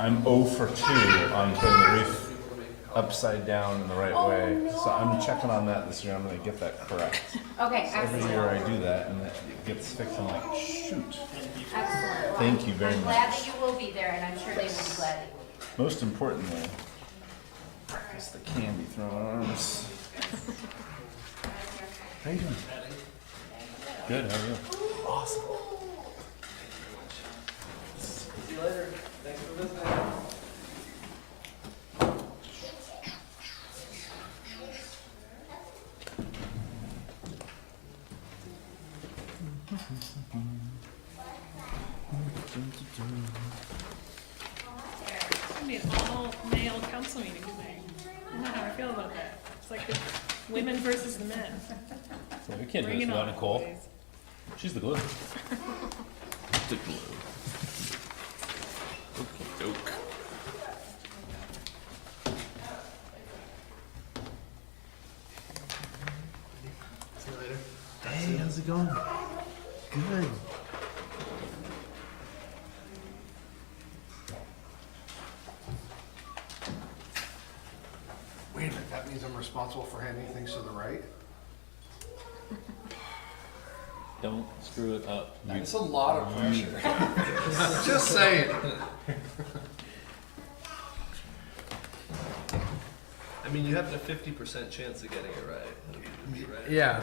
I'm 0 for 2 on putting the wreath upside down in the right way. So I'm checking on that this year. I'm going to get that correct. Okay, Every excellent. year I do that and it gets fixed. I'm like, shoot. Excellent. Well, Thank you very I'm much. glad that you will be there, and I'm sure they will be glad that you will be. Most importantly, is the candy throwing arms. How you doing? Good, how are you? Awesome. See you later. Thanks for visiting. It's gonna be an all-male council meeting tonight. I don't know how I feel about that. It's like the women versus the men. So we can't do Bring this it without on, Nicole. please. She's the glue. The glue. Okey doke. See you later. Hey, how's it going? Good. Wait a minute, that means I'm responsible for handing things to the right? Don't screw it up. That's a lot of pressure. Just saying. I mean, you have a 50% chance of getting it right. Right? Yeah.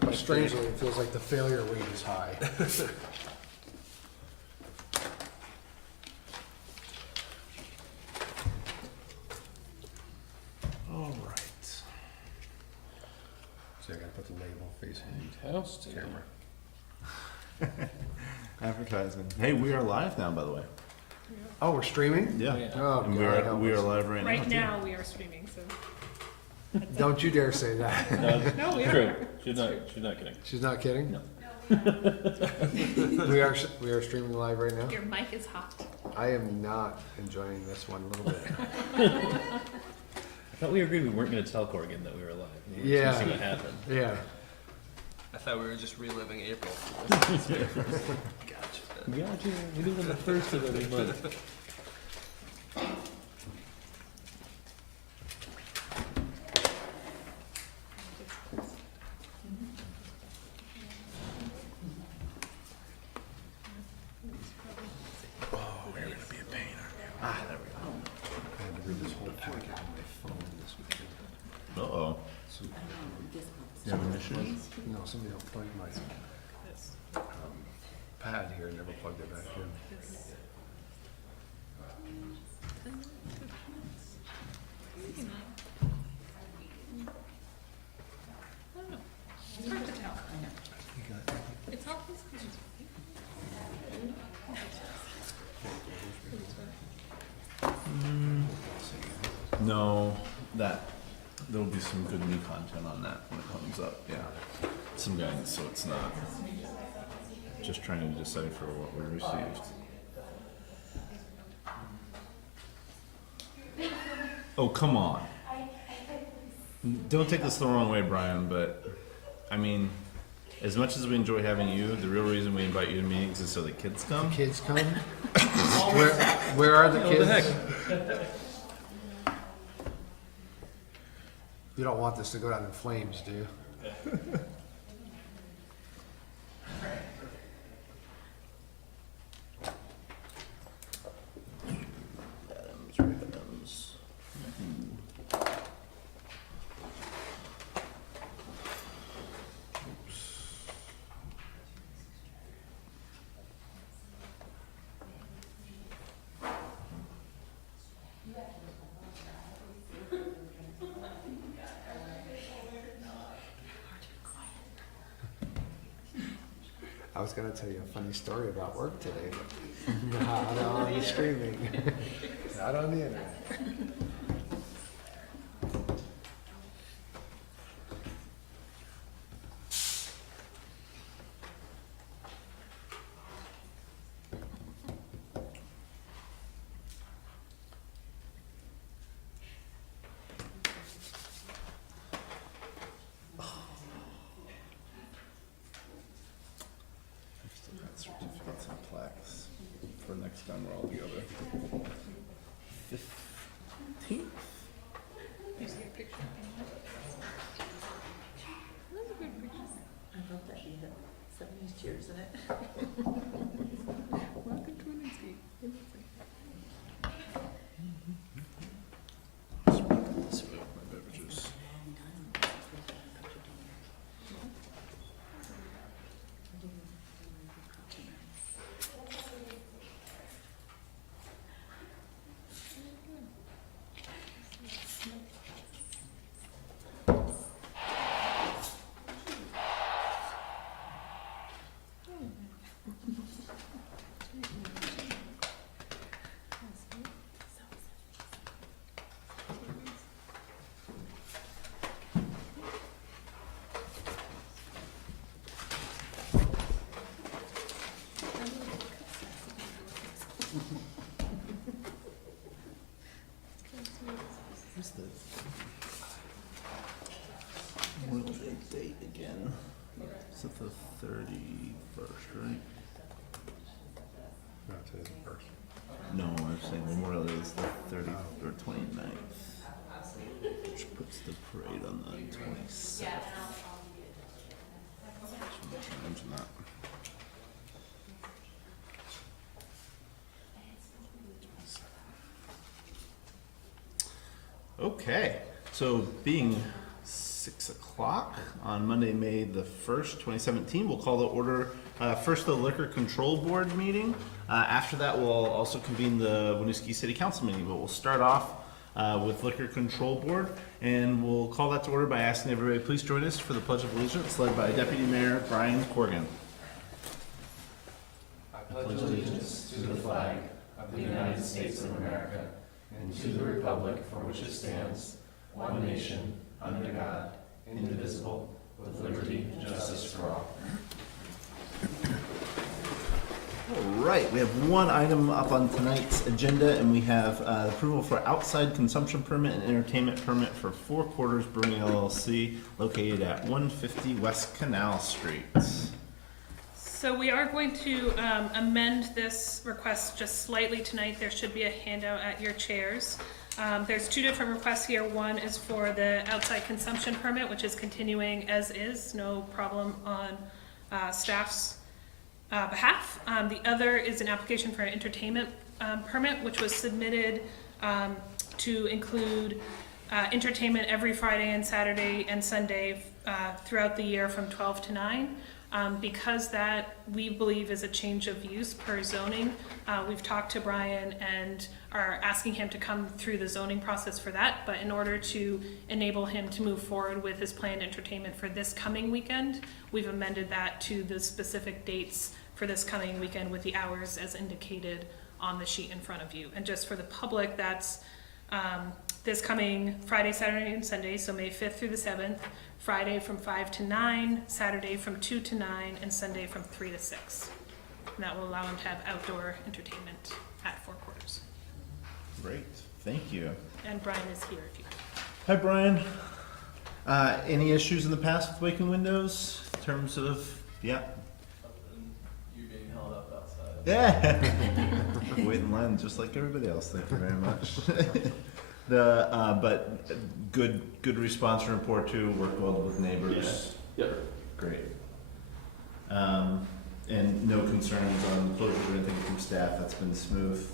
But strangely, it feels like the failure rate is high. All right. So I gotta put the label facing Toast. the camera. Advertisement. Hey, we are live now, by the way. Oh, we're streaming? Yeah. Yeah. Oh, And God, help we are us. live right now. Right too. now, we are streaming, so. Don't you dare say that. No, we True. are. She's not kidding. She's not kidding? No. We are streaming live right now? Your mic is hot. I am not enjoying this one a little bit. I thought we agreed we weren't gonna tell Corrigan that we were live. We were Yeah. just gonna see what happened. Yeah. I thought we were just reliving April. Gotcha. We got you. We do it on the first of every month. Ah, there we go. I had to read this whole packet on my phone this weekend. Uh-oh. So, You have an issue? no, somebody unplugged my pad here and never plugged it back in. It's hard to tell. It's hard. No, there'll be some good new content on that when it comes up, yeah. Some guidance, so it's not just trying to decipher what we received. Oh, come on. Don't take this the wrong way, Brian, but, I mean, as much as we enjoy having you, the real reason we invite you to meetings is so the kids come. Kids come? Where are the What kids? the heck? You don't want this to go down in flames, do you? Adams, right, Adams. I was gonna tell you a funny story about work today, but not on the streaming. Not on the internet. I've still got certificates and plaques for next time we're all together. 15th? You see a picture? That's a good picture. I love that you have 70s cheers in it. Welcome to Winooski. This way with my beverages. What's the Memorial Day date again? Is it the 31st, right? No, today's the first. No, I'm saying Memorial Day is the 30th or 29th, which puts the parade on the 27th. Mention that. Okay, so being 6 o'clock on Monday, May the 1st, 2017, we'll call to order first the Liquor Control Board meeting. After that, we'll also convene the Winooski City Council meeting, but we'll start off with Liquor Control Board, and we'll call that to order by asking everybody please join us for the Pledge of Allegiance, led by Deputy Mayor Brian Corrigan. I pledge allegiance to the flag of the United States of America and to the republic for which it stands, one nation, under God, indivisible, with liberty and justice for all. All right, we have one item up on tonight's agenda, and we have approval for outside consumption permit and entertainment permit for Four Quarters Brewing LLC, located at 150 West Canal Street. So we are going to amend this request just slightly tonight. There should be a handout at your chairs. There's two different requests here. One is for the outside consumption permit, which is continuing as is, no problem on staff's behalf. The other is an application for an entertainment permit, which was submitted to include entertainment every Friday and Saturday and Sunday throughout the year from 12 to 9. Because that we believe is a change of use per zoning, we've talked to Brian and are asking him to come through the zoning process for that. But in order to enable him to move forward with his planned entertainment for this coming weekend, we've amended that to the specific dates for this coming weekend with the hours as indicated on the sheet in front of you. And just for the public, that's this coming Friday, Saturday, and Sunday, so May 5th through the 7th, Friday from 5 to 9, Saturday from 2 to 9, and Sunday from 3 to 6. And that will allow him to have outdoor entertainment at Four Quarters. Great, thank you. And Brian is here if you. Hi, Brian. Any issues in the past with Waking Windows in terms of, yeah? You being held up outside. Yeah. Wait in line just like everybody else, thank you very much. But good response and report too, work well with neighbors. Yeah. Yep. Great. And no concerns on closure or anything from staff, that's been smooth?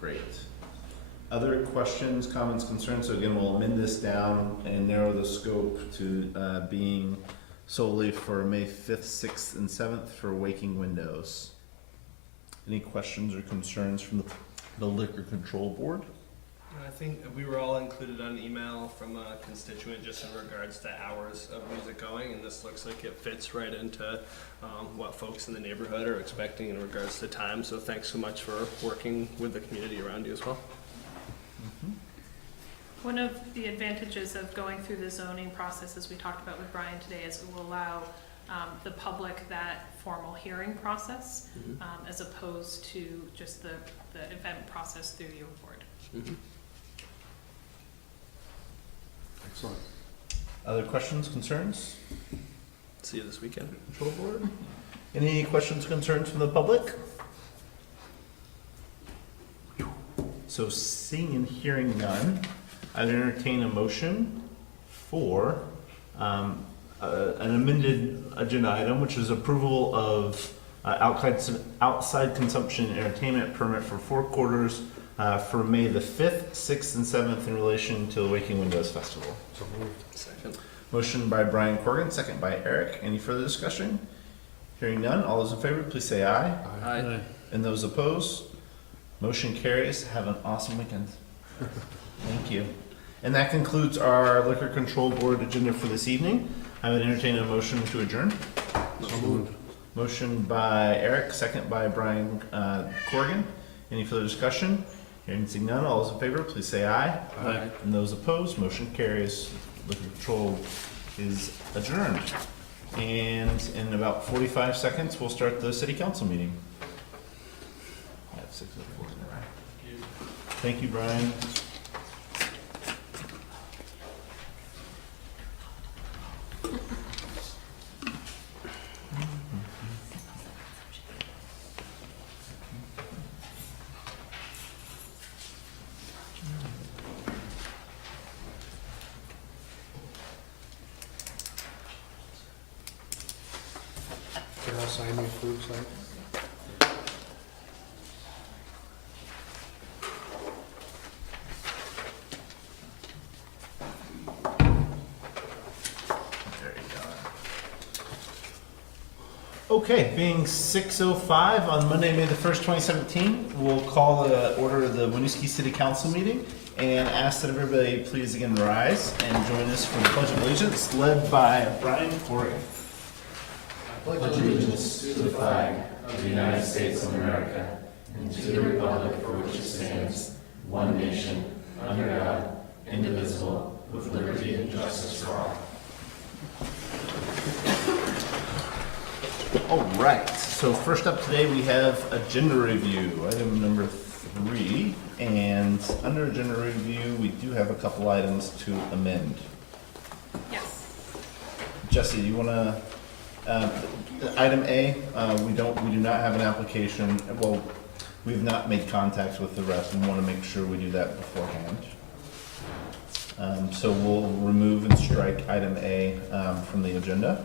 Great. Other questions, comments, concerns? So again, we'll amend this down and narrow the scope to being solely for May 5th, 6th, and 7th for Waking Windows. Any questions or concerns from the Liquor Control Board? I think we were all included on email from a constituent just in regards to hours of music going, and this looks like it fits right into what folks in the neighborhood are expecting in regards to time. So thanks so much for working with the community around you as well. One of the advantages of going through the zoning process, as we talked about with Brian today, is it will allow the public that formal hearing process, as opposed to just the event process through your board. Excellent. Other questions, concerns? See you this weekend. Control Board? Any questions, concerns from the public? So seeing and hearing none, I'd entertain a motion for an amended agenda item, which is approval of outside consumption and entertainment permit for 4 quarters for May the 5th, 6th, and 7th in relation to the Waking Windows Festival. So moved. Second. Motion by Brian Corgan, second by Eric. Any further discussion? Hearing none, all those in favor, please say aye. Aye. And those opposed, motion carries. Have an awesome weekend. Thank you. And that concludes our Liquor Control Board agenda for this evening. I would entertain a motion to adjourn. So moved. Motion by Eric, second by Brian Corgan. Any further discussion? Hearing and seeing none, all those in favor, please say aye. Aye. And those opposed, motion carries. Liquor Control is adjourned. And in about 45 seconds, we'll start the city council meeting. I have 6 of 4 in a row. Thank you, Brian. Carol, sign the approved site. There you go. Okay, being 6:05 on Monday, May the 1st, 2017, we'll call to order the Winooski City Council meeting and ask that everybody please again rise and join us for the Pledge of Allegiance, led by Brian Corey. Pledge allegiance to the flag of the United States of America and to the republic for which it stands, one nation, under God, indivisible, with liberty and justice for all. All right, so first up today, we have agenda review, item number 3. And under agenda review, we do have a couple items to amend. Yes. Jesse, do you wanna, item A, we do not have an application, well, we've not made contacts with the rest and wanna make sure we do that beforehand. So we'll remove and strike item A, from the agenda.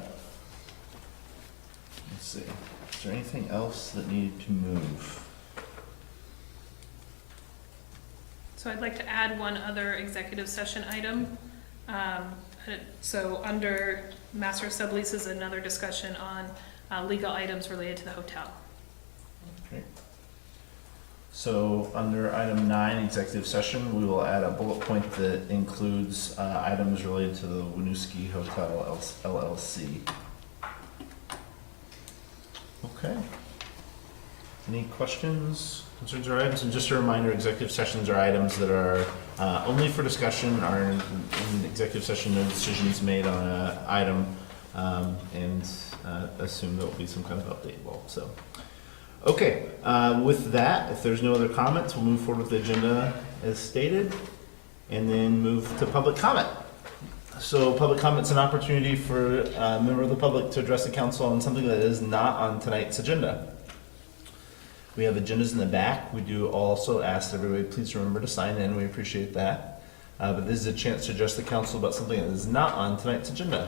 Let's see, is there anything else that needed to move? So I'd like to add one other executive session item. So under master subleases, another discussion on legal items related to the hotel. Okay. So under item 9, executive session, we will add a bullet point that includes items related to the Winooski Hotel LLC. Okay. Any questions, concerns, or items? And just a reminder, executive sessions are items that are only for discussion, are in executive session, no decisions made on an item, and assume there will be some kind of update involved, so. Okay, with that, if there's no other comments, we'll move forward with the agenda as stated, and then move to public comment. So public comment's an opportunity for a member of the public to address the council on something that is not on tonight's agenda. We have agendas in the back. We do also ask everybody, please remember to sign in. We appreciate that. But this is a chance to address the council about something that is not on tonight's agenda.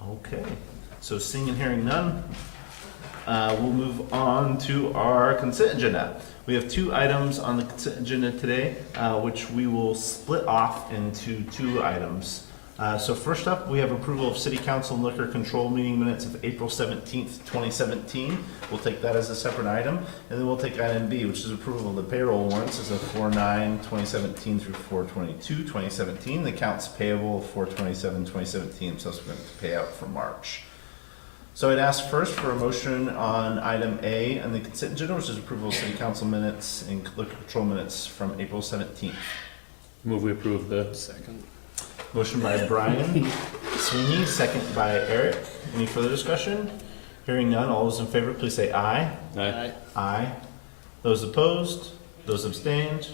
Okay, so seeing and hearing none, we'll move on to our consent agenda. We have 2 items on the consent agenda today, which we will split off into 2 items. So first up, we have approval of City Council Liquor Control meeting minutes of April 17th, 2017. We'll take that as a separate item. And then we'll take item B, which is approval of the payroll warrants as of 4/9/2017 through 4/22/2017. The accounts payable of 4/27/2017 subsequent to payout for March. So I'd ask first for a motion on item A on the consent agenda, which is approval of City Council minutes and Liquor Control minutes from April 17th. Move we approve the Second. Motion by Brian Sweeney, second by Eric. Any further discussion? Hearing none, all those in favor, please say aye. Aye. Aye. Those opposed? Those abstained?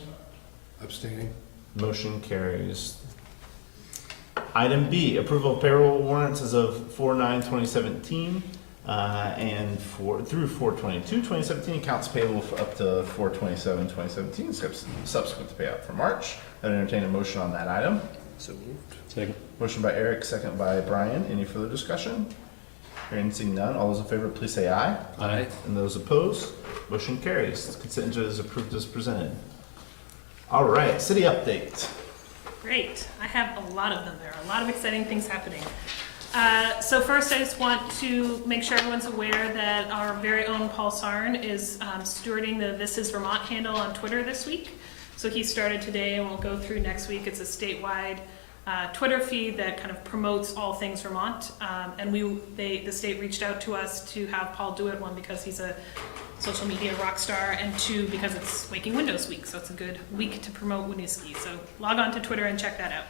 Abstaining. Motion carries. Item B, approval of payroll warrants as of 4/9/2017. And through 4/22/2017, accounts payable for up to 4/27/2017, subsequent to payout for March. I'd entertain a motion on that item. So moved. Second. Motion by Eric, second by Brian. Any further discussion? Hearing and seeing none, all those in favor, please say aye. Aye. And those opposed, motion carries. The consent agenda is approved as presented. All right, city update. Great. I have a lot of them. There are a lot of exciting things happening. So first, I just want to make sure everyone's aware that our very own Paul Sarn is stewarding the This Is Vermont handle on Twitter this week. So he started today and we'll go through next week. It's a statewide Twitter feed that kind of promotes all things Vermont. And the state reached out to us to have Paul do it, one, because he's a social media rock star, and two, because it's Waking Windows Week, so it's a good week to promote Winooski. So log on to Twitter and check that out.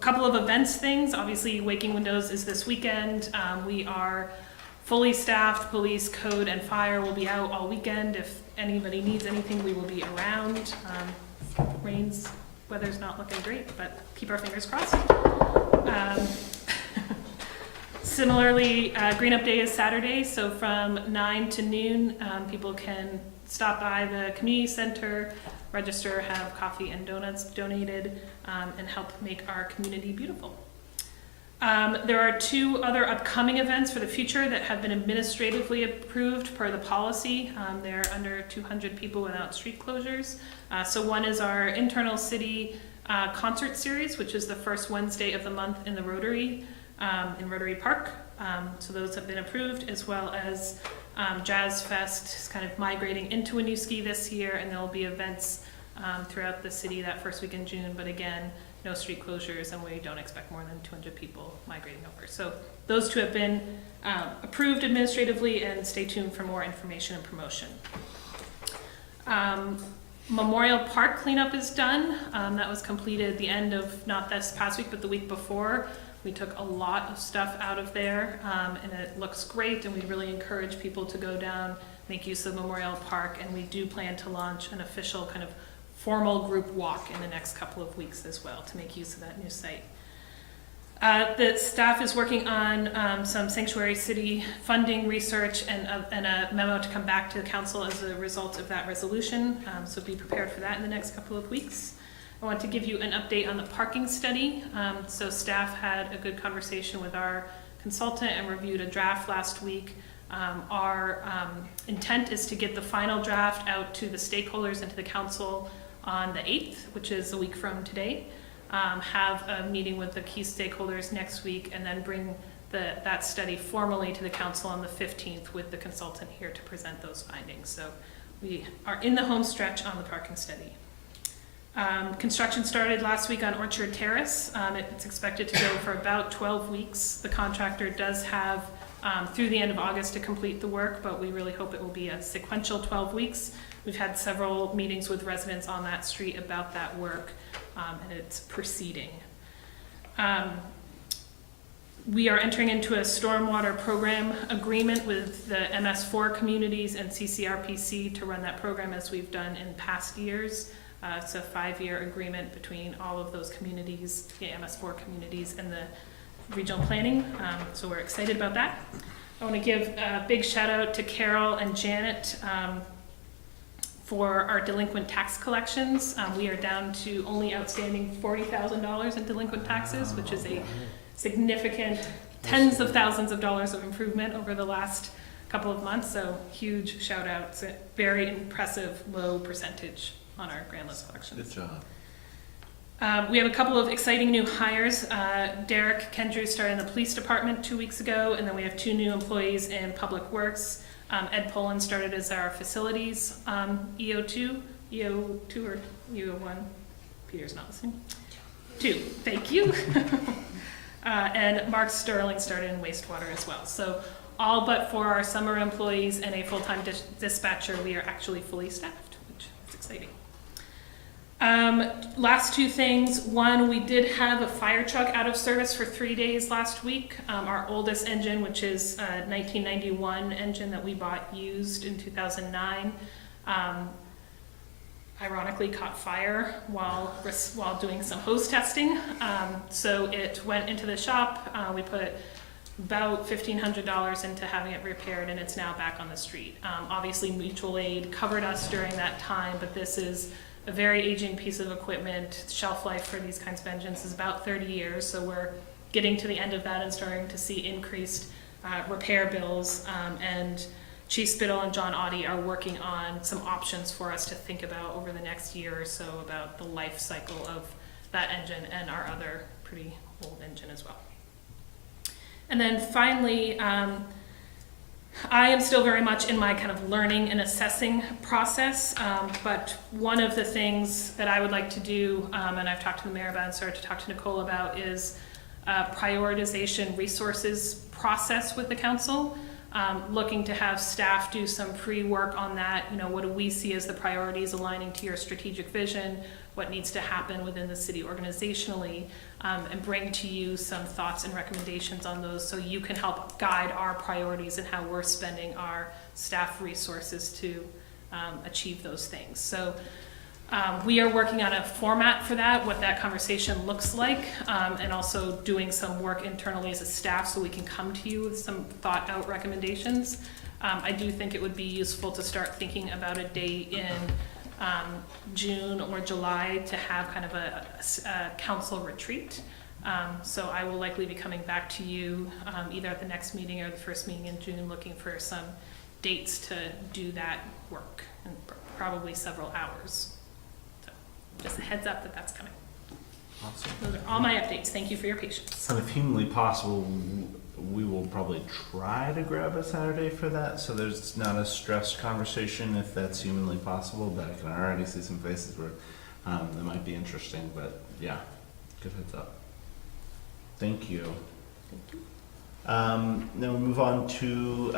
Couple of events things. Obviously, Waking Windows is this weekend. We are fully staffed. Police, code, and fire will be out all weekend. If anybody needs anything, we will be around. Weather's not looking great, but keep our fingers crossed. Similarly, Green Up Day is Saturday, so from 9 to noon, people can stop by the community center, register, have coffee and donuts donated, and help make our community beautiful. There are 2 other upcoming events for the future that have been administratively approved per the policy. They're under 200 people without street closures. So one is our internal city concert series, which is the first Wednesday of the month in the Rotary, in Rotary Park. So those have been approved, as well as Jazz Fest is kind of migrating into Winooski this year, and there will be events throughout the city that first week in June, but again, no street closures, and we don't expect more than 200 people migrating over. So those 2 have been approved administratively, and stay tuned for more information and promotion. Memorial Park cleanup is done. That was completed the end of, not this past week, but the week before. We took a lot of stuff out of there, and it looks great, and we really encourage people to go down, make use of Memorial Park, and we do plan to launch an official kind of formal group walk in the next couple of weeks as well to make use of that new site. The staff is working on some sanctuary city funding research and a memo to come back to the council as a result of that resolution, so be prepared for that in the next couple of weeks. I want to give you an update on the parking study. So staff had a good conversation with our consultant and reviewed a draft last week. Our intent is to get the final draft out to the stakeholders and to the council on the 8th, which is a week from today. Have a meeting with the key stakeholders next week, and then bring that study formally to the council on the 15th with the consultant here to present those findings. So we are in the home stretch on the parking study. Construction started last week on Orchard Terrace. It's expected to go for about 12 weeks. The contractor does have through the end of August to complete the work, but we really hope it will be a sequential 12 weeks. We've had several meetings with residents on that street about that work, and it's proceeding. We are entering into a stormwater program agreement with the MS4 communities and CCRPC to run that program as we've done in past years. It's a 5-year agreement between all of those communities, the MS4 communities, and the regional planning. So we're excited about that. I want to give a big shout out to Carol and Janet for our delinquent tax collections. We are down to only outstanding $40,000 in delinquent taxes, which is a significant tens of thousands of dollars of improvement over the last couple of months. So huge shout out. It's a very impressive low percentage on our grand list collections. Good job. We have a couple of exciting new hires. Derek Kendrew started in the police department 2 weeks ago, and then we have 2 new employees in public works. Ed Poland started as our facilities EO2 or EO1. Peter's not listening. 2, thank you. And Mark Sterling started in wastewater as well. So all but for our summer employees and a full-time dispatcher, we are actually fully staffed, which is exciting. Last 2 things. One, we did have a fire truck out of service for 3 days last week. Our oldest engine, which is a 1991 engine that we bought used in 2009, ironically caught fire while doing some hose testing. So it went into the shop. We put about $1,500 into having it repaired, and it's now back on the street. Obviously, mutual aid covered us during that time, but this is a very aging piece of equipment. Shelf life for these kinds of engines is about 30 years, so we're getting to the end of that and starting to see increased repair bills. And Chief Spittle and John Audie are working on some options for us to think about over the next year or so about the life cycle of that engine and our other pretty old engine as well. And then finally, I am still very much in my kind of learning and assessing process, but one of the things that I would like to do, and I've talked to the mayor about and started to talk to Nicole about, is prioritization resources process with the council, looking to have staff do some pre-work on that. You know, what do we see as the priorities aligning to your strategic vision? What needs to happen within the city organizationally, and bring to you some thoughts and recommendations on those so you can help guide our priorities and how we're spending our staff resources to achieve those things. So we are working on a format for that, what that conversation looks like, and also doing some work internally as a staff so we can come to you with some thought out recommendations. I do think it would be useful to start thinking about a date in June or July to have kind of a council retreat. So I will likely be coming back to you either at the next meeting or the first meeting in June, looking for some dates to do that work, and probably several hours. So just a heads up that that's coming. Awesome. Those are all my updates. Thank you for your patience. And if humanly possible, we will probably try to grab a Saturday for that, so there's not a stressed conversation if that's humanly possible, but I can already see some faces where that might be interesting, but yeah, good heads up. Thank you. Now we move on to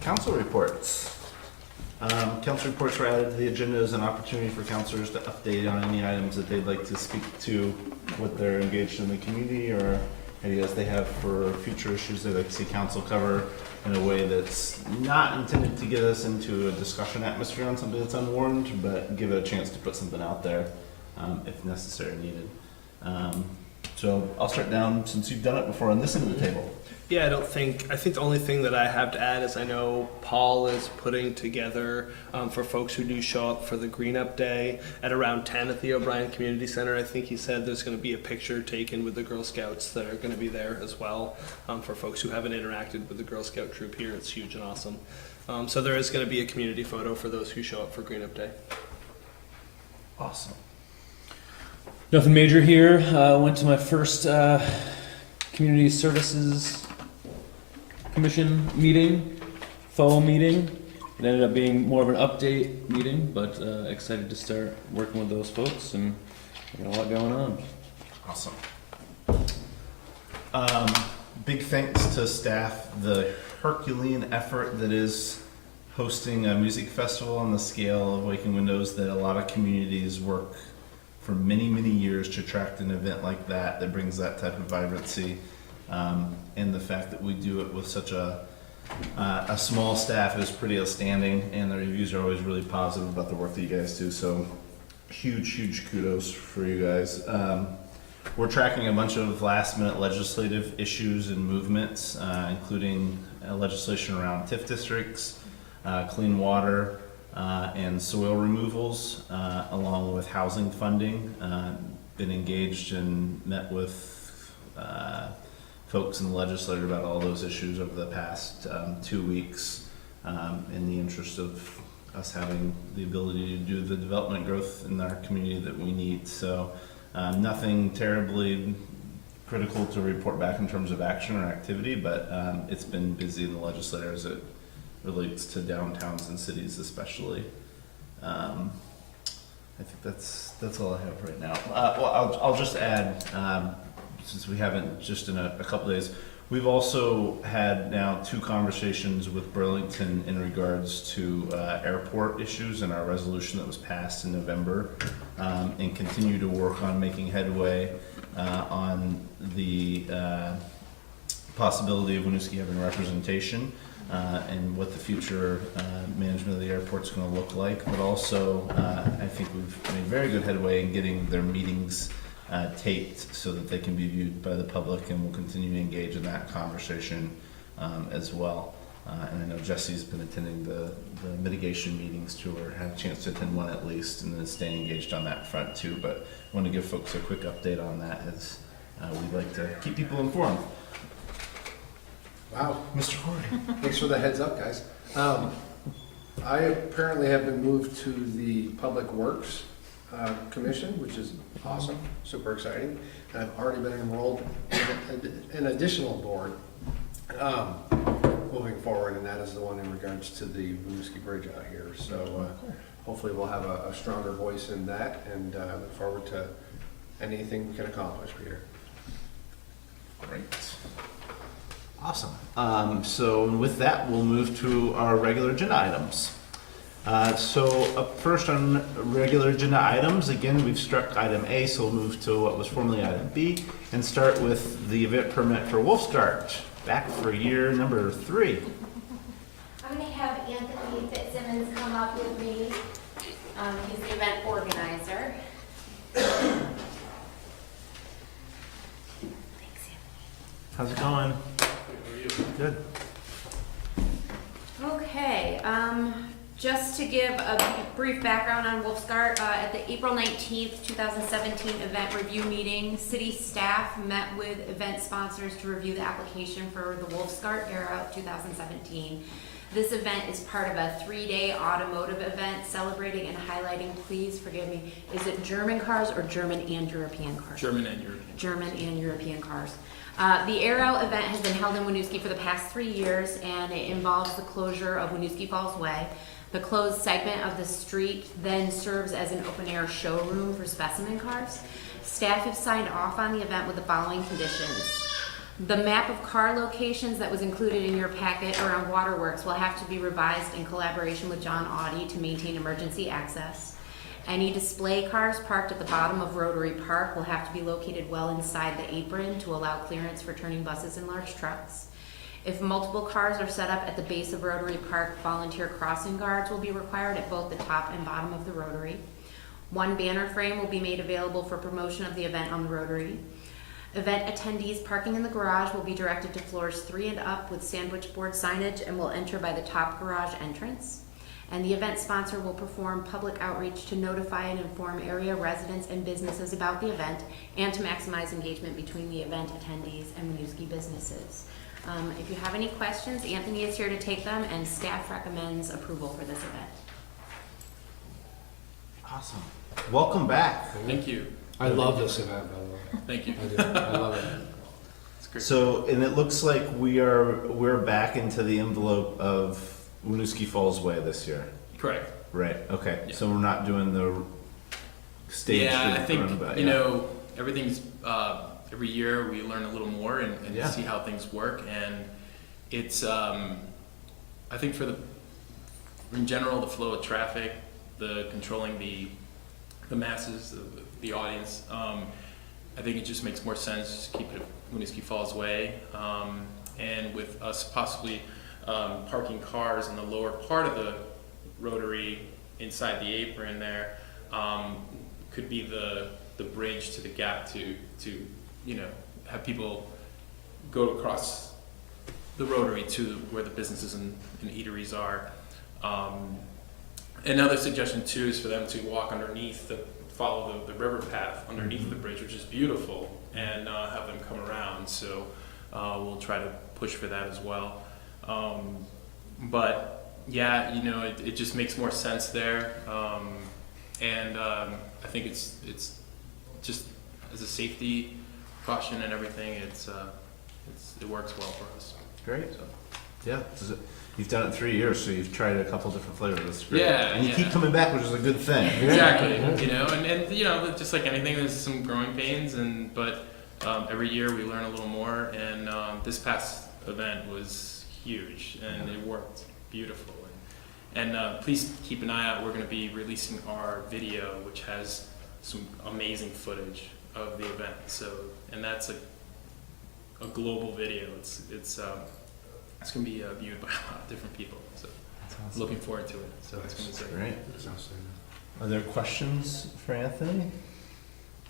council reports. Council reports were added to the agenda as an opportunity for councilors to update on any items that they'd like to speak to, what they're engaged in the community, or ideas they have for future issues they'd like to see council cover in a way that's not intended to get us into a discussion atmosphere on something that's unwarned, but give it a chance to put something out there if necessary or needed. So I'll start down, since you've done it before, on this end of the table. Yeah, I think the only thing that I have to add is I know Paul is putting together for folks who do show up for the Green Up Day at around 10 at the O'Brien Community Center. I think he said there's going to be a picture taken with the Girl Scouts that are going to be there as well. For folks who haven't interacted with the Girl Scout troop here, it's huge and awesome. So there is going to be a community photo for those who show up for Green Up Day. Awesome. Nothing major here. Went to my first community services commission meeting, faux meeting. It ended up being more of an update meeting, but excited to start working with those folks, and we got a lot going on. Awesome. Big thanks to staff, the Herculean effort that is hosting a music festival on the scale of Waking Windows that a lot of communities work for many, many years to attract an event like that that brings that type of vibrancy. And the fact that we do it with such a small staff is pretty outstanding, and the reviews are always really positive about the work that you guys do. So huge kudos for you guys. We're tracking a bunch of last minute legislative issues and movements, including legislation around TIF districts, clean water, and soil removals, along with housing funding. Been engaged and met with folks in the legislature about all those issues over the past 2 weeks, in the interest of us having the ability to do the development growth in our community that we need. So nothing terribly critical to report back in terms of action or activity, but it's been busy in the legislature as it relates to downtowns and cities especially. I think that's all I have right now. Well, I'll just add, since we haven't just in a couple days, we've also had now 2 conversations with Burlington in regards to airport issues and our resolution that was passed in November, and continue to work on making headway on the possibility of Winooski having representation, and what the future management of the airport is going to look like. But also, I think we've made very good headway in getting their meetings taped so that they can be viewed by the public, and we'll continue to engage in that conversation as well. And I know Jesse's been attending the mitigation meetings too, or had a chance to attend one at least, and then staying engaged on that front too. But I want to give folks a quick update on that as we'd like to keep people informed. Wow, Mr. Corey. thanks for the heads up, guys. I apparently have been moved to the Public Works Commission, which is awesome, super exciting. And I've already been enrolled in an additional board moving forward, and that is the one in regards to the Winooski Bridge out here. So hopefully we'll have a stronger voice in that, and look forward to anything we can accomplish, Peter. Great. Awesome. So with that, we'll move to our regular agenda items. So up first on regular agenda items, again, we've struck item A, so we'll move to what was formerly item B and start with the event permit for Wolfsgart, back for year number 3. I'm gonna have Anthony Fitzsimmons come up with me. He's the event organizer. How's it going? Good. Okay, just to give a brief background on Wolfsgart, at the April 19th, 2017 event review meeting, city staff met with event sponsors to review the application for the Wolfsgart Era 2017. This event is part of a 3-day automotive event celebrating and highlighting, please forgive me, is it German cars or German and European cars? German and European. German and European cars. The Aero event has been held in Winooski for the past 3 years, and it involves the closure of Winooski Falls Way. The closed segment of the street then serves as an open-air showroom for specimen cars. Staff have signed off on the event with the following conditions. The map of car locations that was included in your packet around Waterworks will have to be revised in collaboration with John Audi to maintain emergency access. Any display cars parked at the bottom of Rotary Park will have to be located well inside the apron to allow clearance for turning buses and large trucks. If multiple cars are set up at the base of Rotary Park, volunteer crossing guards will be required at both the top and bottom of the Rotary. One banner frame will be made available for promotion of the event on the Rotary. Event attendees parking in the garage will be directed to floors 3 and up with sandwich board signage and will enter by the top garage entrance. And the event sponsor will perform public outreach to notify and inform area residents and businesses about the event and to maximize engagement between the event attendees and Winooski businesses. If you have any questions, Anthony is here to take them, and staff recommends approval for this event. Awesome. Welcome back. Thank you. I love this event, by the way. Thank you. I do. I love it. It's great. So, and it looks like we're back into the envelope of Winooski Falls Way this year. Correct. Right. Okay. Yeah. So we're not doing the stage. Yeah, I think, roundabout, you yeah. know, everything's, every year we learn a little more and Yeah. see how things work. And it's, I think in general, the flow of traffic, the controlling the masses, the audience, I think it just makes more sense to keep it Winooski Falls Way. And with us possibly parking cars in the lower part of the Rotary inside the apron there, could be the bridge to the gap to you know, have people go across the Rotary to where the businesses and eateries are. Another suggestion too is for them to walk underneath, follow the river path underneath the bridge, which is beautiful, and have them come around. So we'll try to push for that as well. But yeah, you know, it just makes more sense there, and I think it's just as a safety caution and everything. It works well for us. Great. So. Yeah. You've done it 3 years, so you've tried a couple different flavors. That's great. Yeah, And you yeah. keep coming back, which is a good thing. Exactly. You know, and you know, just like anything, there's some growing pains, but every year we learn a little more. And this past event was huge, and it worked beautiful. And please keep an eye out. We're going to be releasing our video, which has some amazing footage of the event. So, and that's a global video. It's going to be viewed by a lot of different people. So, looking forward to it. So it's going to be Great. Sounds Are there questions for Anthony?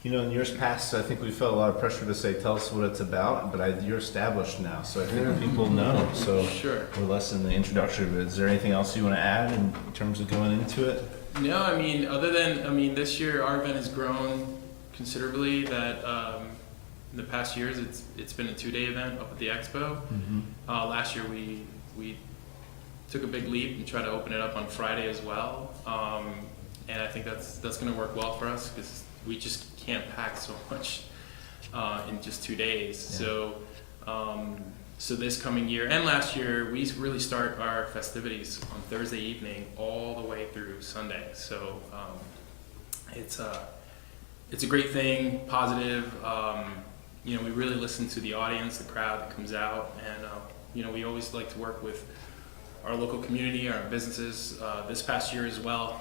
You know, in years past, I think we felt a lot of pressure to say, tell us what it's about, but you're established now, so I think people know, so Sure. we're less in the introductory, but is there anything else you want to add in terms of going into it? No, I mean, other than, this year our event has grown considerably. That in the past years, it's been a 2-day event up at the expo. Last year we took a big leap and tried to open it up on Friday as well. And I think that's going to work well for us because we just can't pack so much in just 2 days. Yeah. So this coming year and last year, we really start our festivities on Thursday evening all the way through Sunday. So it's a great thing, positive. We really listen to the audience, the crowd that comes out, and we always like to work with our local community, our businesses. This past year as well,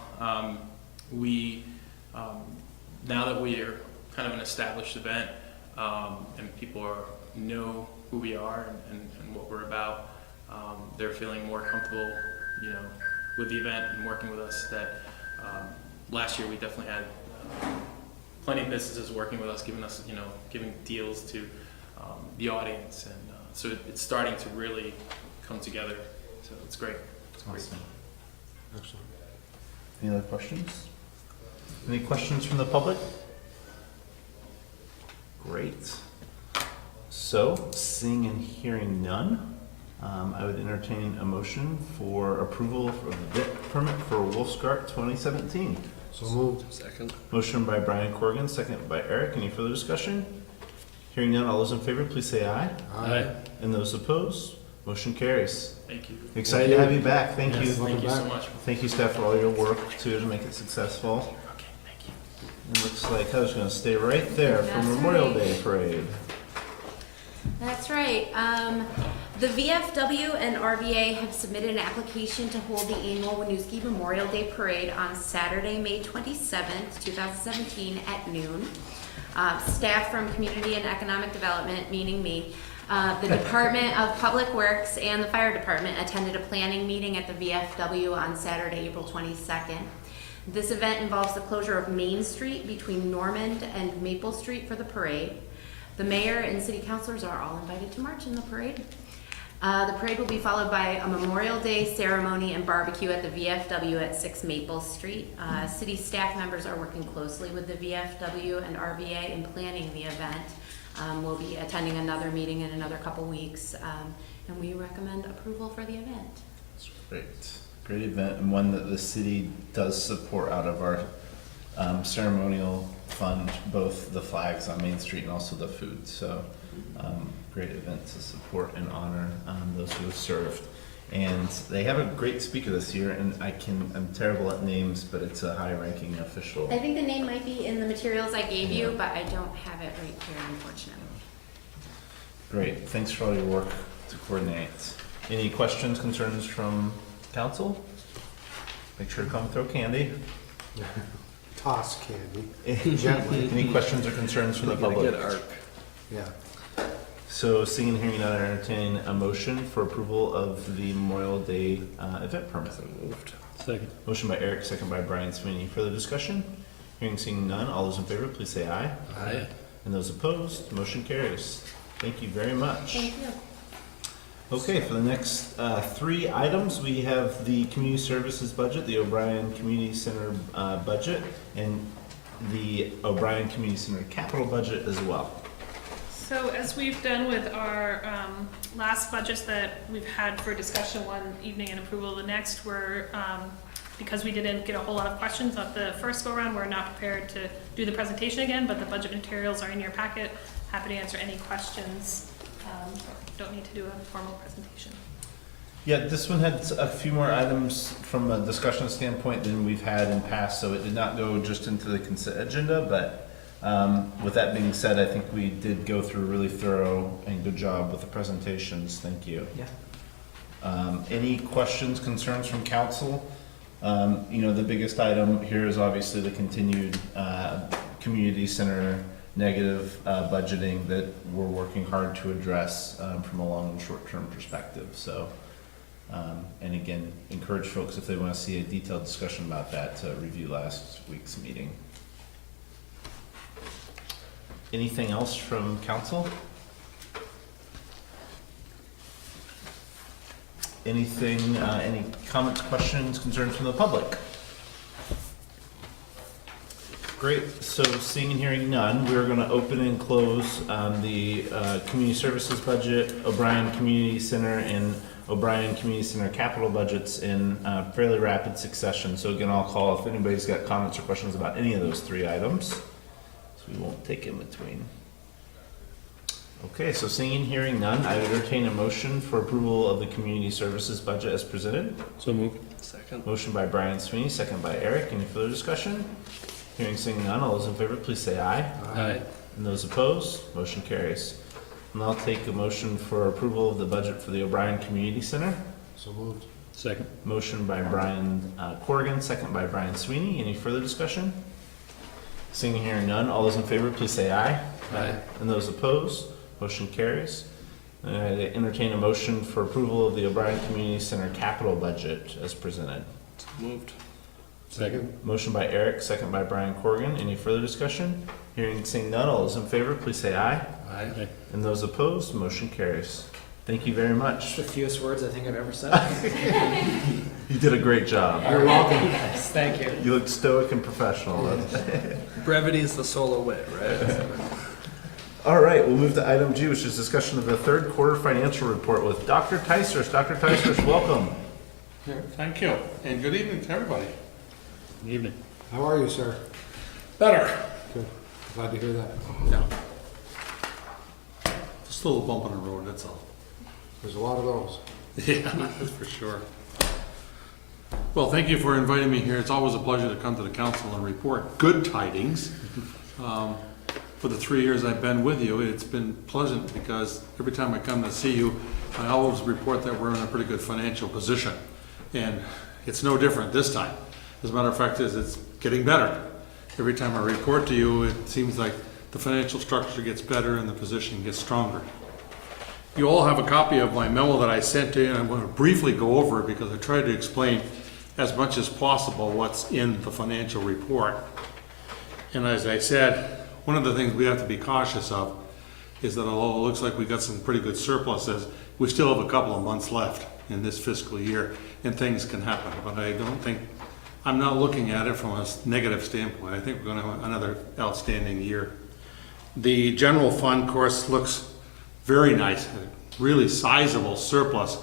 now that we are kind of an established event and people know who we are and what we're about, they're feeling more comfortable, with the event and working with us. That last year we definitely had plenty of businesses working with us, giving deals to the audience, and so it's starting to really come together. So it's great. It's great. Awesome. Excellent. Any other questions? Any questions from the public? Great. So, seeing and hearing none, I would entertain a motion for approval of the bid permit for Wolfscart 2017. So moved. Second. Motion by Brian Corrigan, second by Eric. Any further discussion? Hearing none, all those in favor, please say aye. Aye. And those opposed, motion carries. Thank you. Excited to have you back. Thank you. Thank you so much. Thank you, staff, for all your work too to make it successful. Okay, thank you. It looks like I was going to stay right there for That's Memorial right. Day parade. That's right. The VFW and RVA have submitted an application to hold the annual Winooski Memorial Day Parade on Saturday, May 27th, 2017 at noon. Staff from Community and Economic Development, meaning me, the Department of Public Works and the Fire Department attended a planning meeting at the VFW on Saturday, April 22nd. This event involves the closure of Main Street between Normand and Maple Street for the parade. The mayor and city councilors are all invited to march in the parade. The parade will be followed by a Memorial Day ceremony and barbecue at the VFW at 6 Maple Street. City staff members are working closely with the VFW and RVA in planning the event. We'll be attending another meeting in another couple weeks, and we recommend approval for the event. That's great. Great event, and one that the city does support out of our ceremonial fund, both the flags on Main Street and also the food. So great event to support and honor those who have served. And they have a great speaker this year, and I'm terrible at names, but it's a high-ranking official. I think the name might be in the materials I gave you, but I don't have it right here, unfortunately. Great, thanks for all your work to coordinate. Any questions, concerns from council? Make sure to come throw candy. Toss candy, gently. Any questions or concerns from the public? Yeah. So, seeing and hearing none, I entertain a motion for approval of the Memorial Day event permit. Second. Motion by Eric, second by Brian Sweeney. Further discussion? Hearing, seeing none, all those in favor, please say aye. Aye. And those opposed, motion carries. Thank you very much. Thank you. Okay, for the next 3 items, we have the community services budget, the O'Brien Community Center budget, and the O'Brien Community Center capital budget as well. So as we've done with our last budgets that we've had for discussion one evening and approval the next, we're, because we didn't get a whole lot of questions at the first go-around, we're not prepared to do the presentation again, but the budget materials are in your packet. Happy to answer any questions. Don't need to do a formal presentation. Yeah, this one had a few more items from a discussion standpoint than we've had in past, so it did not go just into the consent agenda, but with that being said, I think we did go through a really thorough and good job with the presentations. Thank you. Yeah. Any questions, concerns from council? The biggest item here is obviously the continued community center negative budgeting that we're working hard to address from a long and short-term perspective. So, and again, encourage folks if they want to see a detailed discussion about that to review last week's meeting. Anything else from council? Anything, any comments, questions, concerns from the public? Great, so seeing and hearing none, we're gonna open and close the community services budget, O'Brien Community Center, and O'Brien Community Center capital budgets in fairly rapid succession. So again, I'll call if anybody's got comments or questions about any of those three items. So we won't take in between. Okay, so seeing and hearing none, I would entertain a motion for approval of the community services budget as presented. So moved. Second. Motion by Brian Sweeney, second by Eric. Any further discussion? Hearing, seeing none, all those in favor, please say aye. Aye. And those opposed, motion carries. And I'll take a motion for approval of the budget for the O'Brien Community Center. So moved. Second. Motion by Brian Corrigan, second by Brian Sweeney. Any further discussion? Seeing and hearing none, all those in favor, please say aye. Aye. And those opposed, motion carries. And I entertain a motion for approval of the O'Brien Community Center capital budget as presented. Moved. Second. Motion by Eric, second by Brian Corrigan. Any further discussion? Hearing, seeing none, all those in favor, please say aye. Aye. And those opposed, motion carries. Thank you very much. The fewest words I think I've ever said. You did a great job. You're welcome. Yes, thank you. You looked stoic and professional. Brevity is the soul of wit, right? All right, we'll move to item G, which is discussion of the third quarter financial report with Dr. Tysers. Dr. Tysers, welcome. Thank you, and good evening to everybody. Good evening. How are you, sir? Better. Good. Glad to hear that. Yeah. Just a little bump on the road, that's all. There's a lot of those. Yeah, that's for sure. Well, thank you for inviting me here. It's always a pleasure to come to the council and report good tidings. For the 3 years I've been with you, it's been pleasant because every time I come to see you, I always report that we're in a pretty good financial position. And it's no different this time. As a matter of fact, it's getting better. Every time I report to you, it seems like the financial structure gets better and the position gets stronger. You all have a copy of my memo that I sent in. I'm going to briefly go over it because I tried to explain as much as possible what's in the financial report. And as I said, one of the things we have to be cautious of is that although it looks like we got some pretty good surpluses, we still have a couple of months left in this fiscal year and things can happen. But I'm not looking at it from a negative standpoint. I think we're going to have another outstanding year. The general fund, of course, looks very nice, a really sizable surplus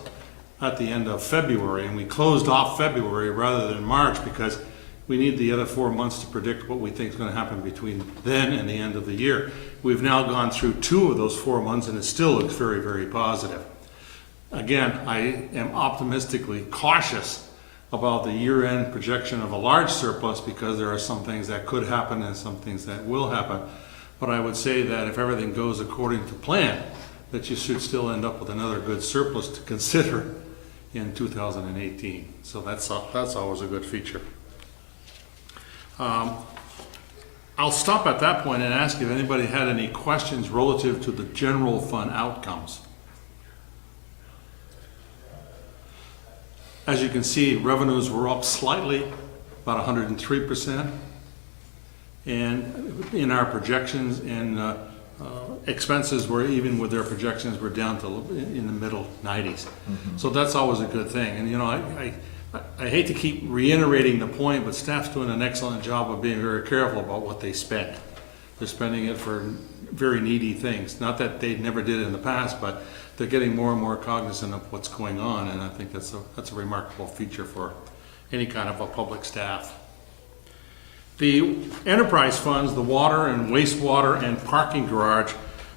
at the end of February. And we closed off February rather than March because we need the other 4 months to predict what we think is going to happen between then and the end of the year. We've now gone through 2 of those 4 months and it still looks very, very positive. Again, I am optimistically cautious about the year-end projection of a large surplus because there are some things that could happen and some things that will happen. But I would say that if everything goes according to plan, that you should still end up with another good surplus to consider in 2018. So that's always a good feature. I'll stop at that point and ask if anybody had any questions relative to the general fund outcomes. As you can see, revenues were up slightly, about 103%. And in our projections, and expenses were, even with their projections, were down to in the middle 90s. So that's always a good thing. And you know, I hate to keep reiterating the point, but staff's doing an excellent job of being very careful about what they spend. They're spending it for very needy things. Not that they never did in the past, but they're getting more and more cognizant of what's going on, and I think that's a remarkable feature for any kind of a public staff. The enterprise funds, the water and wastewater and parking garage,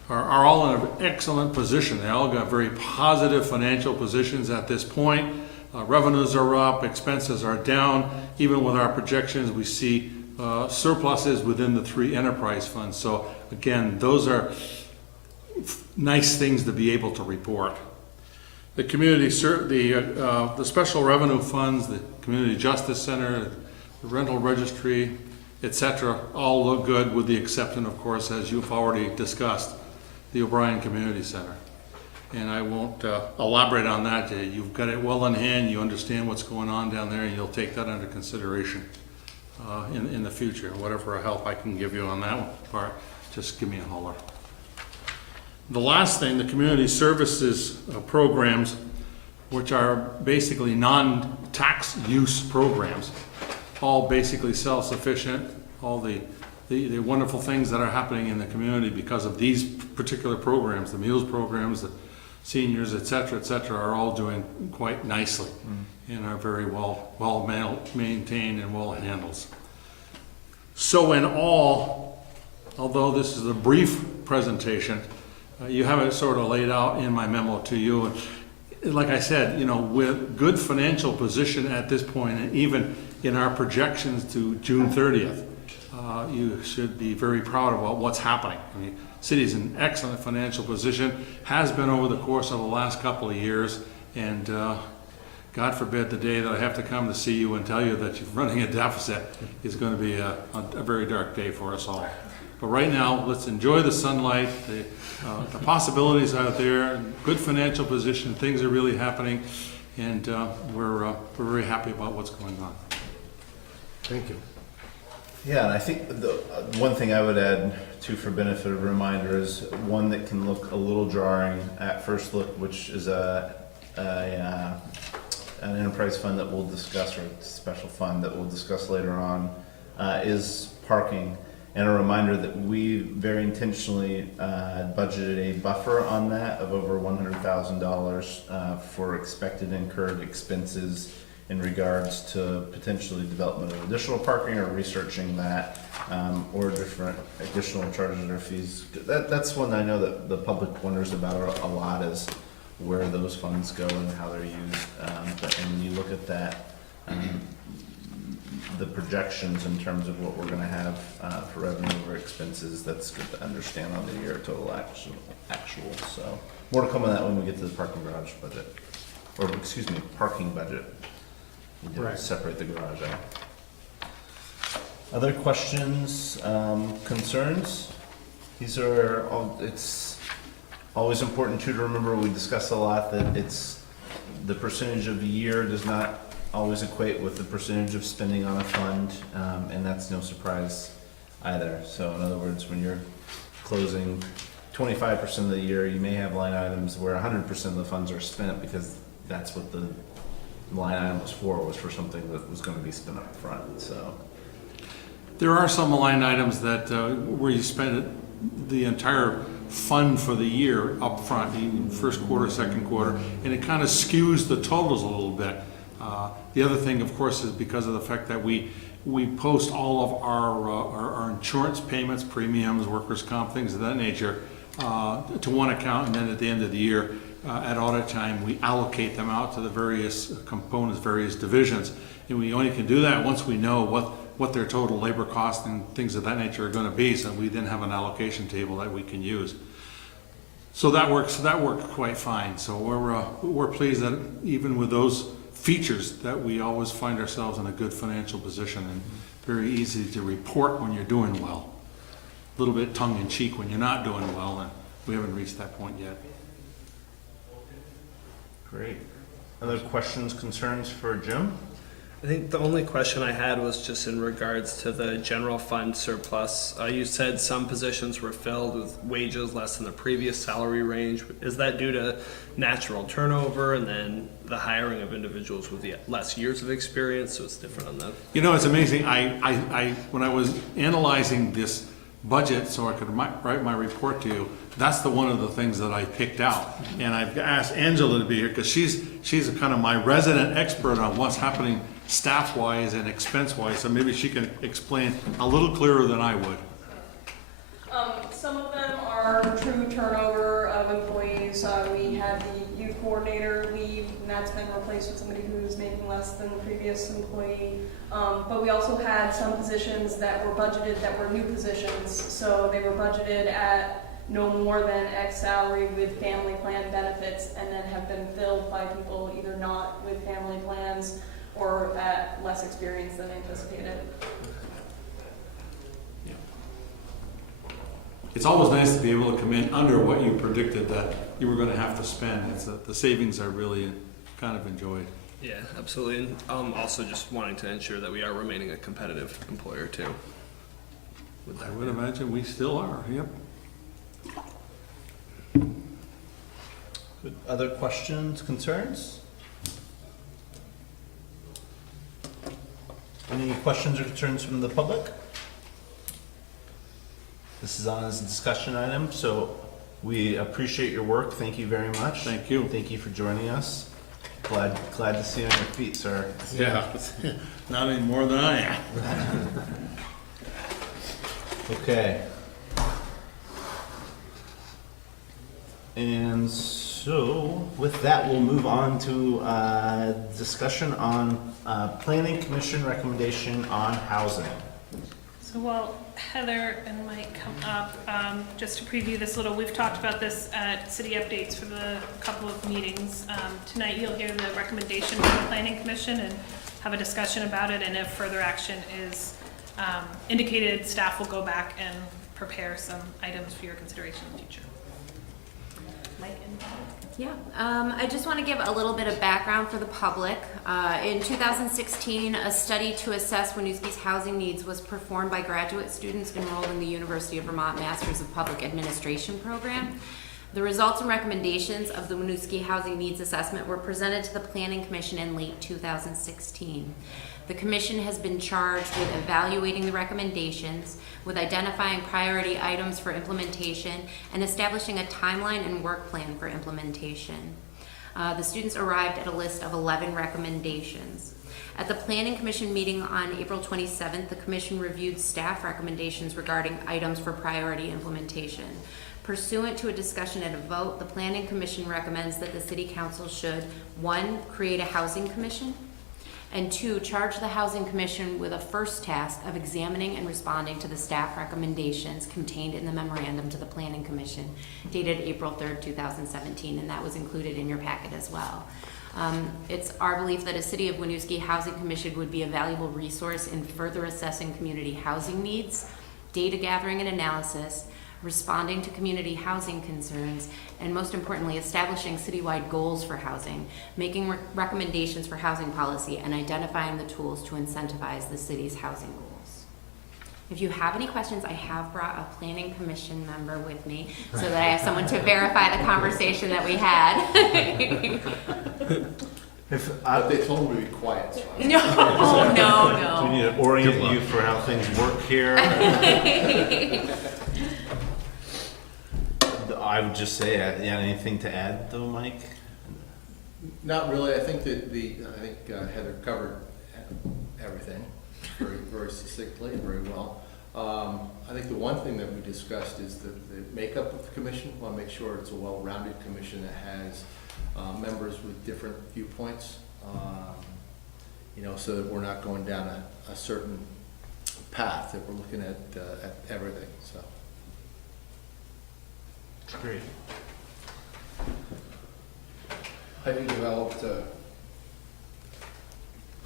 are all in an excellent position. They all got very positive financial positions at this point. Revenues are up, expenses are down. Even with our projections, we see surpluses within the 3 enterprise funds. So again, those are nice things to be able to report. The community, the special revenue funds, the community justice center, the rental registry, etc., all look good, with the exception, of course, as you've already discussed, the O'Brien Community Center. And I won't elaborate on that. You've got it well in hand. You understand what's going on down there, and you'll take that under consideration in the future. Whatever help I can give you on that part, just give me a holler. The last thing, the community services programs, which are basically non-tax use programs, all basically self-sufficient, all the wonderful things that are happening in the community because of these particular programs, the meals programs, the seniors, et cetera, are all doing quite nicely and are very well maintained and well handled. So in all, although this is a brief presentation, you have it sort of laid out in my memo to you. And like I said, you know, with good financial position at this point, and even in our projections to June 30th, you should be very proud about what's happening. I mean, city's in excellent financial position, has been over the course of the last couple of years, and God forbid the day that I have to come to see you and tell you that you're running a deficit is going to be a very dark day for us all. But right now, let's enjoy the sunlight, the possibilities out there, good financial position, things are really happening, and we're very happy about what's going on. Thank you. Yeah, and I think the one thing I would add too, for benefit of reminder, is one that can look a little jarring at first look, which is an enterprise fund that we'll discuss, or a special fund that we'll discuss later on, is parking. And a reminder that we very intentionally budgeted a buffer on that of over $100,000 for expected incurred expenses in regards to potentially development of additional parking or researching that, or different additional charges or fees. That's one I know that the public wonders about a lot, is where those funds go and how they're used. But when you look at that, the projections in terms of what we're gonna have for revenue over expenses, that's good to understand on the year total actual. So more to come on that when we get to the parking garage budget, or excuse me, parking budget. We did Right. separate the garage out. Other questions, concerns? These are all, it's always important too to remember, we discuss a lot that it's, the percentage of the year does not always equate with the percentage of spending on a fund, and that's no surprise either. So in other words, when you're closing 25% of the year, you may have line items where 100% of the funds are spent, because that's what the line item was for something that was going to be spent up front. So There are some line items that where you spend the entire fund for the year up front, even first quarter, second quarter, and it kind of skews the totals a little bit. The other thing, of course, is because of the fact that we post all of our insurance payments, premiums, workers' comp, things of that nature, to one account, and then at the end of the year, at audit time, we allocate them out to the various components, various divisions, and we only can do that once we know what their total labor costs and things of that nature are going to be. So we then have an allocation table that we can use. So that works quite fine. So we're pleased that even with those features, that we always find ourselves in a good financial position, and very easy to report when you're doing well. A little bit tongue in cheek when you're not doing well, and we haven't reached that point yet. great. Other questions, concerns for Jim? I think the only question I had was just in regards to the general fund surplus. You said some positions were filled with wages less than the previous salary range. Is that due to natural turnover and then the hiring of individuals with less years of experience? So it's different on that. You know, it's amazing. I when I was analyzing this budget so I could write my report to you, that's one of the things that I picked out. And I've asked Angela to be here because she's kind of my resident expert on what's happening staff-wise and expense-wise, so maybe she can explain a little clearer than I would. Some of them are true turnover of employees. We had the youth coordinator leave, and that's been replaced with somebody who's making less than the previous employee. But we also had some positions that were budgeted that were new positions, so they were budgeted at no more than X salary with family plan benefits, and then have been filled by people either not with family plans or at less experience than anticipated. Yeah. It's always nice to be able to come in under what you predicted that you were going to have to spend. The savings are really kind of enjoyed. Yeah, absolutely. And also just wanting to ensure that we are remaining a competitive employer too. I would imagine we still are, yep. Good. Other questions, concerns? Any questions or concerns from the public? This is on as a discussion item, so we appreciate your work. Thank you very much. Thank you. Thank you for joining us. Glad to see you on your feet, sir. Yeah, not any more than I am. Okay. And so, with that, we'll move on to discussion on Planning Commission recommendation on housing. So while Heather and Mike come up, just to preview this a little, we've talked about this at city updates for the couple of meetings. Tonight you'll hear the recommendation from the Planning Commission and have a discussion about it, and if further action is indicated, staff will go back and prepare some items for your consideration in the future. Mike and Yeah, I just want to give a little bit of background for the public. In 2016, a study to assess Winooski's housing needs was performed by graduate students enrolled in the University of Vermont Masters of Public Administration program. The results and recommendations of the Winooski Housing Needs Assessment were presented to the Planning Commission in late 2016. The Commission has been charged with evaluating the recommendations, with identifying priority items for implementation, and establishing a timeline and work plan for implementation. The students arrived at a list of 11 recommendations. At the Planning Commission meeting on April 27th, the Commission reviewed staff recommendations regarding items for priority implementation. Pursuant to a discussion and a vote, the Planning Commission recommends that the City Council should, 1, create a housing commission, and 2, charge the Housing Commission with a first task of examining and responding to the staff recommendations contained in the memorandum to the Planning Commission dated April 3rd, 2017, and that was included in your packet as well. It's our belief that a City of Winooski Housing Commission would be a valuable resource in further assessing community housing needs, data gathering and analysis, responding to community housing concerns, and most importantly, establishing citywide goals for housing, making recommendations for housing policy, and identifying the tools to incentivize the city's housing goals. If you have any questions, I have brought a Planning Commission member with me so that I have someone to verify the conversation that we had. But they told me to be quiet, so I... No. Do we need to orient you for how things work here? I would just say, yeah, anything to add though, Mike? Not really. I think that Heather covered everything very, very succinctly and very well. I think the one thing that we discussed is the makeup of the commission. We want to make sure it's a well-rounded commission that has members with different viewpoints, so that we're not going down a certain path, that we're looking at everything, so. Great. Have you developed a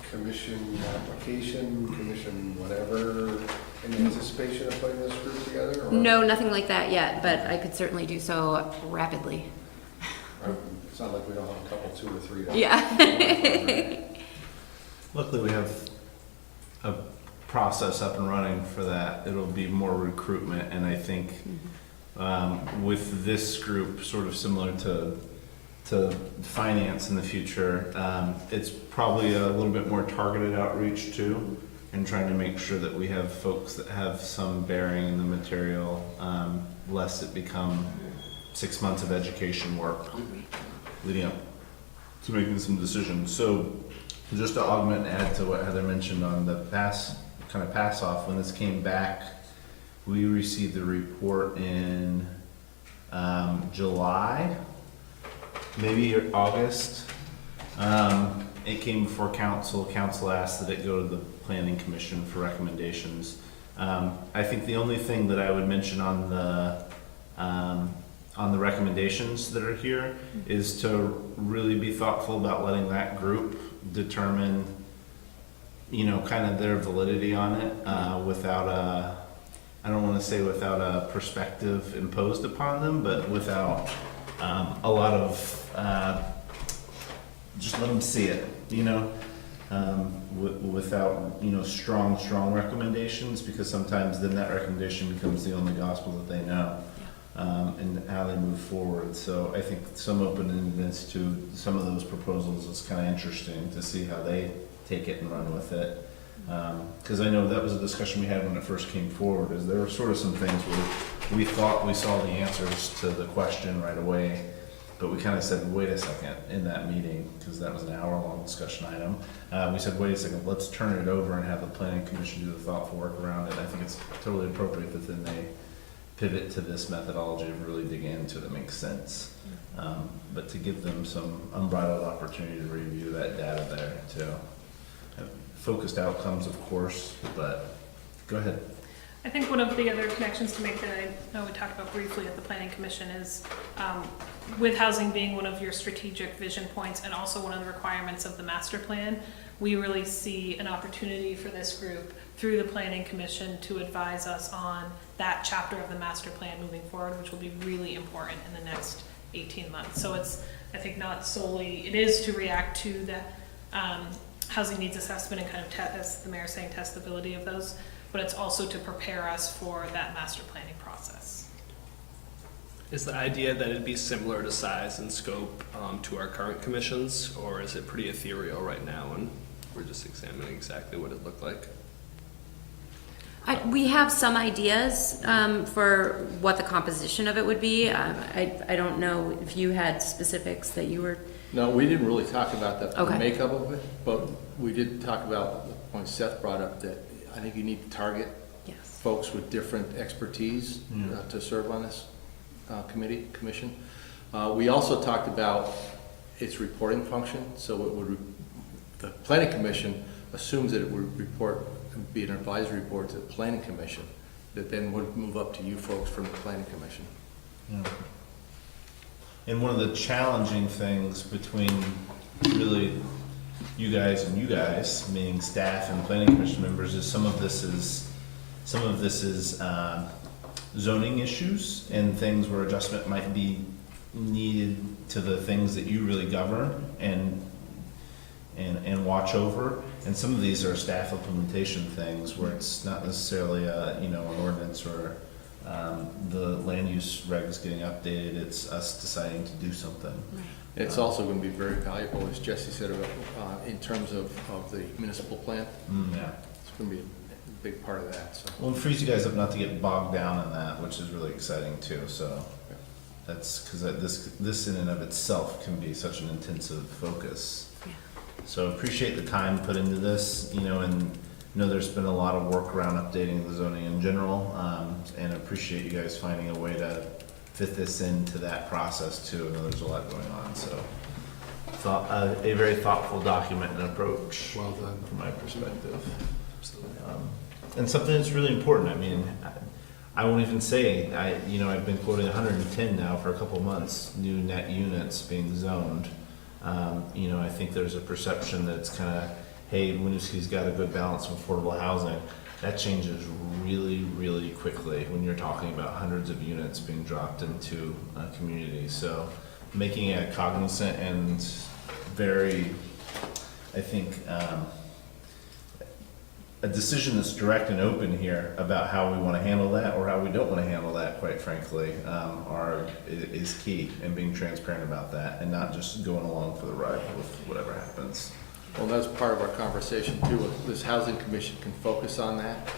commission application, commission whatever, in anticipation of putting this group together? Or? No, nothing like that yet, but I could certainly do so rapidly. It's not like we don't have a couple, 2 or 3. Yeah. Luckily, we have a process up and running for that. It'll be more recruitment, and I think with this group, sort of similar to finance in the future, it's probably a little bit more targeted outreach too, and trying to make sure that we have folks that have some bearing in the material, lest it become 6 months of education work leading up to making some decisions. So just to augment and add to what Heather mentioned on the pass off, when this came back, we received the report in July, maybe August. It came before council. Council asked that it go to the Planning Commission for recommendations. I think the only thing that I would mention on the recommendations that are here is to really be thoughtful about letting that group determine, kind of their validity on it, without I don't want to say without a perspective imposed upon them, but without a lot of, just let them see it, without, you know, strong recommendations, because sometimes then that recommendation becomes the only gospel that they know, and how they move forward. So I think some openness to some of those proposals is kind of interesting to see how they take it and run with it. Because I know that was a discussion we had when it first came forward, is there were sort of some things where we thought we saw the answers to the question right away, but we kind of said, wait a second, in that meeting, because that was an hour-long discussion item. We said, wait a second, let's turn it over and have the planning commission do the thoughtful work around it. I think it's totally appropriate that then they pivot to this methodology of really digging into it that makes sense. But to give them some unbridled opportunity to review that data there too. Focused outcomes, of course, but go ahead. I think one of the other connections to make that I know we talked about briefly at the Planning Commission is with housing being one of your strategic vision points and also one of the requirements of the master plan, we really see an opportunity for this group through the Planning Commission to advise us on that chapter of the master plan moving forward, which will be really important in the next 18 months. So it's, I think, not solely, it is to react to the housing needs assessment and kind of, as the mayor's saying, test the ability of those, but it's also to prepare us for that master planning process. Is the idea that it'd be similar to size and scope to our current commissions, or is it pretty ethereal right now and we're just examining exactly what it looked like? We have some ideas for what the composition of it would be. I don't know if you had specifics that you were. No, we didn't really talk about the Okay. makeup of it, but we did talk about the point Seth brought up, that I think you need to target Yes. folks with different expertise to serve on this commission. We also talked about its reporting function, so it would, the planning commission assumes that it would report, be an advisory report to the planning commission, that then would move up to you folks from the planning commission. Yeah. And one of the challenging things between really you guys, meaning staff and planning commission members, is some of this is zoning issues and things where adjustment might be needed to the things that you really govern and watch over. And some of these are staff implementation things where it's not necessarily an ordinance or the land use regs getting updated. It's us deciding to do something. Right. It's also going to be very valuable, as Jesse said, about, in terms of the municipal plan. Yeah. It's going to be a big part of that, so. Well, it frees you guys up not to get bogged down in that, which is really exciting too. So that's because this in and of itself can be such an intensive focus. Yeah. So appreciate the time put into this, and there's been a lot of work around updating the zoning in general, and appreciate you guys finding a way to fit this into that process too. I know there's a lot going on, so a very thoughtful document and approach. Well done. From my perspective. And something that's really important. I mean, I won't even say, I've been quoting 110 now for a couple of months, new net units being zoned. I think there's a perception that it's kind of, hey, Winooski's got a good balance of affordable housing. That changes really, really quickly when you're talking about hundreds of units being dropped into a community. So making a cognizant and very, I think, a decision that's direct and open here about how we want to handle that or how we don't want to handle that, quite frankly, is key, and being transparent about that and not just going along for the ride with whatever happens. Well, that's part of our conversation too. This housing commission can focus on that,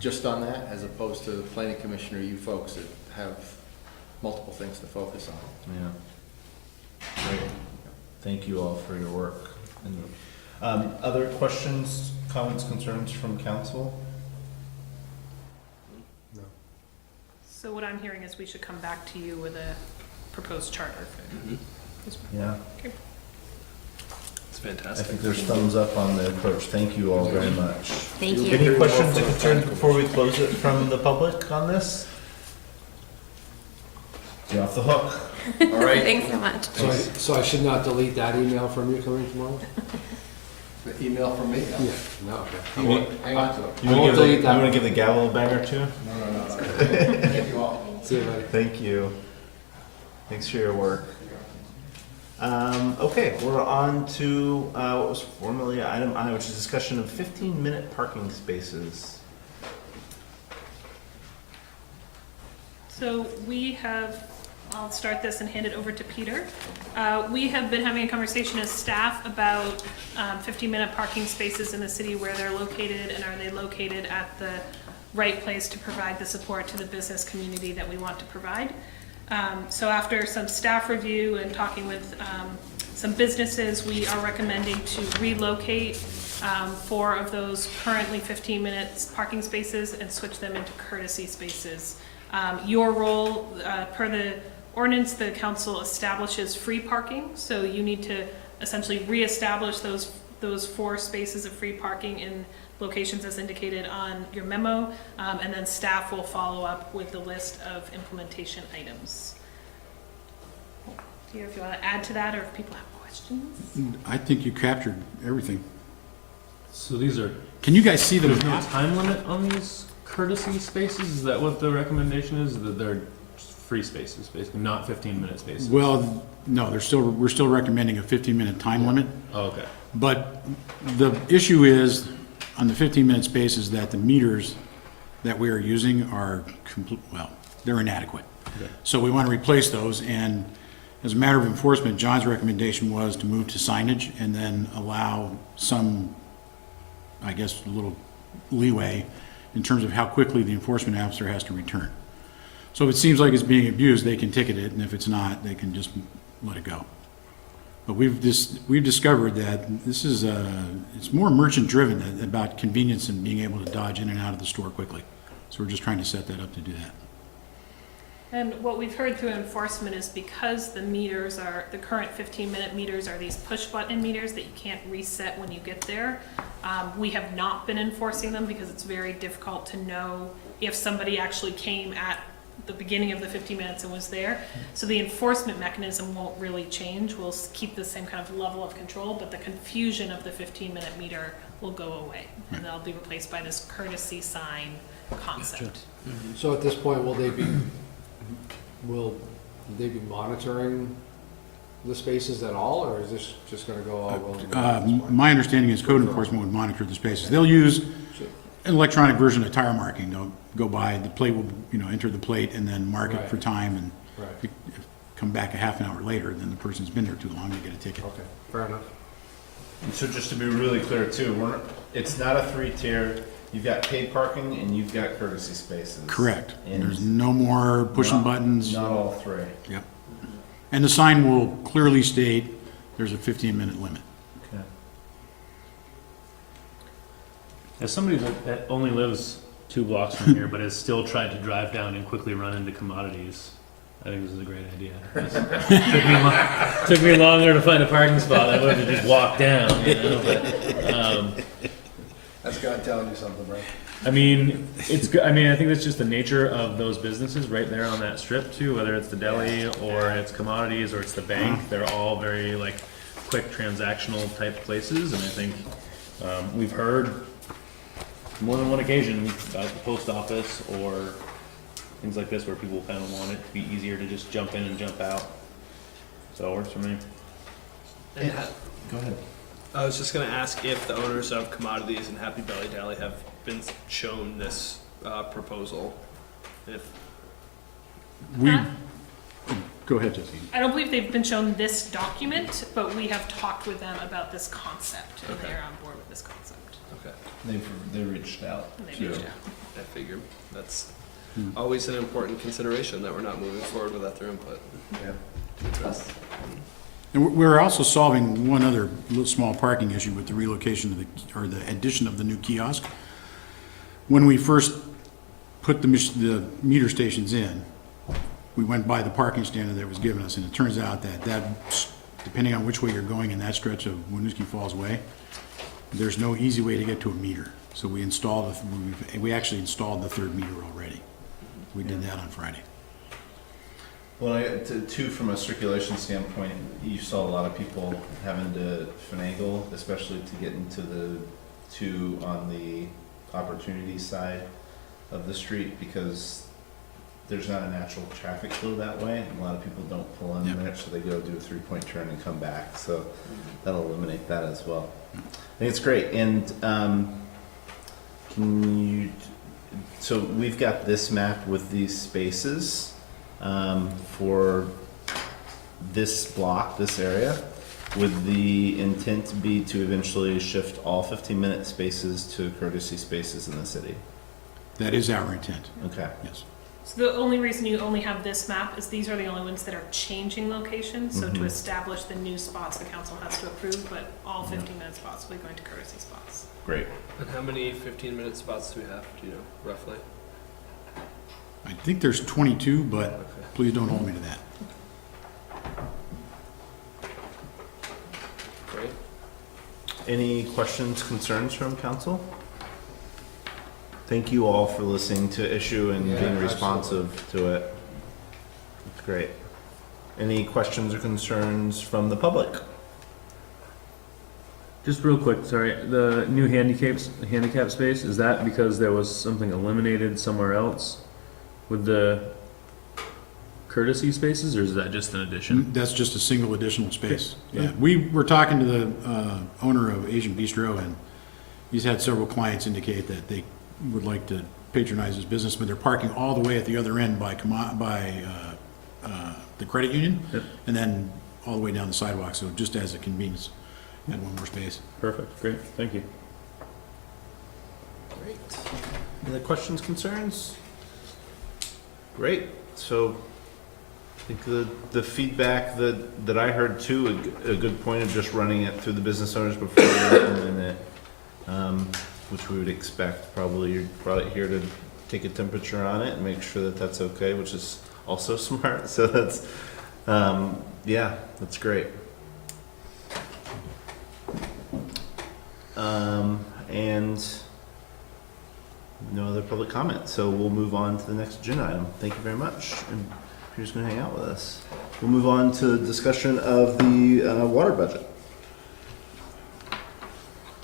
just on that, as opposed to the planning commission or you folks that have multiple things to focus on. Yeah. Great. Thank you all for your work. And, other questions, comments, concerns from council? No. So what I'm hearing is we should come back to you with a proposed charter. Yeah. Okay. It's I fantastic. think there's thumbs up on the approach. Thank you all very much. Thank you. Any questions or concerns before we close it from the public on this? You're off the hook. All right. Thanks so much. So I should not delete that email from you coming tomorrow? The email from me? Yeah, no, okay. Hang on to it. You I want won't delete that. to give the gavel a bang or two? No. Thank you all. See you later. Thank you. Thanks for your work. Okay, we're on to what was formerly item I, which is discussion of 15-minute parking spaces. So we have, I'll start this and hand it over to Peter. We have been having a conversation as staff about 15-minute parking spaces in the city, where they're located, and are they located at the right place to provide the support to the business community that we want to provide. So after some staff review and talking with some businesses, we are recommending to relocate 4 of those currently 15 minutes parking spaces and switch them into courtesy spaces. Your role, per the ordinance, the council establishes free parking, so you need to essentially reestablish those 4 spaces of free parking in locations as indicated on your memo, and then staff will follow up with the list of implementation items. Peter, if you want to add to that, or if people have questions? I think you captured everything. So these are, Can you guys see the there's no map? time limit on these courtesy spaces? Is that what the recommendation is? That they're free spaces, basically, not 15-minute spaces? Well, no, we're still recommending a 15-minute time limit. Oh, okay. But the issue is, on the 15-minute spaces, that the meters that we are using are they're inadequate. Okay. So we want to replace those, and as a matter of enforcement, John's recommendation was to move to signage and then allow some, I guess, a little leeway in terms of how quickly the enforcement officer has to return. So if it seems like it's being abused, they can ticket it, and if it's not, they can just let it go. But we've discovered that this is it's more merchant driven about convenience and being able to dodge in and out of the store quickly. So we're just trying to set that up to do that. And what we've heard through enforcement is because the meters are, the current 15-minute meters are these push-button meters that you can't reset when you get there, we have not been enforcing them because it's very difficult to know if somebody actually came at the beginning of the 50 minutes and was there. So the enforcement mechanism won't really change. We'll keep the same kind of level of control, but the confusion of the 15-minute meter will go away, and they'll be replaced by this courtesy sign concept. So at this point, will they be monitoring the spaces at all, or is this just gonna go all rolling? at this point? My understanding is code enforcement would monitor the spaces. They'll use an electronic version of tire marking. They'll go by, the plate will, enter the plate and then mark it Right. for time, and Right, if come back a half an hour later, then the person's been there too long, they get a ticket. okay, fair enough. And so just to be really clear too, it's not a 3-tier. You've got paid parking and you've got courtesy spaces. Correct. And There's no more pushing not- buttons. Not all 3. Yep. And the sign will clearly state there's a 15-minute limit. Okay. As somebody that only lives 2 blocks from here, but has still tried to drive down and quickly run into commodities, I think this is a great idea. Took me longer to find a parking spot. I would have just walked down, But That's God telling you something, bro. I mean, it's good. I mean, I think that's just the nature of those businesses right there on that strip too. Whether it's the deli or it's commodities or it's the bank, they're all very quick transactional type places, and I think we've heard more than one occasion about the post office or things like this where people kind of want it to be easier to just jump in and jump out. So it works for me. And Go ahead. I was just gonna ask if the owners of Commodities and Happy Belly Deli have been shown this proposal. If We, Huh? go ahead, Jesse. I don't believe they've been shown this document, but we have talked with them about this concept, and Okay. they're on board with this concept. okay, They reached out. And they to- reached out. I figured that's always an important consideration that we're not moving forward without their input Yeah. to address. And we're also solving one other little small parking issue with the relocation of the addition of the new kiosk. When we first put the meter stations in, we went by the parking standard that was given us, and it turns out that depending on which way you're going in that stretch of Winooski Falls Way, there's no easy way to get to a meter. So we actually installed the 3rd meter already. We did that on Friday. Well, too, from a circulation standpoint, you saw a lot of people having to finagle, especially to get into the 2 on the opportunity side of the street, because there's not a natural traffic flow that way. A lot of people don't pull in Yep. there, so they go do a 3-point turn and come back. So that'll eliminate that as well. I think it's great. And can you? So we've got this map with these spaces for this block, this area. Would the intent be to eventually shift all 15-minute spaces to courtesy spaces in the city? That is our intent, Okay. yes. So the only reason you only have this map is these are the only ones that are changing locations. So to Mhm. establish the new spots, the council has to approve, but all 15-minute spots will be going to courtesy spots. Great. And how many 15-minute spots do we have, do you know, roughly? I think there's 22, but Okay. please don't hold me to that. Great. Any questions, concerns from council? Thank you all for listening to issue and Yeah, being responsive to it. It's great. Any questions or concerns from the public? Just real quick, sorry, the new handicap space, is that because there was something eliminated somewhere else with the courtesy spaces, or is that just an addition? That's just a single additional space. Okay. Yeah, we were talking to the owner of Asian Bistro, and he's had several clients indicate that they would like to patronize his business, but they're parking all the way at the other end by the credit union, Yep. and then all the way down the sidewalk, so just as a convenience, add one more space. Perfect, great, thank you. Great. Any other questions, concerns? Great. So I think the feedback that I heard too, a good point of just running it through the business owners before we implement it, which we would expect. Probably you're brought it here to take a temperature on it and make sure that that's okay, which is also smart. So that's, yeah, that's great. And no other public comment, so we'll move on to the next agenda item. Thank you very much. And Peter's gonna hang out with us. We'll move on to discussion of the water budget.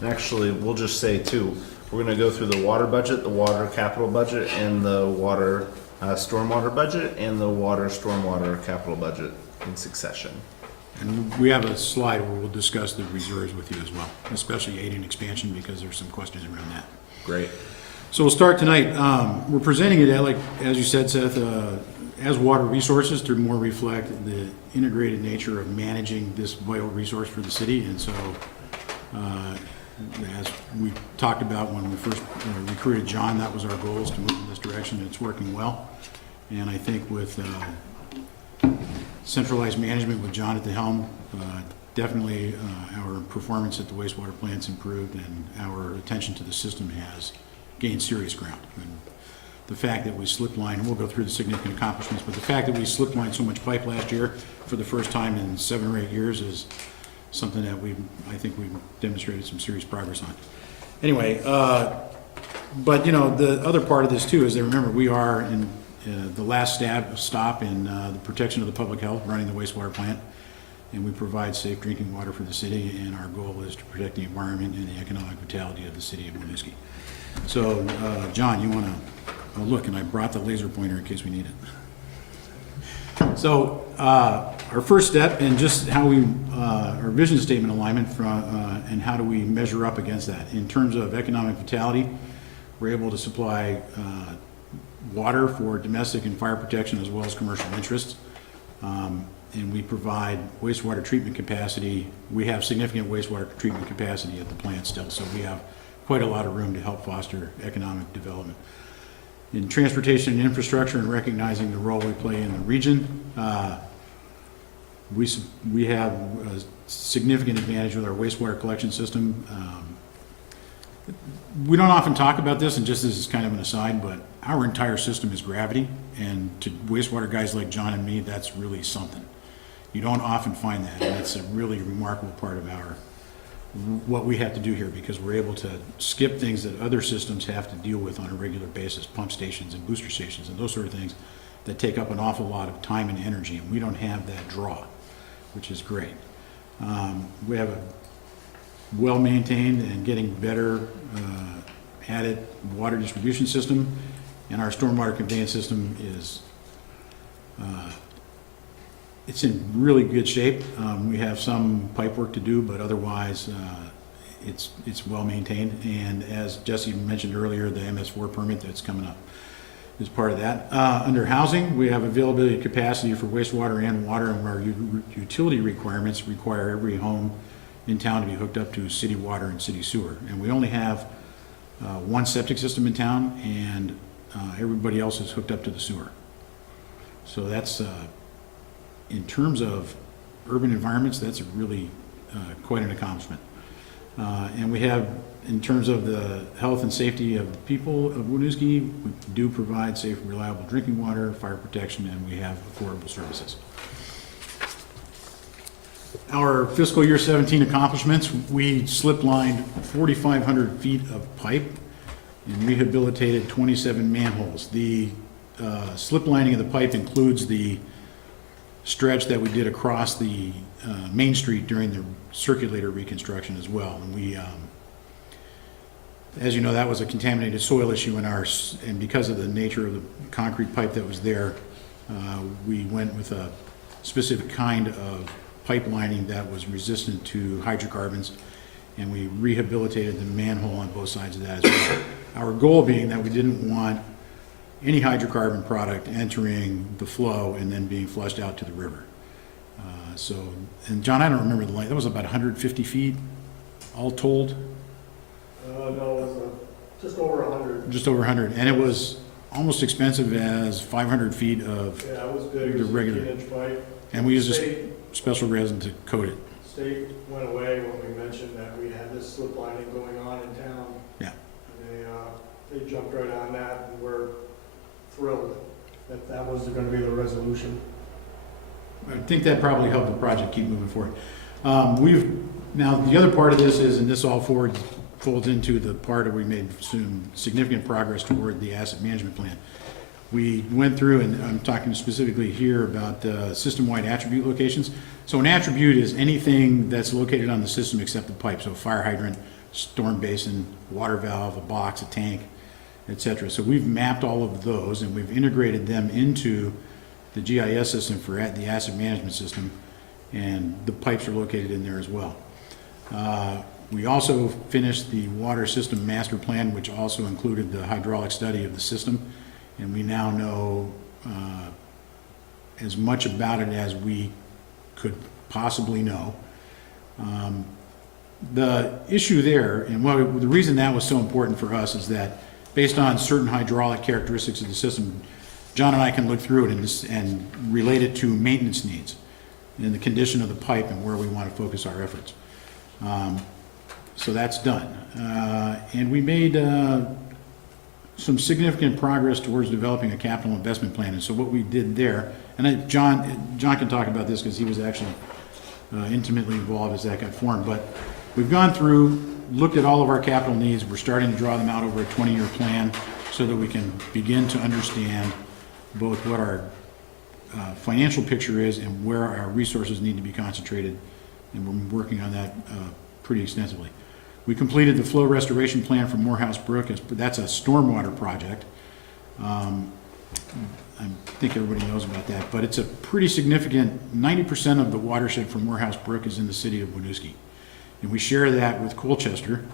And actually, we'll just say too, we're gonna go through the water budget, the water capital budget, and the water stormwater budget, and the water stormwater capital budget in succession. And we have a slide where we'll discuss the reserves with you as well, especially aid and expansion, because there's some questions around that. Great. So we'll start tonight. We're presenting it, like, as you said, Seth, as water resources to more reflect the integrated nature of managing this vital resource for the city. And so, as we talked about when we first recruited John, that was our goal, is to move in this direction. It's working well. And I think with centralized management with John at the helm, definitely our performance at the wastewater plant's improved, and our attention to the system has gained serious ground. And the fact that we slip line, and we'll go through the significant accomplishments, but the fact that we slip lined so much pipe last year for the first time in 7 or 8 years is something that I think we've demonstrated some serious progress on. Anyway, but you know, the other part of this too is that, remember, we are in the last stop in the protection of the public health, running the wastewater plant, and we provide safe drinking water for the city, and our goal is to protect the environment and the economic vitality of the city of Winooski. So, John, you want to look, and I brought the laser pointer in case we need it. So, our first step, and just how we, our vision statement alignment and how do we measure up against that. In terms of economic vitality, we're able to supply water for domestic and fire protection as well as commercial interests. And we provide wastewater treatment capacity. We have significant wastewater treatment capacity at the plant still, so we have quite a lot of room to help foster economic development. In transportation and infrastructure, and recognizing the role we play in the region, we have a significant advantage with our wastewater collection system. We don't often talk about this, and just this is kind of an aside, but our entire system is gravity, and to wastewater guys like John and me, that's really something. You don't often find that, and it's a really remarkable part of what we have to do here, because we're able to skip things that other systems have to deal with on a regular basis, pump stations and booster stations and those sort of things that take up an awful lot of time and energy, and we don't have that draw, which is great. We have a well-maintained and getting better at it water distribution system, and our stormwater conveyance system is It's in really good shape. We have some pipe work to do, but otherwise, it's well maintained. And as Jesse mentioned earlier, the MS4 permit that's coming up is part of that. Under housing, we have availability capacity for wastewater and water, and our utility requirements require every home in town to be hooked up to city water and city sewer. And we only have one septic system in town, and everybody else is hooked up to the sewer. So that's, in terms of urban environments, that's really quite an accomplishment. And we have, in terms of the health and safety of the people of Winooski, we do provide safe and reliable drinking water, fire protection, and we have affordable services. Our fiscal year 17 accomplishments, we slip lined 4,500 feet of pipe and rehabilitated 27 manholes. The slip lining of the pipe includes the stretch that we did across the Main Street during the circulator reconstruction as well. And we, as you know, that was a contaminated soil issue in ours, and because of the nature of the concrete pipe that was there, we went with a specific kind of pipe lining that was resistant to hydrocarbons, and we rehabilitated the manhole on both sides of that as well. Our goal being that we didn't want any hydrocarbon product entering the flow and then being flushed out to the river. So, and John, I don't remember the length, that was about 150 feet, all told? No, it was just over 100. Just over 100, and it was almost expensive as 500 feet of Yeah, it was big. the regular. 15-inch pipe. And we used a State, special resin to coat it. state went away when we mentioned that we had this slip lining going on in town. Yeah. They jumped right on that, and we're thrilled that that was gonna be the resolution. I think that probably helped the project keep moving forward. Now, the other part of this is, and this all folds into the part of we made some significant progress toward the asset management plan. We went through, and I'm talking specifically here about system-wide attribute locations. So an attribute is anything that's located on the system except the pipe. So fire hydrant, storm basin, water valve, a box, a tank, etc. So we've mapped all of those, and we've integrated them into the GIS system for the asset management system, and the pipes are located in there as well. We also finished the water system master plan, which also included the hydraulic study of the system, and we now know as much about it as we could possibly know. The issue there, and the reason that was so important for us is that based on certain hydraulic characteristics of the system, John and I can look through it and relate it to maintenance needs and the condition of the pipe and where we want to focus our efforts. So that's done. And we made some significant progress towards developing a capital investment plan. And so what we did there, and John can talk about this because he was actually intimately involved as that got formed, but we've gone through, looked at all of our capital needs. We're starting to draw them out over a 20-year plan so that we can begin to understand both what our financial picture is and where our resources need to be concentrated, and we're working on that pretty extensively. We completed the flow restoration plan for Morehouse Brook. That's a stormwater project. I think everybody knows about that, but it's a pretty significant, 90% of the watershed from Morehouse Brook is in the city of Winooski. And we share that with Colchester.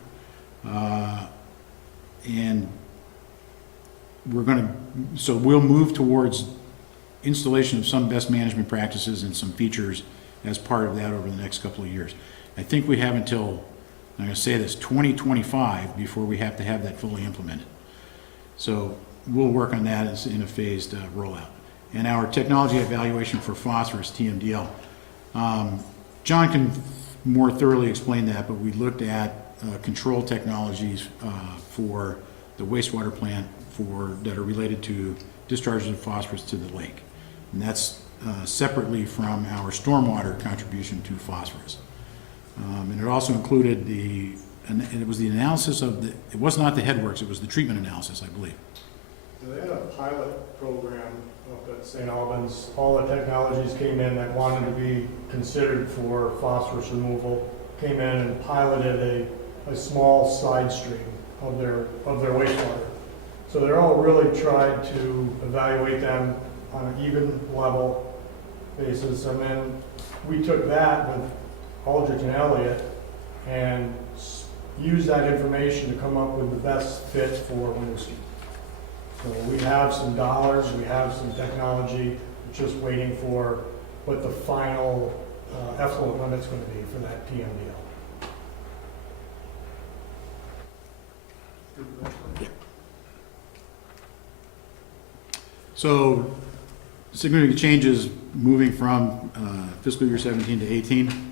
And so we'll move towards installation of some best management practices and some features as part of that over the next couple of years. I think we have until, I'm going to say this, 2025 before we have to have that fully implemented. So we'll work on that as in a phased rollout. And our technology evaluation for phosphorus, TMDL. John can more thoroughly explain that, but we looked at control technologies for the wastewater plant that are related to discharges of phosphorus to the lake. And that's separately from our stormwater contribution to phosphorus. And it also included and it was the analysis of it was not the headworks, it was the treatment analysis, I believe. They had a pilot program up at St. Albans. All the technologies came in that wanted to be considered for phosphorus removal, came in and piloted a small side stream of their wastewater. So they're all really tried to evaluate them on an even level basis. And then we took that with Aldrich and Elliott and used that information to come up with the best fit for Winooski. So we have some dollars, we have some technology, we're just waiting for what the final effluent limit's going to be for that TMDL. So significant changes moving from fiscal year 17 to 18.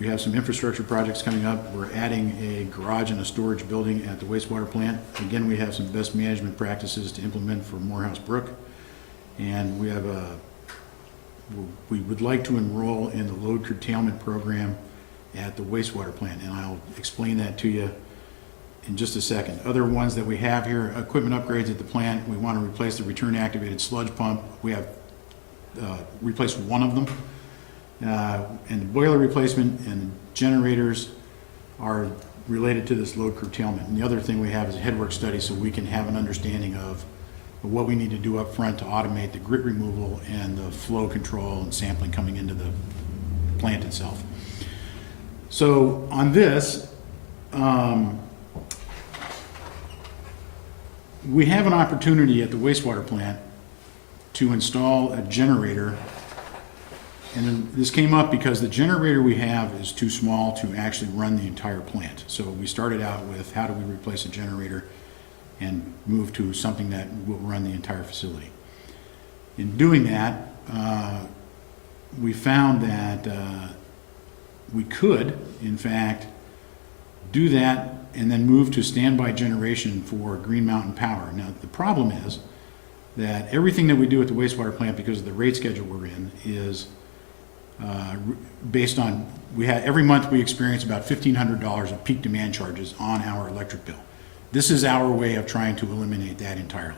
We have some infrastructure projects coming up. We're adding a garage and a storage building at the wastewater plant. Again, we have some best management practices to implement for Morehouse Brook. And we have we would like to enroll in the load curtailment program at the wastewater plant. And I'll explain that to you in just a second. Other ones that we have here, equipment upgrades at the plant. We want to replace the return activated sludge pump. We have replaced one of them. And the boiler replacement and generators are related to this load curtailment. And the other thing we have is a headwork study so we can have an understanding of what we need to do up front to automate the grit removal and the flow control and sampling coming into the plant itself. So on this, we have an opportunity at the wastewater plant to install a generator. And then this came up because the generator we have is too small to actually run the entire plant. So we started out with how do we replace a generator and move to something that will run the entire facility. In doing that, we found that we could, in fact, do that and then move to standby generation for Green Mountain Power. Now, the problem is that everything that we do at the wastewater plant, because of the rate schedule we're in, is based on, every month we experience about $1,500 of peak demand charges on our electric bill. This is our way of trying to eliminate that entirely.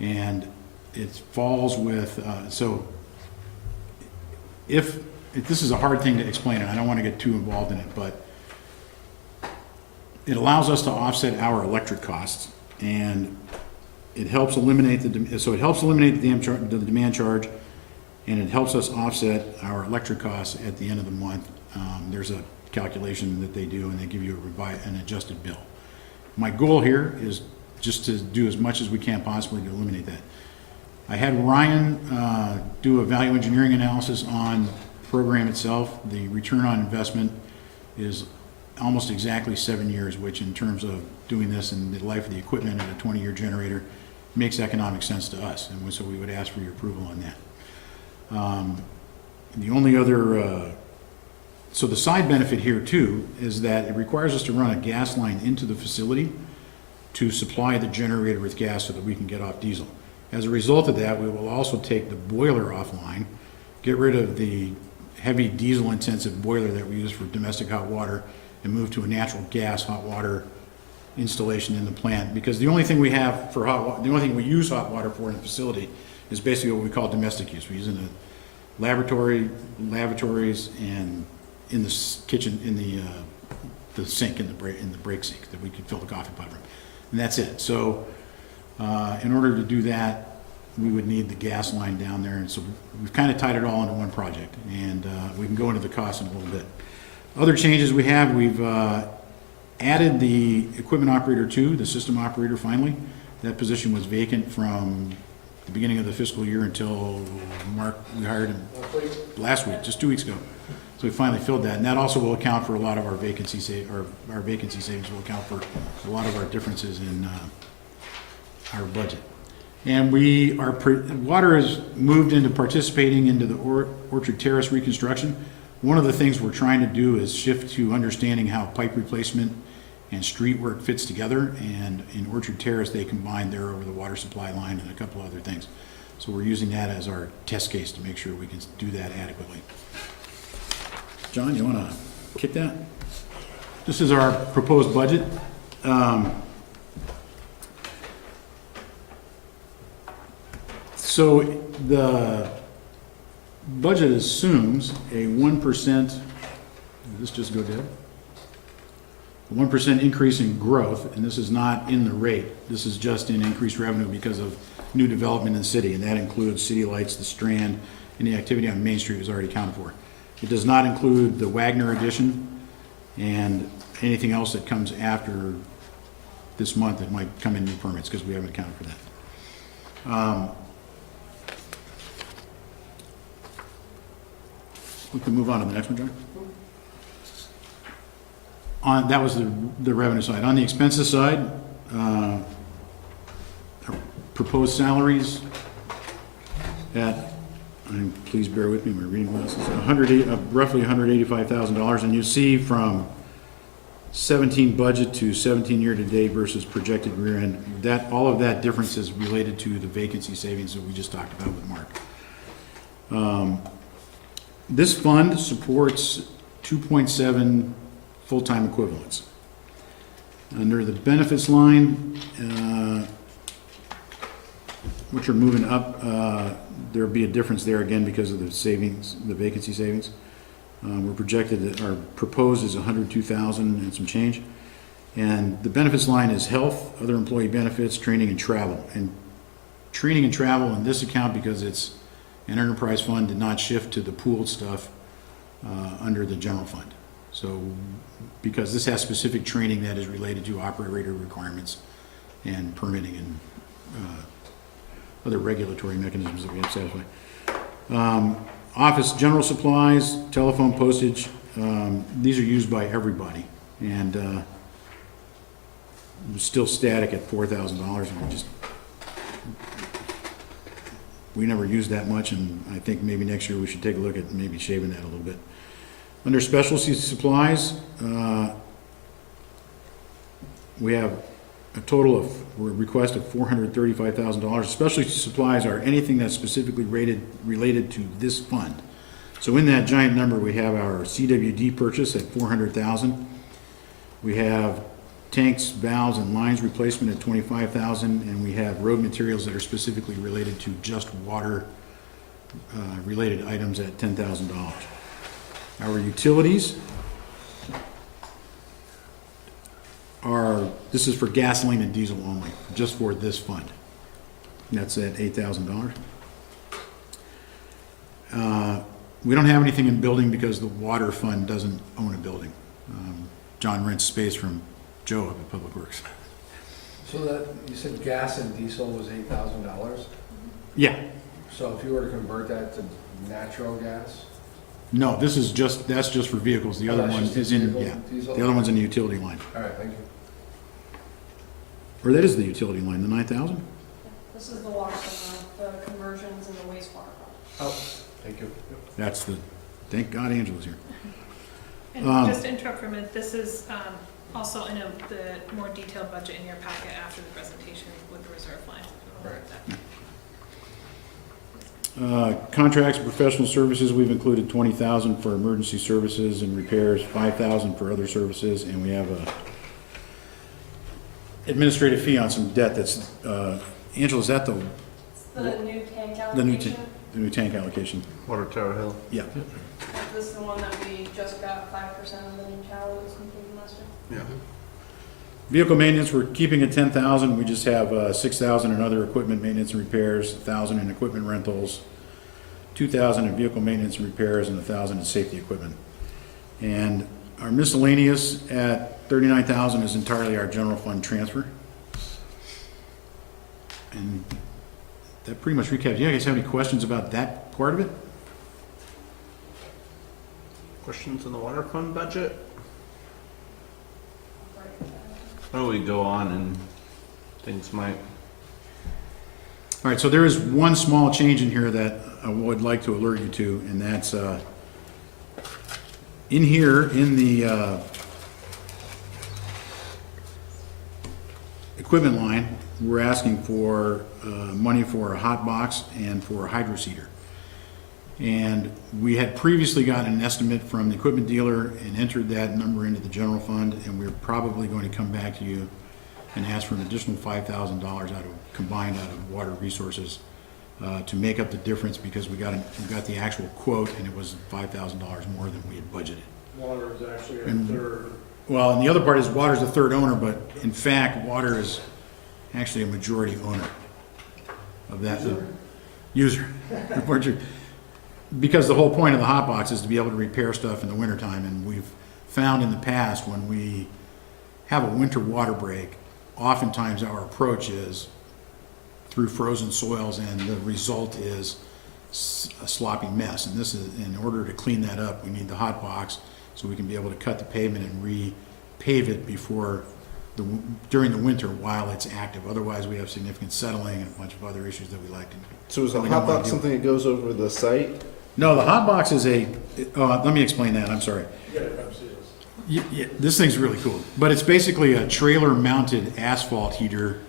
And it falls with, so if this is a hard thing to explain, and I don't want to get too involved in it, but it allows us to offset our electric costs, and it helps eliminate the demand charge, and it helps us offset our electric costs at the end of the month. There's a calculation that they do, and they give you an adjusted bill. My goal here is just to do as much as we can possibly to eliminate that. I had Ryan do a value engineering analysis on the program itself. The return on investment is almost exactly 7 years, which in terms of doing this and the life of the equipment and a 20-year generator makes economic sense to us. And so we would ask for your approval on that. The only other, so the side benefit here too is that it requires us to run a gas line into the facility to supply the generator with gas so that we can get off diesel. As a result of that, we will also take the boiler offline, get rid of the heavy diesel intensive boiler that we use for domestic hot water, and move to a natural gas hot water installation in the plant. Because the only thing we have for hot water, the only thing we use hot water for in the facility is basically what we call domestic use. We use it in the lavatories, and in the kitchen, in the sink, in the break sink that we could fill the coffee pot from. And that's it. So in order to do that, we would need the gas line down there. And so we've kind of tied it all into one project, and we can go into the cost in a little bit. Other changes we have, we've added the equipment operator 2, the system operator finally. That position was vacant from the beginning of the fiscal year until we hired him last week, just 2 weeks ago. So we finally filled that, and that also will account for a lot of our vacancy our vacancy savings will account for a lot of our differences in our budget. And water has moved into participating into the Orchard Terrace reconstruction. One of the things we're trying to do is shift to understanding how pipe replacement and street work fits together. And in Orchard Terrace, they combine there over the water supply line and a couple other things. So we're using that as our test case to make sure we can do that adequately. John, you want to kick that? This is our proposed budget. So the budget assumes a 1%, did this just go dead? A 1% increase in growth, and this is not in the rate. This is just in increased revenue because of new development in the city, and that includes city lights, the Strand, and the activity on Main Street was already accounted for. It does not include the Wagner addition and anything else that comes after this month that might come in new permits, because we haven't accounted for that. We can move on to the next one, John. That was the revenue side. On the expenses side, proposed salaries at, please bear with me, my reading glasses, roughly $185,000, and you see from 17 budget to 17 year-to-date versus projected rear end, that, all of that difference is related to the vacancy savings that we just talked about with Mark. This fund supports 2.7 full-time equivalents. Under the benefits line, which are moving up, there'll be a difference there again because of the savings, the vacancy savings. We're projected that our proposed is 102,000 and some change. And the benefits line is health, other employee benefits, training and travel. And training and travel in this account, because it's an enterprise fund, did not shift to the pooled stuff under the general fund. So, because this has specific training that is related to operator requirements and permitting and other regulatory mechanisms that we have to satisfy. Office general supplies, telephone postage, these are used by everybody. And we're still static at $4,000, and we never used that much, and I think maybe next year we should take a look at maybe shaving that a little bit. Under specialty supplies, we have a total of, request of $435,000. Specialty supplies are anything that's specifically related to this fund. So in that giant number, we have our CWD purchase at $400,000. We have tanks, valves, and lines replacement at $25,000, and we have road materials that are specifically related to just water related items at $10,000. Our utilities are, this is for gasoline and diesel only, just for this fund. And that's at $8,000. We don't have anything in building because the water fund doesn't own a building. John rents space from Joe up at Public Works. So that, you said gas and diesel was $8,000? Yeah. So if you were to convert that to natural gas? No, this is just, that's just for vehicles. The other that's one just is in, vehicle yeah. diesel? The other one's in the utility line. All right, thank you. Or that is the utility line, the 9,000? This is the water fund, the conversions and the wastewater fund. Oh, thank you. That's the, thank God Angela's here. And just to interrupt for a minute, this is also in the more detailed budget in your packet after the presentation with the reserve line. Right. Contracts and professional services, we've included 20,000 for emergency services and repairs, 5,000 for other services, and we have a administrative fee on some debt that's, Angela, is that the New tank the allocation. new tank allocation? Water Tower Hill. Yeah. This is the one that we just got 5% of the new tower that was completed last year. Yeah. Vehicle maintenance, we're keeping at 10,000. We just have 6,000 in other equipment maintenance and repairs, 1,000 in equipment rentals, 2,000 in vehicle maintenance and repairs, and 1,000 in safety equipment. And our miscellaneous at 39,000 is entirely our general fund transfer. And that pretty much recaps. You guys have any questions about that part of it? Questions on the water fund budget? Why don't we go on and things might... All right, so there is one small change in here that I would like to alert you to, and that's in here, in the equipment line, we're asking for money for a hot box and for a hydro seeder. And we had previously gotten an estimate from the equipment dealer and entered that number into the general fund, and we're probably going to come back to you and ask for an additional $5,000 combined out of water resources to make up the difference, because we got the actual quote and it was $5,000 more than we had budgeted. Water is actually a And- third. Well, and the other part is water's the third owner, but in fact, water is actually a majority owner. of that. User. Because the whole point of the hot box is to be able to repair stuff in the wintertime, and we've found in the past when we have a winter water break, oftentimes our approach is through frozen soils, and the result is a sloppy mess. And this is, in order to clean that up, we need the hot box so we can be able to cut the pavement and re-pave it before during the winter while it's active. Otherwise, we have significant settling and a bunch of other issues that we like to. So is the we don't hot wanna box do. something that goes over the site? No, the hot box is let me explain that, I'm sorry. This thing's really cool, but it's basically a trailer-mounted asphalt heater.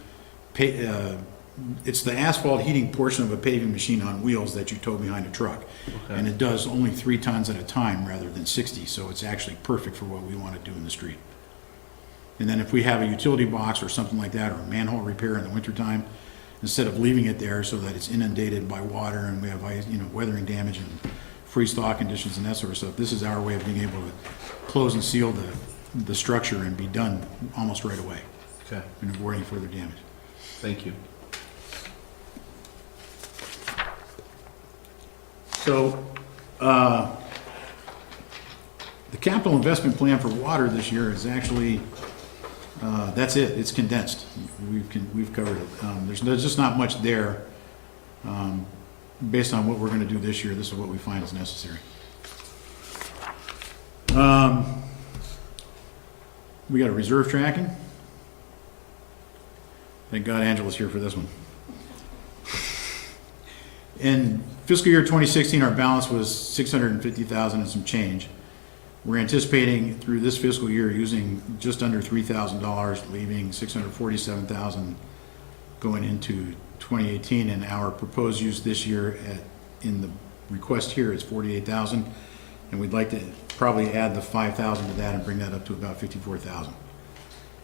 It's the asphalt heating portion of a paving machine on wheels that you tow behind a truck. Okay. And it does only 3 tons at a time rather than 60, so it's actually perfect for what we want to do in the street. And then if we have a utility box or something like that, or a manhole repair in the wintertime, instead of leaving it there so that it's inundated by water and we have weathering damage and freeze-thaw conditions and that sort of stuff, this is our way of being able to close and seal the structure and be done almost right away. Okay. And avoiding further damage. Thank you. So, the capital investment plan for water this year is actually, that's it, it's condensed. We've covered it. There's just not much there. Based on what we're gonna do this year, this is what we find is necessary. We got a reserve tracking. Thank God Angela's here for this one. In fiscal year 2016, our balance was $650,000 and some change. We're anticipating through this fiscal year using just under $3,000, leaving $647,000 going into 2018, and our proposed use this year in the request here is $48,000, and we'd like to probably add the $5,000 to that and bring that up to about $54,000.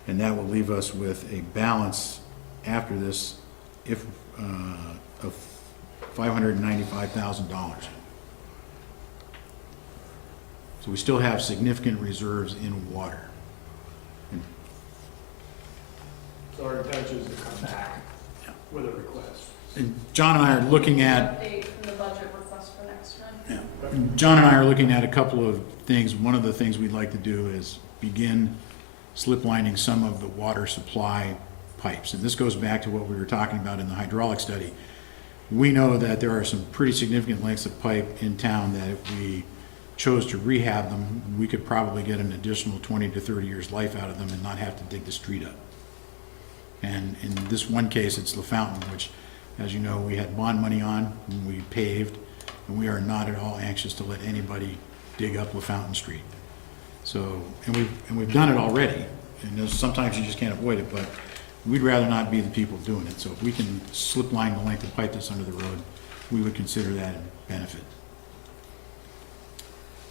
And that will leave us with a balance after this of $595,000. So we still have significant reserves in water. So our intention is to come back with a request. And John and I are looking at, Update from the budget request for next time. John and I are looking at a couple of things. One of the things we'd like to do is begin slip lining some of the water supply pipes. And this goes back to what we were talking about in the hydraulic study. We know that there are some pretty significant lengths of pipe in town that if we chose to rehab them, we could probably get an additional 20 to 30 years life out of them and not have to dig the street up. And in this one case, it's the fountain, which, as you know, we had bond money on, and we paved, and we are not at all anxious to let anybody dig up LaFountain Street. So, and we've done it already, and sometimes you just can't avoid it, but we'd rather not be the people doing it. So if we can slip line the length of pipe that's under the road, we would consider that a benefit.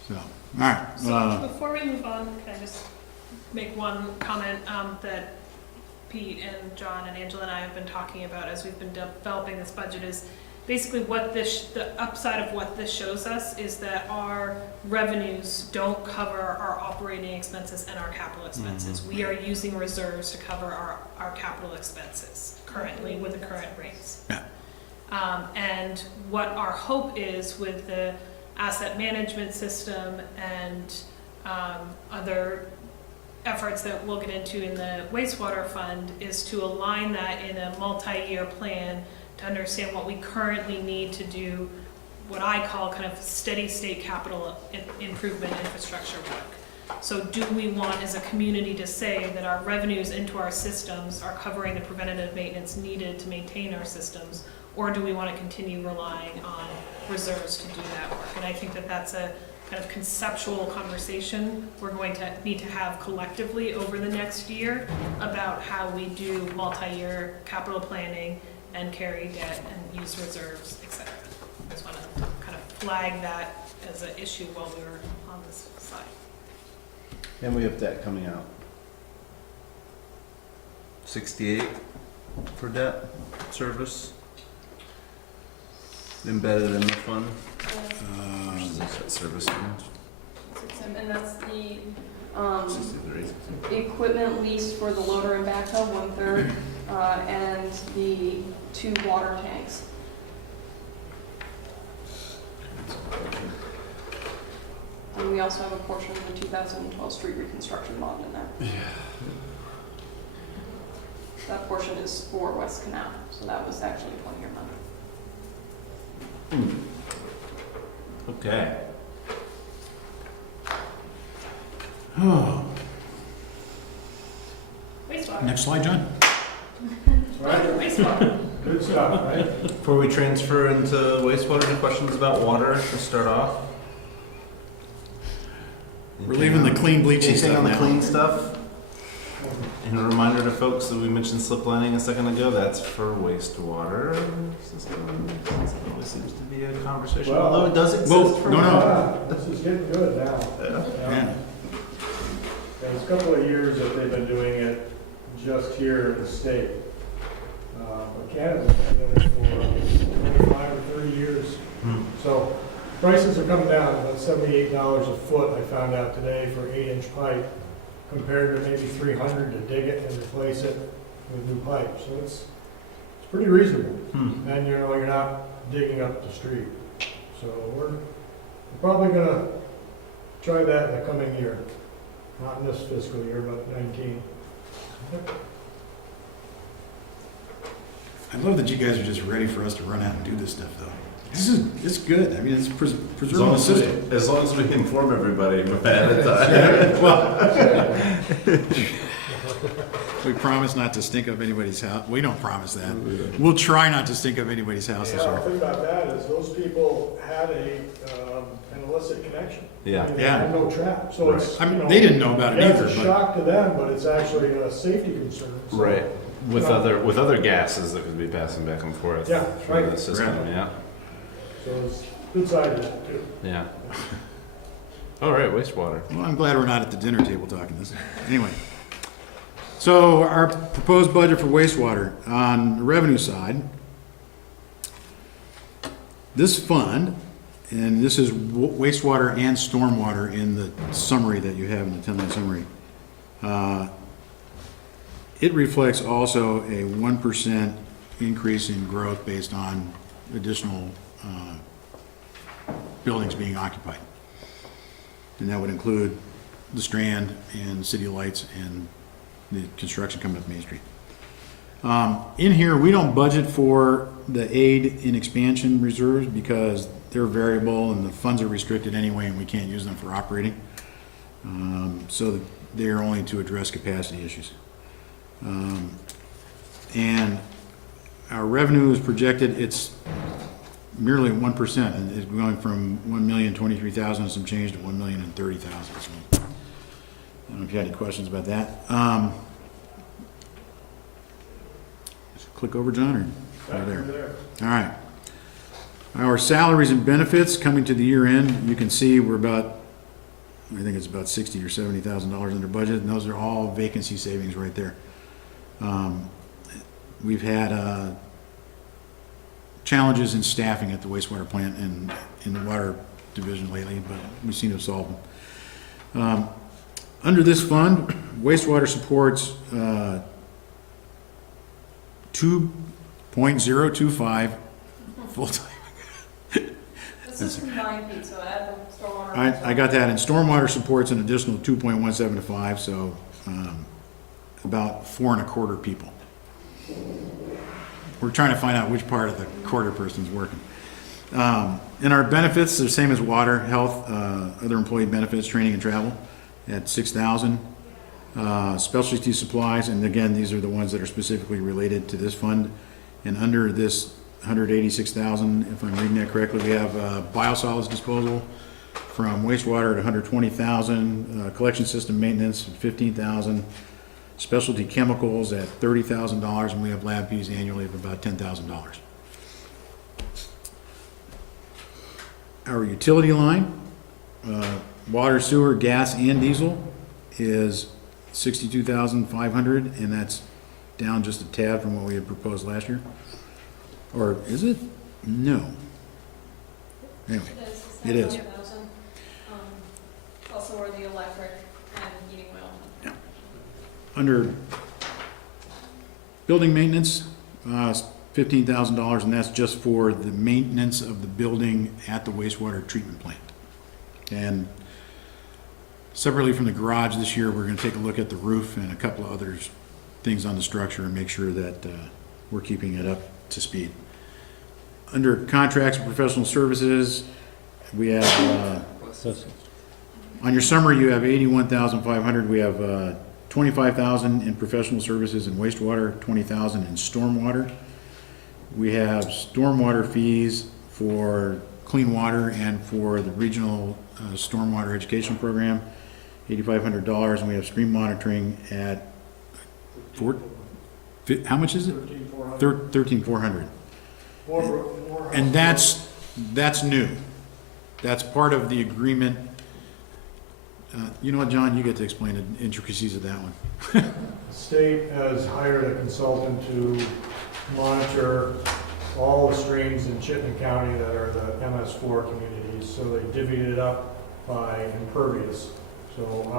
So, all right. So before we move on, can I just make one comment that Pete and John and Angela and I have been talking about as we've been developing this budget is basically what the upside of what this shows us is that our revenues don't cover our operating expenses and our capital expenses. We are using reserves to cover our capital expenses currently with the current rates. Yeah. And what our hope is with the asset management system and other efforts that we'll get into in the wastewater fund is to align that in a multi-year plan to understand what we currently need to do, what I call kind of steady state capital improvement infrastructure work. So do we want as a community to say that our revenues into our systems are covering the preventative maintenance needed to maintain our systems, or do we want to continue relying on reserves to do that work? And I think that that's a kind of conceptual conversation we're going to need to have collectively over the next year about how we do multi-year capital planning and carry debt and use reserves, etc. I just want to kind of flag that as an issue while we were on this side. And we have debt coming out. 68 for debt service. Embedded in the fund. Debt service fund. And that's the Equipment leased for the loader and backhoe, 1/3, and the 2 water tanks. And we also have a portion of the 2012 street reconstruction bond in there. That portion is for West Canal, so that was actually a 20-year bond. Okay. Oh, Wastewater. next slide, John. Right? Wastewater. Good stuff, right? Before we transfer into wastewater, any questions about water to start off? We're leaving the clean bleachy Anything stuff on the now. clean stuff? And a reminder to folks that we mentioned slip lining a second ago, that's for wastewater system. It always seems to be a conversation, Well, although it does exist well, for no, no. water. This is getting good now. Yeah. There's a couple of years that they've been doing it just here in the state. But Canada's been doing it for 25 or 30 years. So prices are coming down, about $78 a foot, I found out today, for 8-inch pipe, compared to maybe $300 to dig it and replace it with new pipe. So it's pretty reasonable. And you're not digging up the street. So we're probably gonna try that in the coming year. Not in this fiscal year, but 19. I love that you guys are just ready for us to run out and do this stuff, though. It's good. I mean, it's preserving the system. As long as we inform everybody ahead of time. Well, we promise not to stink up anybody's house. We don't promise that. We'll try not to stink up anybody's house this Yeah, year. the thing about that is those people had an illicit connection. Yeah. I mean, they Yeah. had no trap, so it's, I mean, you know, they didn't know about it yeah, either, it's a but shock to them, but it's actually a safety concern. So, Right. With No. other gases that could be passing back and forth Yeah, through right. the system, Right. yeah. So it's good side of it too. Yeah. All right, wastewater. well, I'm glad we're not at the dinner table talking this. Anyway. So our proposed budget for wastewater on the revenue side, this fund, and this is wastewater and stormwater in the summary that you have in the 10-line summary. It reflects also a 1% increase in growth based on additional buildings being occupied. And that would include the Strand and City Lights and the construction coming up Main Street. In here, we don't budget for the aid in expansion reserves because they're variable and the funds are restricted anyway and we can't use them for operating. So they're only to address capacity issues. And our revenue is projected, it's merely 1%, and it's going from 1,023,000 and some change to 1,030,000. So I don't know if you had any questions about that. Just click over, John, or right there? All right. Our salaries and benefits coming to the year end, you can see we're about, I think it's about $60,000 or $70,000 under budget, and those are all vacancy savings right there. We've had challenges in staffing at the wastewater plant and in the water division lately, but we seem to have solved them. Under this fund, wastewater supports 2.025 full-time. This is combined feet, so add the stormwater. I got that, and stormwater supports an additional 2.175, so about 4.25 people. We're trying to find out which part of the quarter person's working. In our benefits, they're the same as water, health, other employee benefits, training and travel at 6,000. Specialty supplies, and again, these are the ones that are specifically related to this fund. And under this 186,000, if I'm reading that correctly, we have biosolids disposal from wastewater at 120,000, collection system maintenance at 15,000, specialty chemicals at $30,000, and we have lab fees annually of about $10,000. Our utility line, water, sewer, gas, and diesel is 62,500, and that's down just a tad from what we had proposed last year. Or is it? No. Anyway, it is. Also where the electric and Under building maintenance, $15,000, and that's just for the maintenance of the building at the wastewater treatment plant. And separately from the garage this year, we're gonna take a look at the roof and a couple of other things on the structure and make sure that we're keeping it up to speed. Under contracts and professional services, we have, on your summary, you have 81,500. We have 25,000 in professional services and wastewater, 20,000 in stormwater. We have stormwater fees for clean water and for the regional stormwater education program, $8,500, and we have stream monitoring at how much is it? 13,400. And that's new. That's part of the agreement. You know what, John, you get to explain the intricacies of that one. The state has hired a consultant to monitor all the streams in Chittenden County that are the MS4 communities, so they divvied it up by impervious. So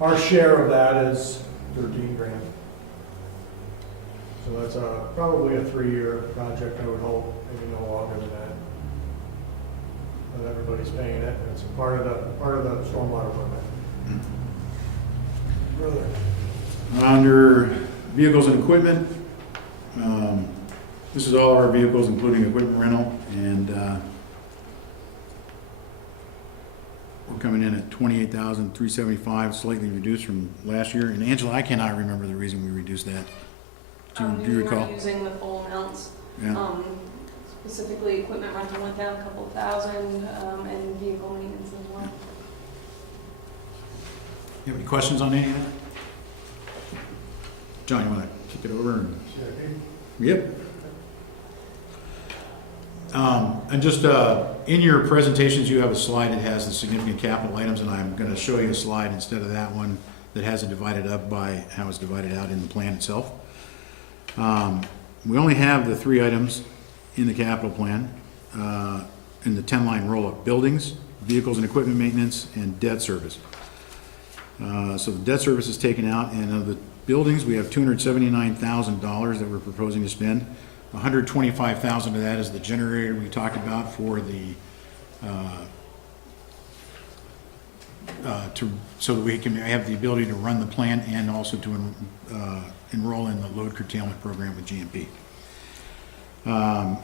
our share of that is 13 grand. So that's probably a 3-year project, I would hope, maybe no longer than that. But everybody's paying it, and it's part of the stormwater permit. Brother. Under vehicles and equipment, this is all our vehicles, including equipment rental, and we're coming in at $28,375, slightly reduced from last year. And Angela, I cannot remember the reason we reduced that. Do you We recall? weren't using the full amounts. Yeah. Specifically, equipment rental went down a couple thousand, and vehicle maintenance as well. You have any questions on any of that? John, you want to kick it over? Yep. And just in your presentations, you have a slide that has the significant capital items, and I'm going to show you a slide instead of that one that has it divided up by how it's divided out in the plan itself. We only have the 3 items in the capital plan, in the 10-line roll-up: buildings, vehicles and equipment maintenance, and debt service. So the debt service is taken out, and of the buildings, we have $279,000 that we're proposing to spend. $125,000 of that is the generator we talked about for the so that we can have the ability to run the plant and also to enroll in the load curtailment program with GMP.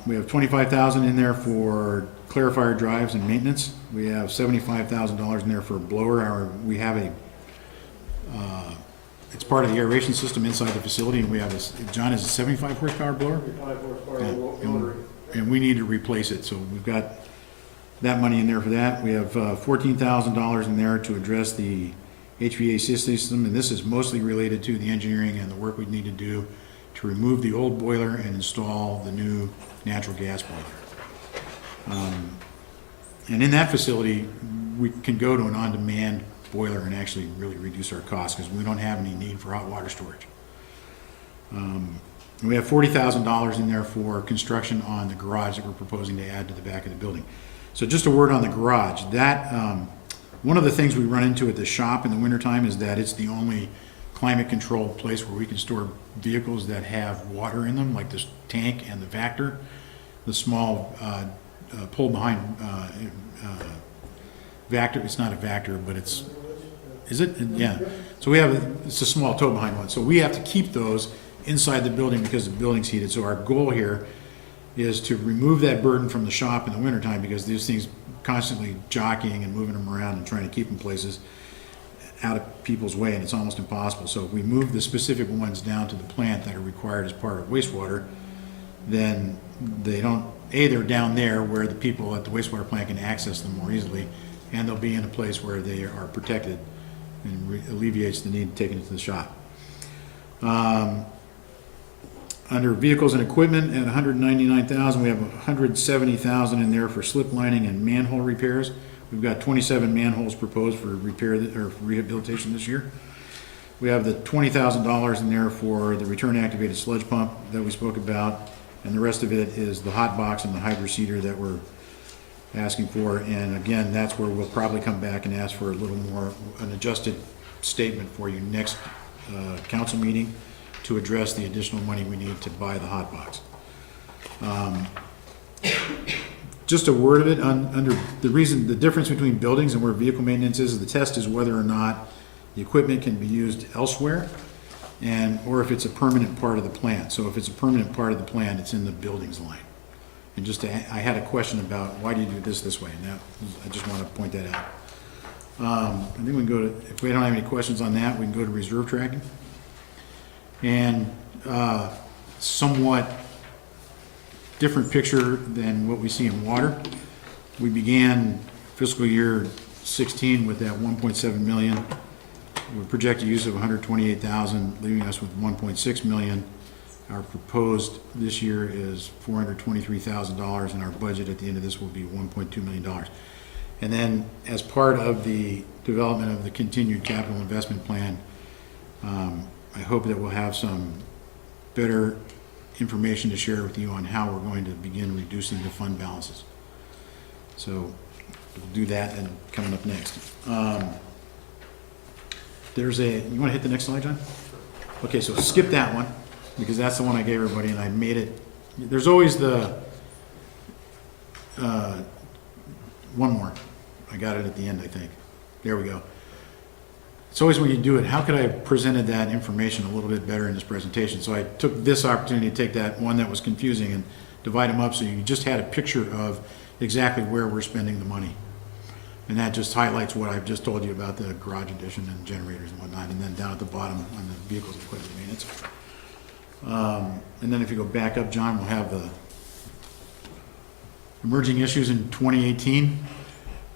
We have $25,000 in there for clarifier drives and maintenance. We have $75,000 in there for a blower. We have a it's part of the aeration system inside the facility, and we have a, John, is a 75 horsepower blower? 75 horsepower Yeah. rotary. And we need to replace it, so we've got that money in there for that. We have $14,000 in there to address the HVAC system, and this is mostly related to the engineering and the work we need to do to remove the old boiler and install the new natural gas boiler. And in that facility, we can go to an on-demand boiler and actually really reduce our costs because we don't have any need for hot water storage. We have $40,000 in there for construction on the garage that we're proposing to add to the back of the building. So just a word on the garage. That one of the things we run into at the shop in the wintertime is that it's the only climate-controlled place where we can store vehicles that have water in them, like this tank and the Vactor, the small pull-behind Vactor. It's not a Vactor, but it's, is it? Yeah. So we have, it's a small tow-behind one. So we have to keep those inside the building because the building's heated. So our goal here is to remove that burden from the shop in the wintertime because these things constantly jockeying and moving them around and trying to keep them places out of people's way, and it's almost impossible. So if we move the specific ones down to the plant that are required as part of wastewater, then they don't, they're down there where the people at the wastewater plant can access them more easily, and they'll be in a place where they are protected and alleviates the need of taking it to the shop. Under vehicles and equipment at $199,000, we have $170,000 in there for slip lining and manhole repairs. We've got 27 manholes proposed for repair or for rehabilitation this year. We have the $20,000 in there for the return activated sludge pump that we spoke about, and the rest of it is the hot box and the hydro seeder that we're asking for. And again, that's where we'll probably come back and ask for a little more, an adjusted statement for you next council meeting to address the additional money we need to buy the hot box. Just a word of it, under the difference between buildings and where vehicle maintenance is, the test is whether or not the equipment can be used elsewhere, or if it's a permanent part of the plant. So if it's a permanent part of the plant, it's in the buildings line. And I had a question about why do you do this way, and I just want to point that out. I think we can go to, if we don't have any questions on that, we can go to reserve tracking. And somewhat different picture than what we see in water. We began fiscal year 16 with that 1.7 million. We projected use of 128,000, leaving us with 1.6 million. Our proposed this year is $423,000, and our budget at the end of this will be $1.2 million. And then, as part of the development of the continued capital investment plan, I hope that we'll have some better information to share with you on how we're going to begin reducing the fund balances. So we'll do that and coming up next. You want to hit the next slide, John? Okay, so skip that one because that's the one I gave everybody and I made it. There's always the, one more. I got it at the end, I think. There we go. It's always when you do it, how could I have presented that information a little bit better in this presentation? So I took this opportunity to take that one that was confusing and divide them up so you just had a picture of exactly where we're spending the money. And that just highlights what I've just told you about the garage addition and generators and whatnot. And then down at the bottom on the vehicles and equipment maintenance. And then if you go back up, John, we'll have the emerging issues in 2018.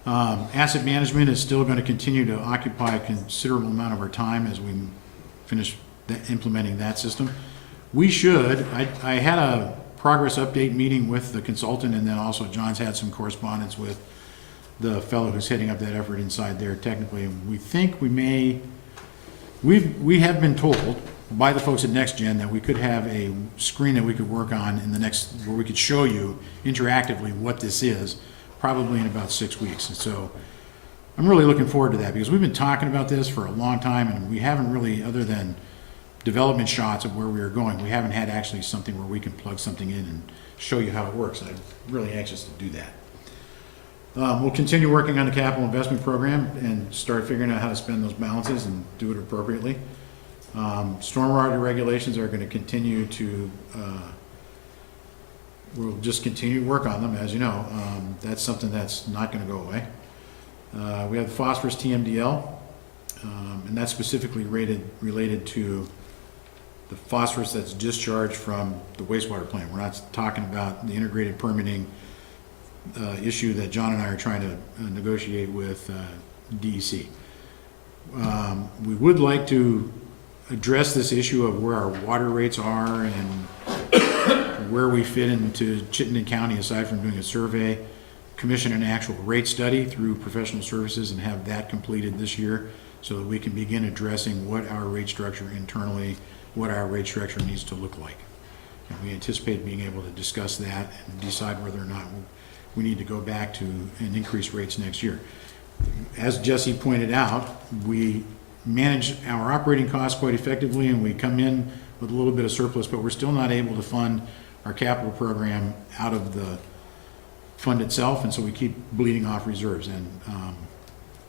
Asset management is still going to continue to occupy a considerable amount of our time as we finish implementing that system. I had a progress update meeting with the consultant, and then also John's had some correspondence with the fellow who's heading up that effort inside there technically. And we think we have been told by the folks at NextGen that we could have a screen that we could work on where we could show you interactively what this is, probably in about 6 weeks. And so I'm really looking forward to that because we've been talking about this for a long time and we haven't really, other than development shots of where we are going, we haven't had actually something where we can plug something in and show you how it works. I'm really anxious to do that. We'll continue working on the capital investment program and start figuring out how to spend those balances and do it appropriately. Stormwater regulations are going to continue to we'll just continue to work on them, as you know. That's something that's not going to go away. We have the phosphorus TMDL, and that's specifically related to the phosphorus that's discharged from the wastewater plant. We're not talking about the integrated permitting issue that John and I are trying to negotiate with DEC. We would like to address this issue of where our water rates are and where we fit into Chittenden County aside from doing a survey, commission an actual rate study through professional services and have that completed this year so that we can begin addressing what our rate structure internally, what our rate structure needs to look like. And we anticipate being able to discuss that and decide whether or not we need to go back to and increase rates next year. As Jesse pointed out, we manage our operating costs quite effectively and we come in with a little bit of surplus, but we're still not able to fund our capital program out of the fund itself, and so we keep bleeding off reserves. And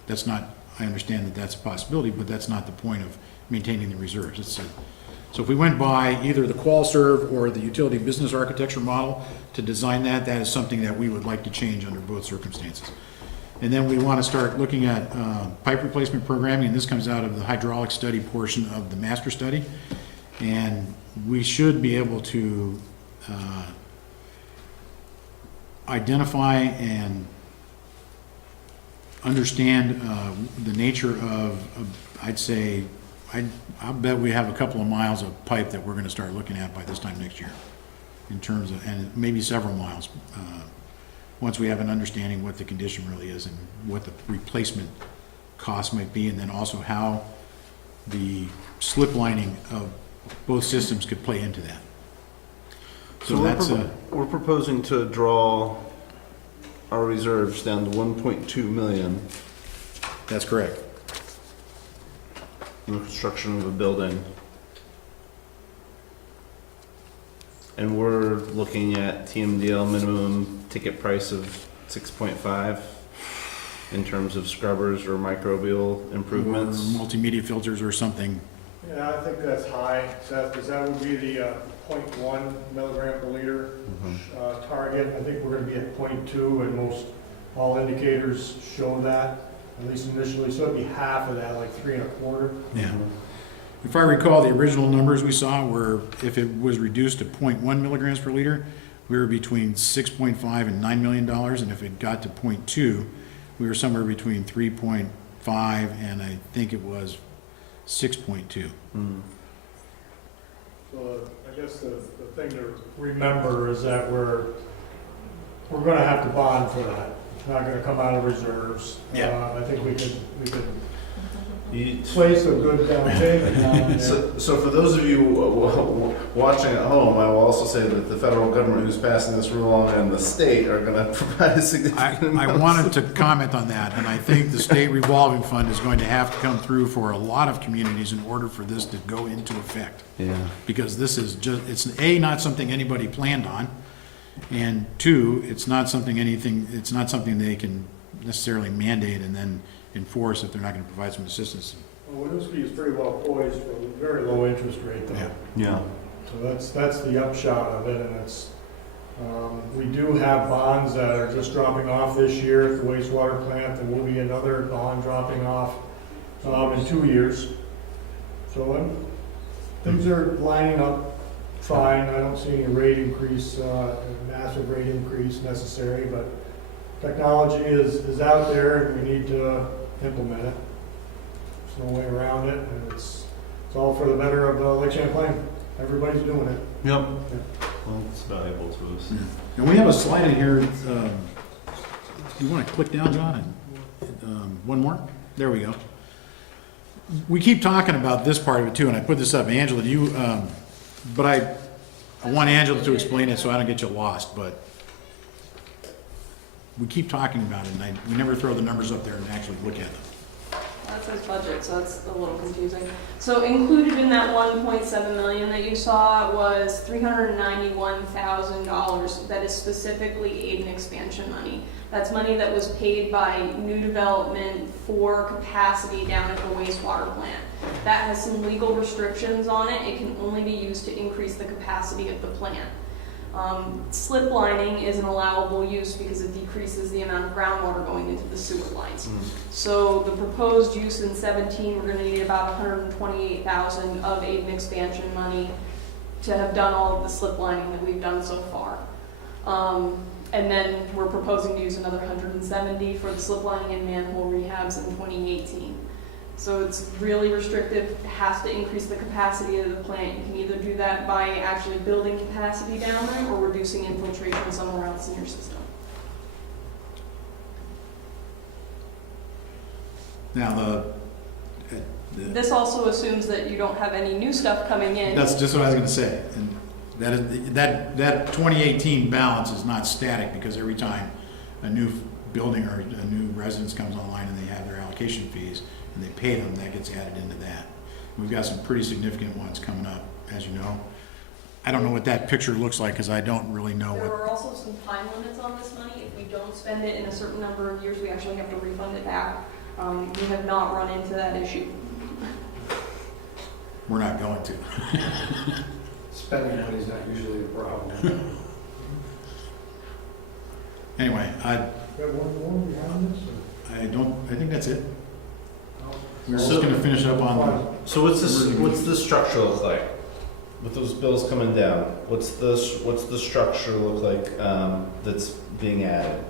that's not, I understand that that's a possibility, but that's not the point of maintaining the reserves. So if we went by either the QualServe or the utility business architecture model to design that, that is something that we would like to change under both circumstances. And then we want to start looking at pipe replacement programming, and this comes out of the hydraulic study portion of the master study. And we should be able to identify and understand the nature of I'd say, I'll bet we have a couple of miles of pipe that we're going to start looking at by this time next year in terms of, and maybe several miles, once we have an understanding what the condition really is and what the replacement cost might be, and then also how the slip lining of both systems could play into that. So that's we're proposing to draw our reserves down to 1.2 million. That's correct. in the construction of a building. And we're looking at TMDL minimum ticket price of 6.5 in terms of scrubbers or microbial improvements. Or multimedia filters or something. Yeah, I think that's high, Seth, because that would be the 0.1 milligram per liter target. I think we're gonna be at 0.2, and most, all indicators show that, at least initially, so it'd be half of that, like 3.25. Yeah. If I recall, the original numbers we saw were, if it was reduced to 0.1 milligrams per liter, we were between 6.5 and $9 million, and if it got to 0.2, we were somewhere between 3.5 and I think it was 6.2. So I guess the thing to remember is that we're gonna have to bond for that. It's not gonna come out of reserves. Yeah. I think we could place a good down payment down there. So for those of you watching at home, I will also say that the federal government who's passing this rule on and the state are going to provide a significant amount. I wanted to comment on that, and I think the state revolving fund is going to have to come through for a lot of communities in order for this to go into effect. Yeah. Because this is just, it's A, not something anybody planned on, and two, it's not something they can necessarily mandate and then enforce if they're not gonna provide some assistance. Well, Winooski is pretty well poised for a very low interest rate though. Yeah. So that's the upshot of it, and it's, we do have bonds that are just dropping off this year at the wastewater plant. There will be another bond dropping off in 2 years. So things are lining up fine. I don't see any rate increase, massive rate increase necessary, but technology is out there, and we need to implement it. There's no way around it, and it's all for the better of Lake Champlain. Everybody's doing it. Yep. Well, it's valuable to us. And we have a slide in here, you wanna click down, John, and, one more? There we go. We keep talking about this part of it too, and I put this up, Angela, do you, but I want Angela to explain it so I don't get you lost, but we keep talking about it, and we never throw the numbers up there and actually look at them. That says budget, so that's a little confusing. So included in that 1.7 million that you saw was $391,000 that is specifically aid and expansion money. That's money that was paid by new development for capacity down at the wastewater plant. That has some legal restrictions on it. It can only be used to increase the capacity of the plant. Slip lining is an allowable use because it decreases the amount of groundwater going into the sewer lines. So the proposed use in 17, we're going to need about $128,000 of aid and expansion money to have done all of the slip lining that we've done so far. And then we're proposing to use another $170 for the slip lining and manhole rehabs in 2018. So it's really restrictive. It has to increase the capacity of the plant. You can either do that by actually building capacity down there or reducing infiltration somewhere else in your system. Now, This also assumes that you don't have any new stuff coming in. that's just what I was gonna say, and that 2018 balance is not static, because every time a new building or a new residence comes online and they have their allocation fees, and they pay them, that gets added into that. We've got some pretty significant ones coming up, as you know. I don't know what that picture looks like, because I don't really know There what, are also some time limits on this money. If we don't spend it in a certain number of years, we actually have to refund it back. We have not run into that issue. we're not going to. Spending money's not usually the problem. Anyway, Got one more behind this? I think that's it. We're just gonna finish up on, So what's the structure look like with those bills coming down? What's the structure look like that's being added?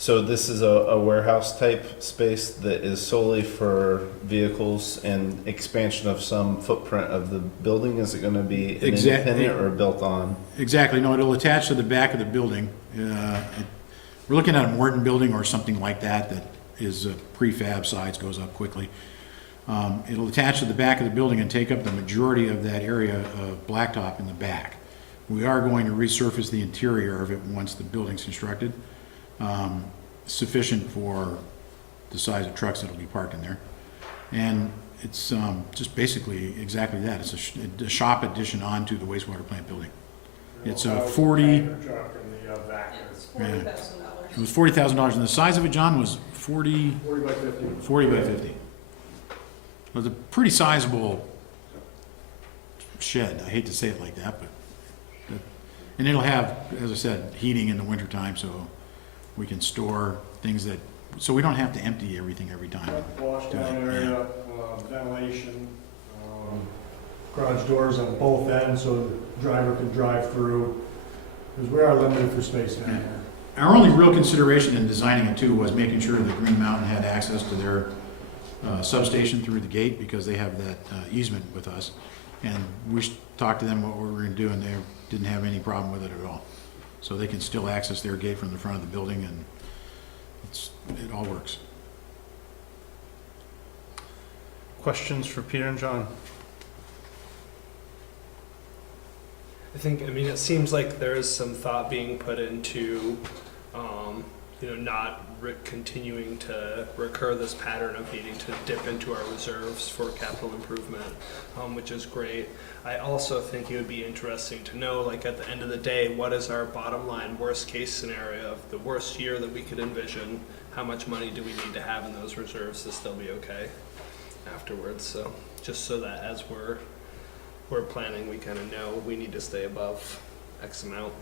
So this is a warehouse type space that is solely for vehicles and expansion of some footprint of the building. Is it going to be an independent or built on? exactly, no, it'll attach to the back of the building. We're looking at a Morton building or something like that, that is a prefab size, goes up quickly. It'll attach to the back of the building and take up the majority of that area of blacktop in the back. We are going to resurface the interior of it once the building's constructed, sufficient for the size of trucks that'll be parked in there. And it's just basically exactly that. It's a shop addition onto the wastewater plant building. It's a 40, Truck and the vac. It's Yeah. $40,000. it was $40,000, and the size of it, John, was 40 40 by 50. by 50. It was a pretty sizable shed. I hate to say it like that, but, and it'll have, as I said, heating in the wintertime, so we can store things that, so we don't have to empty everything every time. Wash down Yeah. area, ventilation, garage doors on both ends so the driver can drive through. Because we are limited for space down Yeah. there. Our only real consideration in designing it too was making sure that Green Mountain had access to their substation through the gate, because they have that easement with us. And we talked to them what we were gonna do, and they didn't have any problem with it at all. So they can still access their gate from the front of the building, and it all works. Questions for Peter and John? I mean, it seems like there is some thought being put into, not continuing to recur this pattern of needing to dip into our reserves for capital improvement, which is great. I also think it would be interesting to know, like, at the end of the day, what is our bottom line worst case scenario of the worst year that we could envision? How much money do we need to have in those reserves to still be okay afterwards? So just so that as we're planning, we kind of know we need to stay above X amount.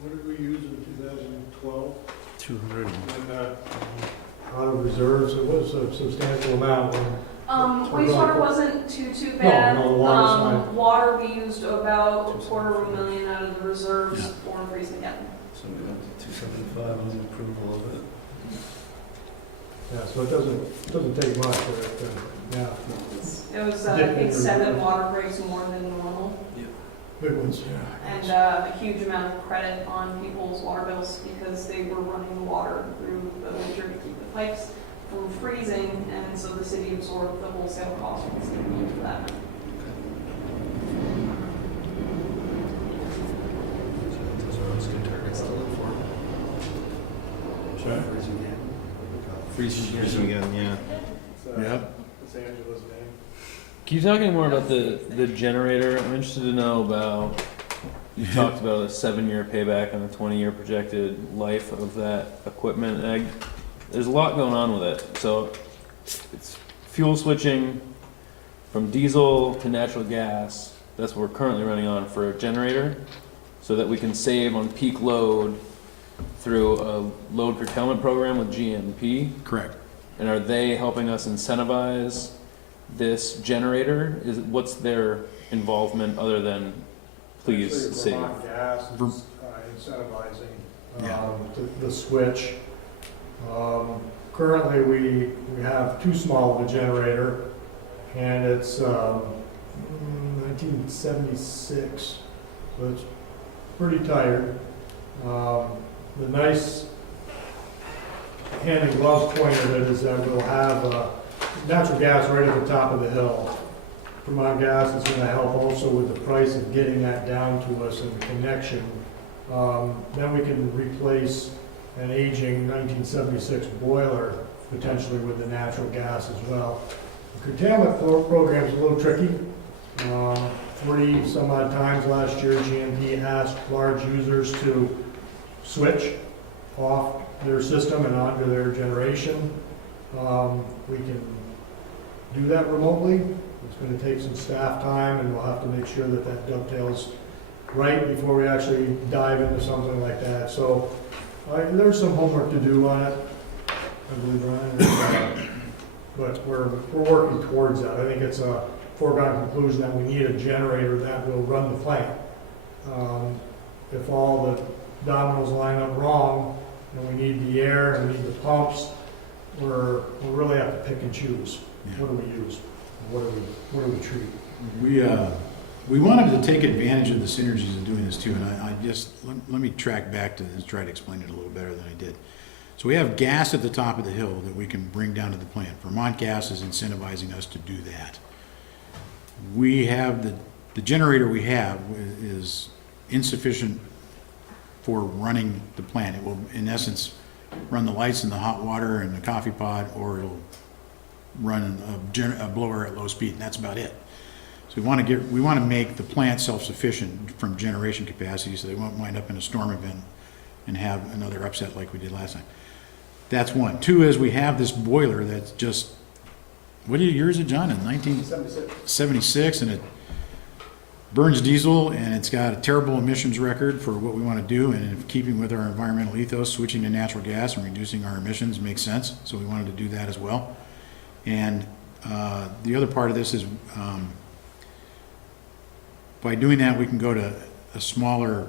What did we use in 2012? 200. And out of reserves, it was a substantial amount. Wastewater wasn't too bad. No, the water's fine. Water, we used about $250,000 out of the reserves Yeah. for freezing again. So we went to 275 on the approval of it. Yeah, so it doesn't take much for it to, yeah. It was, I think, 7 water breaks more than normal, Big ones, yeah. and a huge amount of credit on people's water bills because they were running the water through the winter to keep the pipes from freezing, and so the city absorbed the wholesale cost of the city for that. Those are always good targets to look for. Sorry? Freezing again, yeah. Yep. It's Angela's name. Can you talk any more about the generator? I'm interested to know about, you talked about a 7-year payback and a 20-year projected life of that equipment. And there's a lot going on with it. So it's fuel switching from diesel to natural gas. That's what we're currently running on for a generator, so that we can save on peak load through a load curtailment program with GMP. Correct. And are they helping us incentivize this generator? What's their involvement other than please Actually, save? Vermont Gas is incentivizing Yeah. the switch. Currently, we have too small of a generator, and it's 1976, so it's pretty tired. The nice hand in glove point of it is that we'll have natural gas right at the top of the hill. Vermont Gas is going to help also with the price of getting that down to us and the connection. Then we can replace an aging 1976 boiler potentially with the natural gas as well. The curtailment program is a little tricky. 3 some odd times last year, GMP asked large users to switch off their system and onto their generation. We can do that remotely. It's going to take some staff time, and we'll have to make sure that that dovetails right before we actually dive into something like that. So there's some homework to do on it, I believe, Ryan. But we're working towards that. I think it's a foregone conclusion that we need a generator that will run the plant. If all the dominoes line up wrong, and we need the air and we need the pumps, we'll really have to pick and choose. Yeah. What do we use? What do we treat? We wanted to take advantage of the synergies of doing this too, and I just, let me track back to this, try to explain it a little better than I did. So we have gas at the top of the hill that we can bring down to the plant. Vermont Gas is incentivizing us to do that. We have, the generator we have is insufficient for running the plant. It will, in essence, run the lights and the hot water and the coffee pot, or it'll run a blower at low speed, and that's about it. So we want to make the plant self-sufficient from generation capacity, so they won't wind up in a storm event and have another upset like we did last time. That's one. Two is we have this boiler that's just, what year is it, John? In 1976, and it burns diesel, and it's got a terrible emissions record for what we want to do, and in keeping with our environmental ethos, switching to natural gas and reducing our emissions makes sense, so we wanted to do that as well. And the other part of this is by doing that, we can go to a smaller,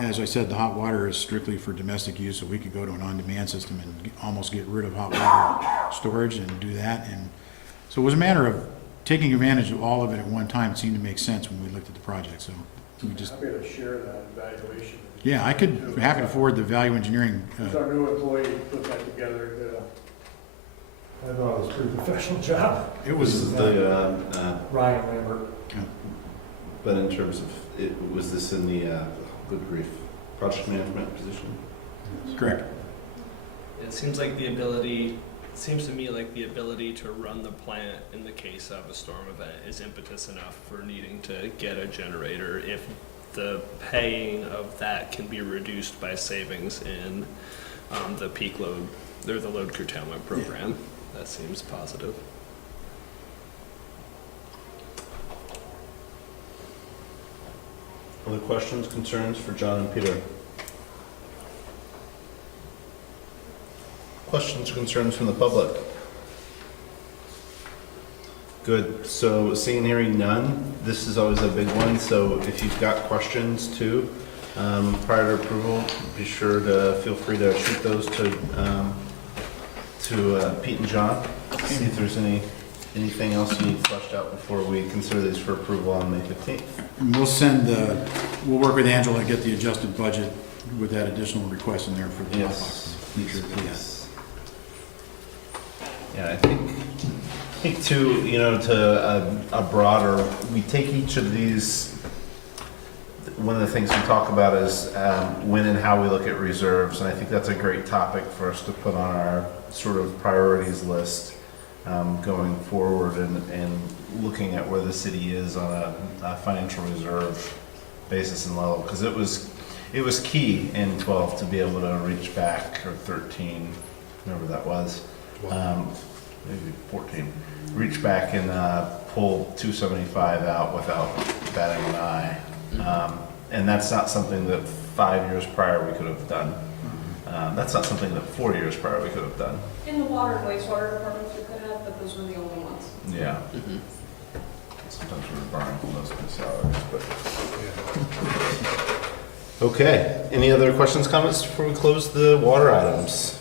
as I said, the hot water is strictly for domestic use, so we could go to an on-demand system and almost get rid of hot water storage and do that. And so it was a matter of taking advantage of all of it at one time. It seemed to make sense when we looked at the project, so we just... Happy to share that evaluation. Yeah, I could, happy to forward the value engineering. Our new employee put that together. I thought it was a pretty professional job. It was Ryan Lambert. But in terms of, was this in the, good grief, project management position? Correct. It seems to me like the ability to run the plant in the case of a storm event is impetus enough for needing to get a generator if the paying of that can be reduced by savings in the peak load, or the load curtailment program. Yeah. That seems positive. Other questions, concerns for John and Peter? Questions, concerns from the public? Good. So seeing and hearing none, this is always a big one. So if you've got questions too, prior to approval, be sure to feel free to shoot those to Pete and John. See if there's anything else you need fleshed out before we consider these for approval on May 15th. And we'll work with Angela and get the adjusted budget with that additional request in there for the yes. Yes. Yeah, I think too, to a broader, we take each of these, one of the things we talk about is when and how we look at reserves, and I think that's a great topic for us to put on our sort of priorities list going forward and looking at where the city is on a financial reserve basis and level, because it was key in 12 to be able to reach back, or 13, whatever that was, maybe 14, reach back and pull 275 out without batting an eye. And that's not something that 5 years prior we could have done. That's not something that 4 years prior we could have done. In the water and wastewater departments we could have, but those were the only ones. Yeah. Sometimes we were borrowing from those good salaries, but. Okay, any other questions, comments before we close the water items?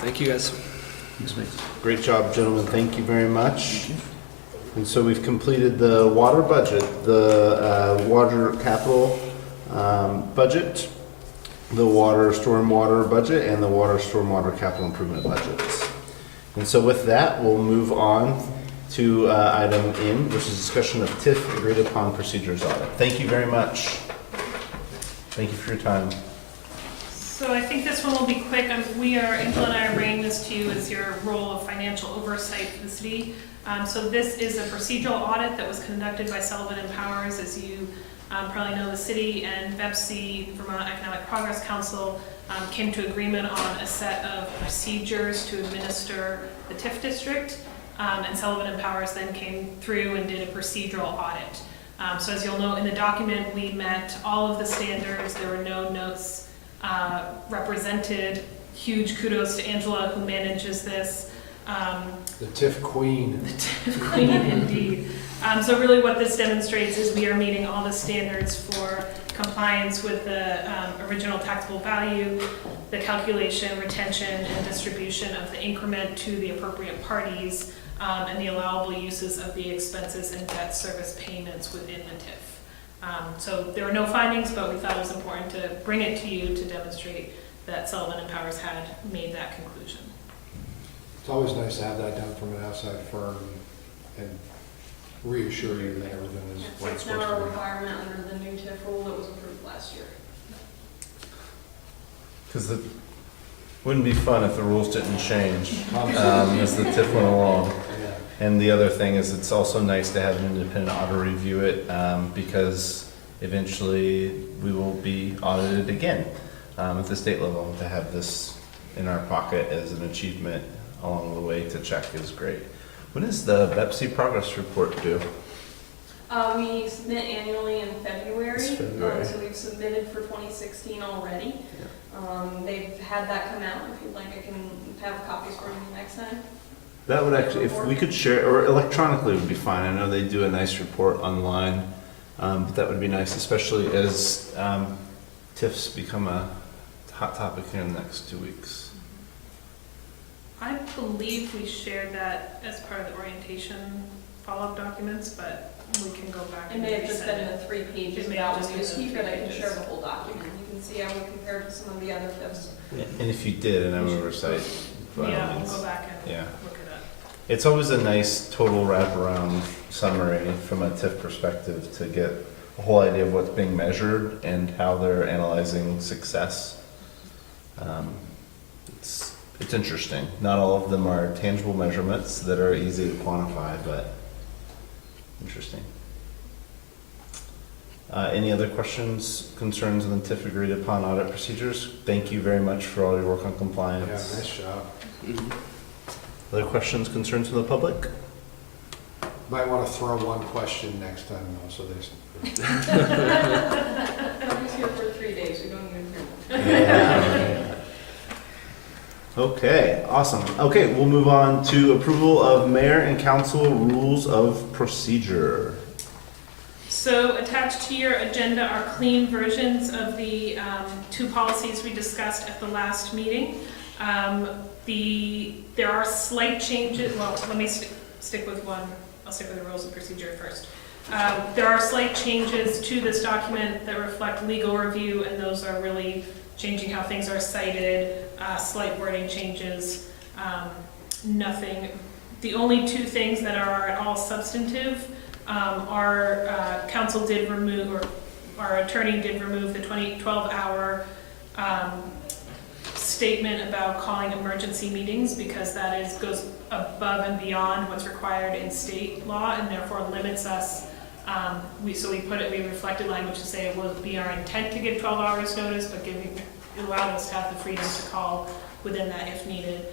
Thank you, guys. Great job, gentlemen. Thank you very much. And so we've completed the water budget, the water capital budget, the water stormwater budget, and the water stormwater capital improvement budgets. And so with that, we'll move on to item N, which is discussion of TIF agreed upon procedures audit. Thank you very much. Thank you for your time. So I think this one will be quick. Angela and I are bringing this to you as your role of financial oversight for the city. So this is a procedural audit that was conducted by Sullivan & Powers. As you probably know, the city and VEPC, Vermont Economic Progress Council, came to agreement on a set of procedures to administer the TIF district. And Sullivan & Powers then came through and did a procedural audit. So as you'll note in the document, we met all of the standards. There were no notes represented. Huge kudos to Angela, who manages this. The TIF queen. The TIF queen, indeed. So really what this demonstrates is we are meeting all the standards for compliance with the original taxable value, the calculation, retention, and distribution of the increment to the appropriate parties, and the allowable uses of the expenses and debt service payments within the TIF. So there were no findings, but we thought it was important to bring it to you to demonstrate that Sullivan & Powers had made that conclusion. It's always nice to have that done from an outside firm and reassure you that everything is what it's It's supposed now a to be. requirement under the new TIF rule that was approved last year. Because Wouldn't be fun if the rules didn't change as the TIF went along. And the other thing is, it's also nice to have an independent auditor review it, because eventually we will be audited again at the state level. And to have this in our pocket as an achievement along the way to check is great. When is the BEPC progress report due? We submit annually in February. It's February. So we've submitted for 2016 already. They've had that come out. If you'd like, I can have copies for you next time. That would actually, if we could share, or electronically would be fine. I know they do a nice report online, but that would be nice, especially as TIFs become a hot topic here in the next 2 weeks. I believe we shared that as part of the orientation follow-up documents, but we can go back It and may have just resend been it. the 3 pages It may about have just been the Winooski, 3 but I can pages. share the whole document. You can see how we compare to some of the other TIFs. And if you did, and I'm oversight, by all Yeah, we'll means. go back and Yeah. look at it. It's always a nice total wraparound summary from a TIF perspective to get a whole idea of what's being measured and how they're analyzing success. It's interesting. Not all of them are tangible measurements that are easy to quantify, but interesting. Any other questions, concerns on the TIF agreed upon audit procedures? Thank you very much for all your work on Yeah, compliance. nice job. Other questions, concerns from the public? Might want to throw one question next time though, so there's. I'm just here for 3 days. We don't even hear much. Okay, awesome. Okay, we'll move on to approval of mayor and council rules of procedure. So attached to your agenda are clean versions of the 2 policies we discussed at the last meeting. There are slight changes, well, let me stick with one. I'll stick with the rules of procedure first. There are slight changes to this document that reflect legal review, and those are really changing how things are cited, slight wording changes, nothing. The only 2 things that are at all substantive, our council did remove, or our attorney did remove the 12-hour statement about calling emergency meetings, because that goes above and beyond what's required in state law, and therefore limits us. We reflected language to say it will be our intent to give 12 hours notice, but it allowed us to have the freedom to call within that if needed.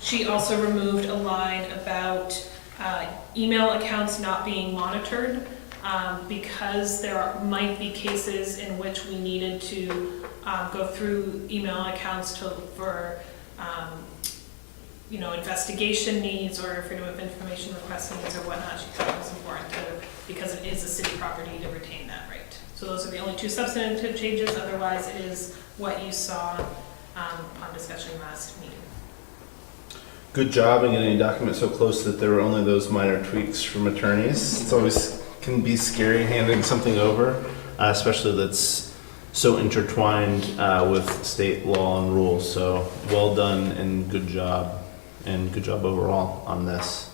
She also removed a line about email accounts not being monitored, because there might be cases in which we needed to go through email accounts for investigation needs or freedom of information request needs or whatnot. She thought it was important because it is a city property, to retain that right. So those are the only 2 substantive changes. Otherwise, it is what you saw upon discussion last meeting. Good job in getting a document so close that there were only those minor tweaks from attorneys. It's always can be scary handing something over, especially that's so intertwined with state law and rules. So well done and good job overall on this.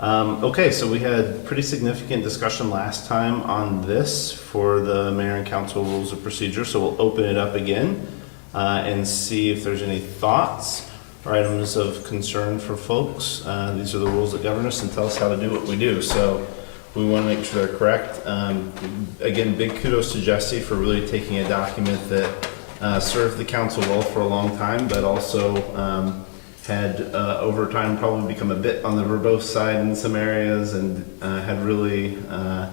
Okay, so we had pretty significant discussion last time on this for the mayor and council rules of procedure. So we'll open it up again and see if there's any thoughts or items of concern for folks. These are the rules that govern us and tell us how to do what we do. So we want to make sure they're correct. Again, big kudos to Jesse for really taking a document that served the council well for a long time, but also had over time probably become a bit on the verbose side in some areas, and had really, I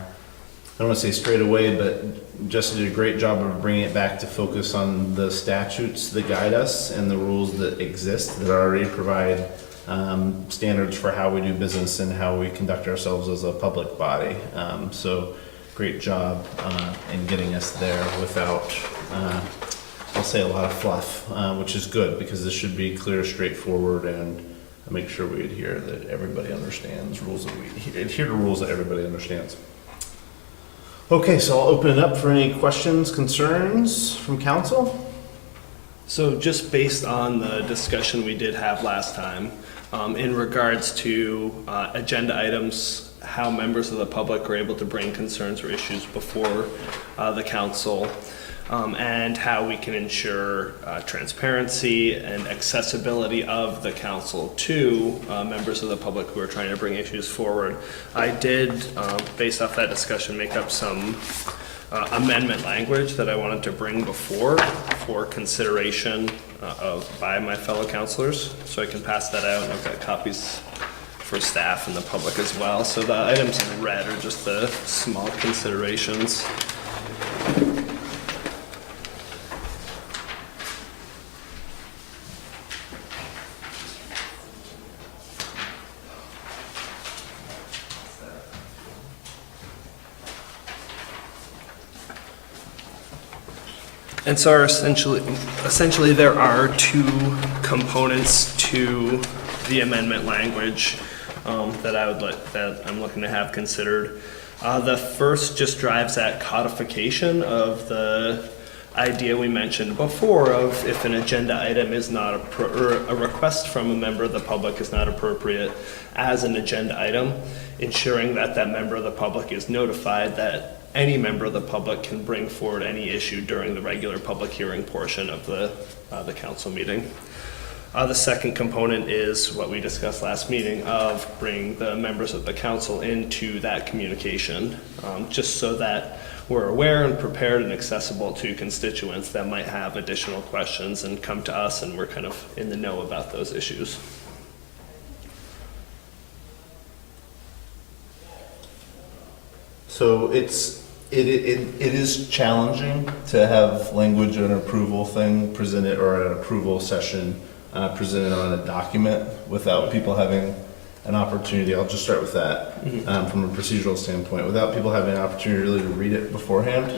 don't want to say straight away, but Jesse did a great job of bringing it back to focus on the statutes that guide us and the rules that exist that already provide standards for how we do business and how we conduct ourselves as a public body. So great job in getting us there without, I'll say, a lot of fluff, which is good because this should be clear, straightforward, and make sure we adhere that everybody understands rules, that we adhere to rules that everybody understands. Okay, so I'll open it up for any questions, concerns from council. So just based on the discussion we did have last time, in regards to agenda items how members of the public are able to bring concerns or issues before the council, and how we can ensure transparency and accessibility of the council to members of the public who are trying to bring issues forward. I did, based off that discussion, make up some amendment language that I wanted to bring before for consideration by my fellow councilors, so I can pass that out, and I've got copies for staff and the public as well. So the items in red are just the small considerations. And so essentially there are two components to the amendment language that I'm looking to have considered. The first just drives at codification of the idea we mentioned before of if an agenda item is not or a request from a member of the public is not appropriate as an agenda item, ensuring that that member of the public is notified that any member of the public can bring forward any issue during the regular public hearing portion of the council meeting. The second component is what we discussed last meeting of bringing the members of the council into that communication, just so that we're aware and prepared and accessible to constituents that might have additional questions and come to us, and we're kind of in the know about those issues. So it is challenging to have language or an approval thing presented, or an approval session presented on a document without people having an opportunity. I'll just start with that from a procedural standpoint, without people having an opportunity really to read it beforehand,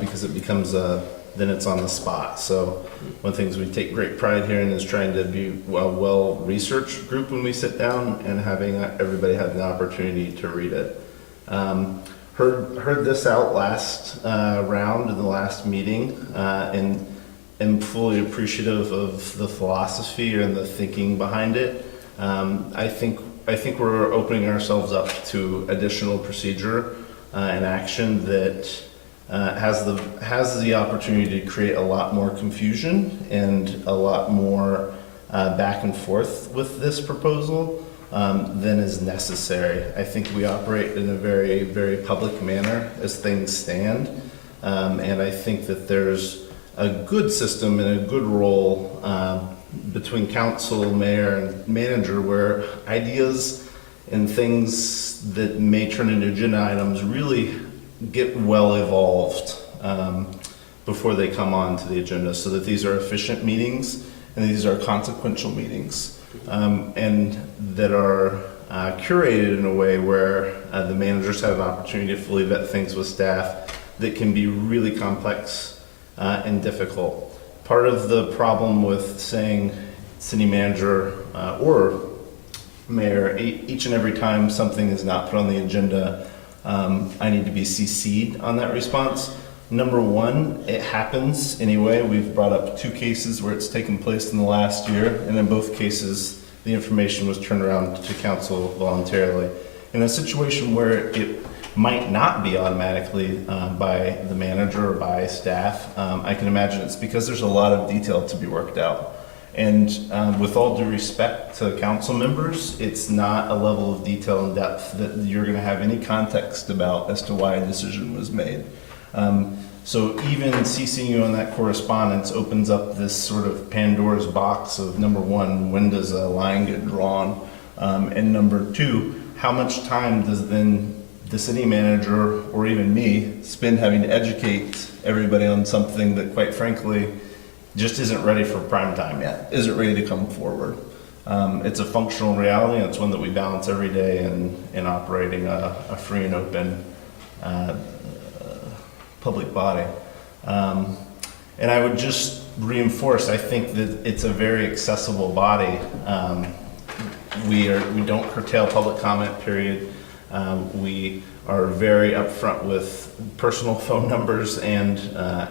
because it becomes then it's on the spot. So one of the things we take great pride here in is trying to be a well-researched group when we sit down and having everybody have the opportunity to read it. Heard this out last round in the last meeting, and am fully appreciative of the philosophy and the thinking behind it. I think we're opening ourselves up to additional procedure and action that has the opportunity to create a lot more confusion and a lot more back and forth with this proposal than is necessary. I think we operate in a very, very public manner as things stand, and I think that there's a good system and a good role between council, mayor, and manager, where ideas and things that may turn into agenda items really get well evolved before they come on to the agenda, so that these are efficient meetings and these are consequential meetings, and that are curated in a way where the managers have an opportunity to fully vet things with staff that can be really complex and difficult. Part of the problem with saying city manager or mayor, each and every time something is not put on the agenda, I need to be CC'd on that response. Number one, it happens anyway. We've brought up 2 cases where it's taken place in the last year, and in both cases, the information was turned around to council voluntarily. In a situation where it might not be automatically by the manager or by staff, I can imagine it's because there's a lot of detail to be worked out. And with all due respect to council members, it's not a level of detail and depth that you're gonna have any context about as to why a decision was made. So even CCing you on that correspondence opens up this sort of Pandora's box of, number one, when does a line get drawn? And number two, how much time does then the city manager or even me spend having to educate everybody on something that, quite frankly, just isn't ready for prime time yet, isn't ready to come forward. It's a functional reality, and it's one that we balance every day in operating a free and open public body. And I would just reinforce, I think that it's a very accessible body. We don't curtail public comment period. We are very upfront with personal phone numbers and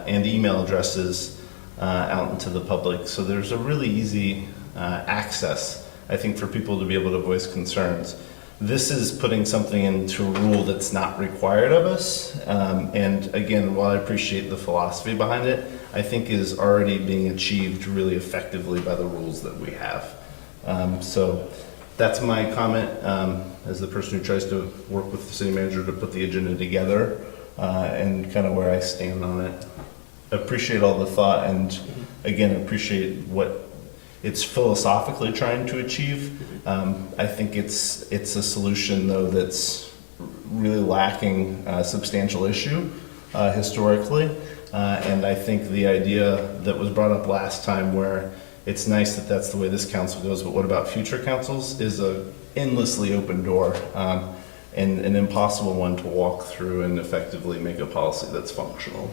email addresses out into the public. So there's a really easy access, I think, for people to be able to voice concerns. This is putting something into a rule that's not required of us. And again, while I appreciate the philosophy behind it, I think is already being achieved really effectively by the rules that we have. So that's my comment as the person who tries to work with the city manager to put the agenda together and kind of where I stand on it. Appreciate all the thought and again, appreciate what it's philosophically trying to achieve. I think it's a solution though that's really lacking a substantial issue historically. And I think the idea that was brought up last time where it's nice that that's the way this council goes, but what about future councils is a endlessly open door and an impossible one to walk through and effectively make a policy that's functional.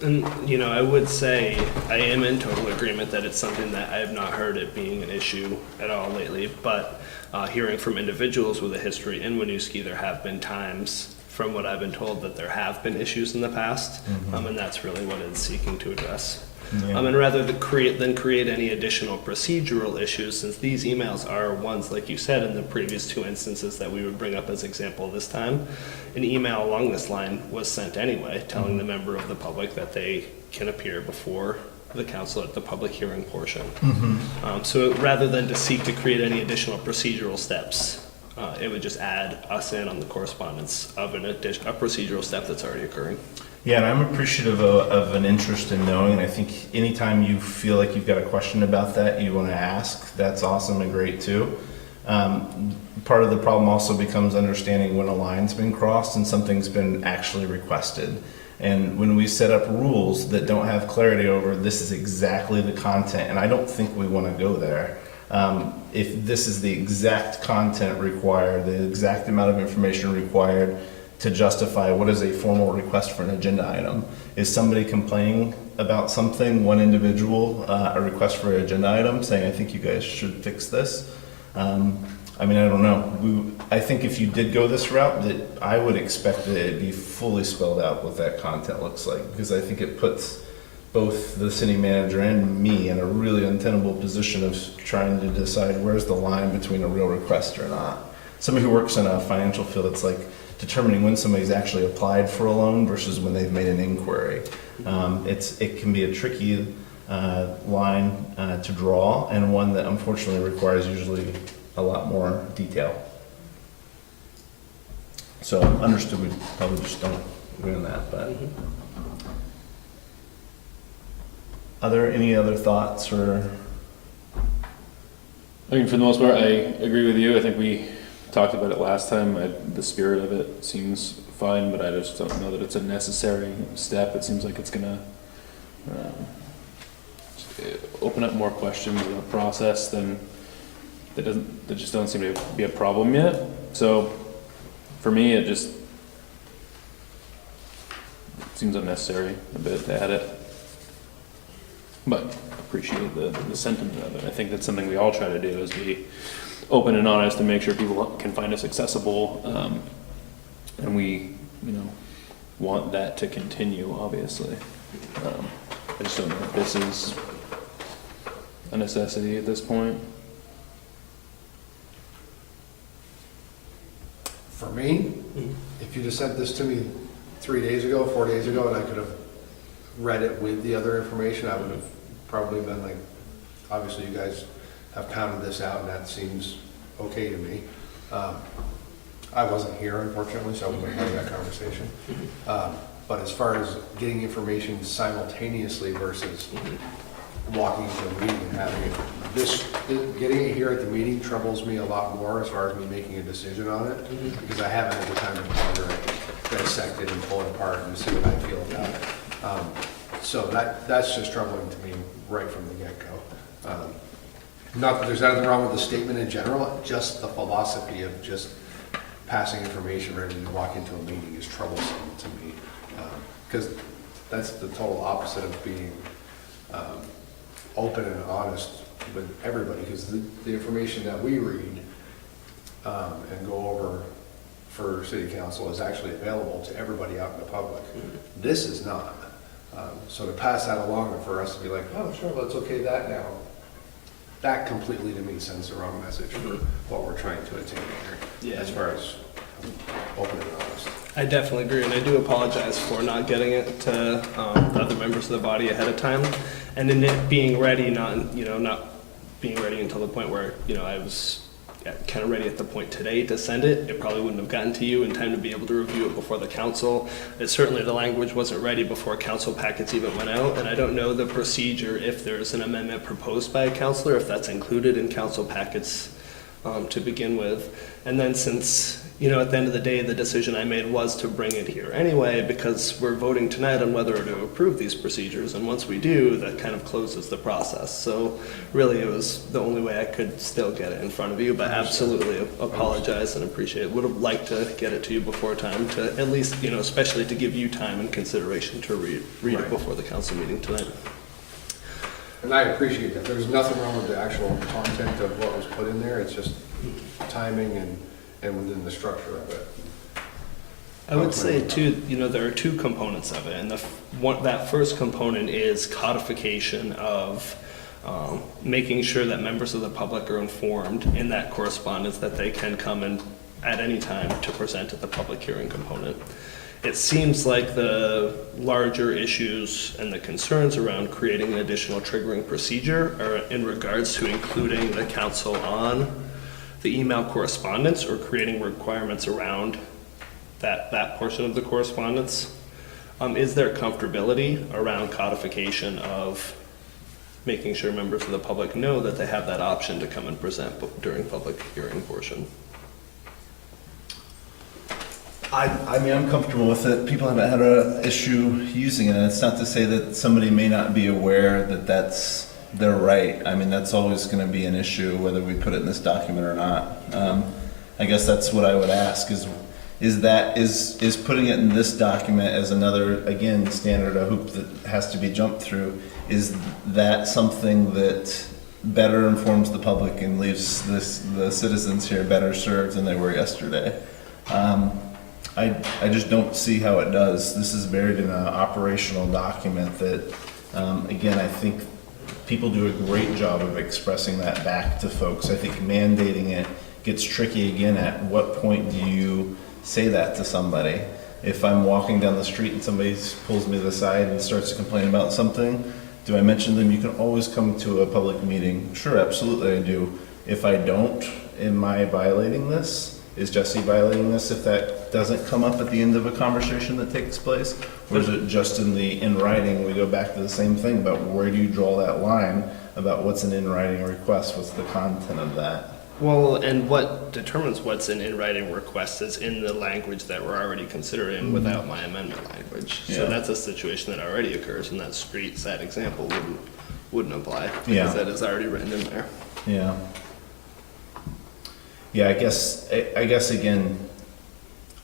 And, you know, I would say I am in total agreement that it's something that I have not heard it being an issue at all lately, but hearing from individuals with a history in Winooski, there have been times, from what I've been told, that there have been issues in the past, and that's really what it's seeking to address. Yeah. And rather than create any additional procedural issues, since these emails are ones, like you said, in the previous two instances that we would bring up as example this time, an email along this line was sent anyway, telling the member of the public that they can appear before the council at the public hearing portion. So rather than to seek to create any additional procedural steps, it would just add us in on the correspondence of a procedural step that's already occurring. Yeah, and I'm appreciative of an interest in knowing, and I think anytime you feel like you've got a question about that, you want to ask, that's awesome and great too. Part of the problem also becomes understanding when a line's been crossed and something's been actually requested. And when we set up rules that don't have clarity over this is exactly the content, and I don't think we want to go there. If this is the exact content required, the exact amount of information required to justify what is a formal request for an agenda item. Is somebody complaining about something, one individual, a request for an agenda item, saying, I think you guys should fix this? I mean, I don't know. I think if you did go this route, that I would expect that it'd be fully spelled out what that content looks like, because I think it puts both the city manager and me in a really untenable position of trying to decide where's the line between a real request or not. Somebody who works in a financial field, it's like determining when somebody's actually applied for a loan versus when they've made an inquiry. It can be a tricky line to draw, and one that unfortunately requires usually a lot more detail. So understood, we probably just don't agree on that, but. Are there any other thoughts or? I mean, for the most part, I agree with you. I think we talked about it last time. The spirit of it seems fine, but I just don't know that it's a necessary step. It seems like it's gonna open up more questions in the process than that just don't seem to be a problem yet. So for me, it just seems unnecessary a bit to add it. But appreciate the sentiment of it. I think that's something we all try to do, is be open and honest and make sure people can find us accessible. And we, want that to continue, obviously. I just don't know if this is a necessity at this point. For me, if you'd have sent this to me 3 days ago, 4 days ago, and I could have read it with the other information, I would have probably been like, obviously you guys have pounded this out and that seems okay to me. I wasn't here unfortunately, so I wouldn't have that conversation. But as far as getting information simultaneously versus walking into a meeting and having it, getting it here at the meeting troubles me a lot more as far as me making a decision on it, because I haven't had the time to ponder it, dissect it, and pull it apart and see what I feel about it. So that's just troubling to me right from the get-go. Not that there's anything wrong with the statement in general, just the philosophy of just passing information ready to walk into a meeting is troublesome to me. Because that's the total opposite of being open and honest with everybody, because the information that we read and go over for city council is actually available to everybody out in the public. This is not. So to pass that along and for us to be like, oh, sure, let's okay that now, that completely to me sends the wrong message for what we're trying to attain here. Yeah. as far as open and honest. I definitely agree, and I do apologize for not getting it to the other members of the body ahead of time, and in it being ready, not being ready until the point where I was kind of ready at the point today to send it. It probably wouldn't have gotten to you in time to be able to review it before the council. Certainly the language wasn't ready before council packets even went out, and I don't know the procedure if there's an amendment proposed by a councilor, if that's included in council packets to begin with. And then since at the end of the day, the decision I made was to bring it here anyway, because we're voting tonight on whether to approve these procedures, and once we do, that kind of closes the process. So really, it was the only way I could still get it in front of you, but absolutely apologize and appreciate it. Would have liked to get it to you before time, to at least, especially to give you time and consideration to read it before the council meeting tonight. And I appreciate that. There's nothing wrong with the actual content of what was put in there. It's just timing and within the structure of it. I would say too, there are two components of it, and that first component is codification of making sure that members of the public are informed in that correspondence that they can come in at any time to present at the public hearing component. It seems like the larger issues and the concerns around creating an additional triggering procedure are in regards to including the council on the email correspondence or creating requirements around that portion of the correspondence. Is there comfortability around codification of making sure members of the public know that they have that option to come and present during public hearing portion? I mean, I'm comfortable with it. People haven't had an issue using it, and it's not to say that somebody may not be aware that that's their right. I mean, that's always going to be an issue whether we put it in this document or not. I guess that's what I would ask is putting it in this document as another, again, standard, a hoop that has to be jumped through, is that something that better informs the public and leaves the citizens here better served than they were yesterday? I just don't see how it does. This is buried in an operational document that, again, I think people do a great job of expressing that back to folks. I think mandating it gets tricky again. At what point do you say that to somebody? If I'm walking down the street and somebody pulls me to the side and starts to complain about something, do I mention them? You can always come to a public meeting. Sure, absolutely I do. If I don't, am I violating this? Is Jesse violating this if that doesn't come up at the end of a conversation that takes place? Or is it just in writing? We go back to the same thing about where do you draw that line about what's an in-writing request? What's the content of that? Well, and what determines what's an in-writing request is in the language that we're already considering without my amendment language. So that's a situation that already occurs, and that that example wouldn't apply because that is already written in there. Yeah. Yeah, I guess again,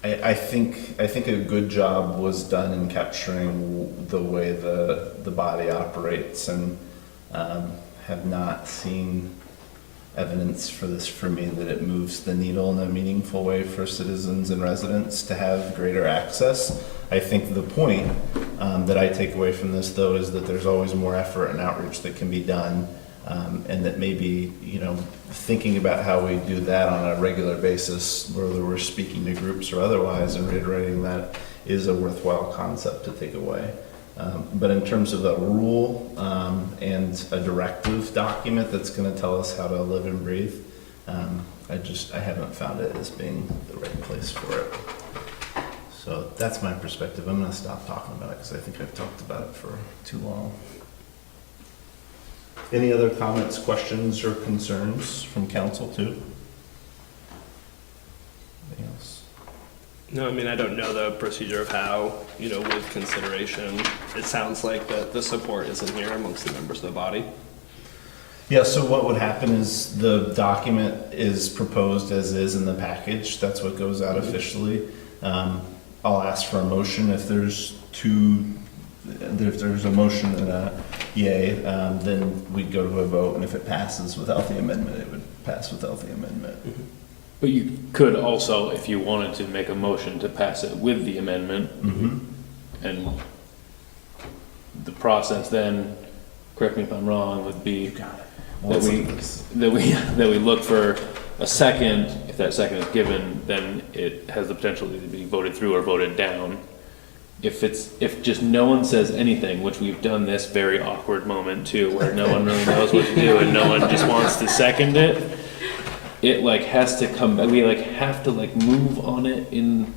I think a good job was done in capturing the way the body operates, and have not seen evidence for this for me that it moves the needle in a meaningful way for citizens and residents to have greater access. I think the point that I take away from this, though, is that there's always more effort and outreach that can be done, and that maybe, thinking about how we do that on a regular basis, whether we're speaking to groups or otherwise, and reiterating that is a worthwhile concept to take away. But in terms of a rule and a directive document that's going to tell us how to live and breathe, I haven't found it as being the right place for it. So that's my perspective. I'm going to stop talking about it because I think I've talked about it for too long. Any other comments, questions, or concerns from council too? Anything else? No, I mean, I don't know the procedure of how, with consideration. It sounds like the support isn't here amongst the members of the body. Yeah, so what would happen is the document is proposed as is in the package. That's what goes out officially. I'll ask for a motion if there's a motion and a yay, then we'd go to a vote, and if it passes without the amendment, it would pass without the amendment. But you could also, if you wanted to, make a motion to pass it with the amendment. And the process then, correct me if I'm wrong, would be that we look for a second, if that second is given, then it has the potential to be voted through or voted down. If just no one says anything, which we've done this very awkward moment too, where no one really knows what to do and no one just wants to second it, it like has to come, we like have to like move on it in.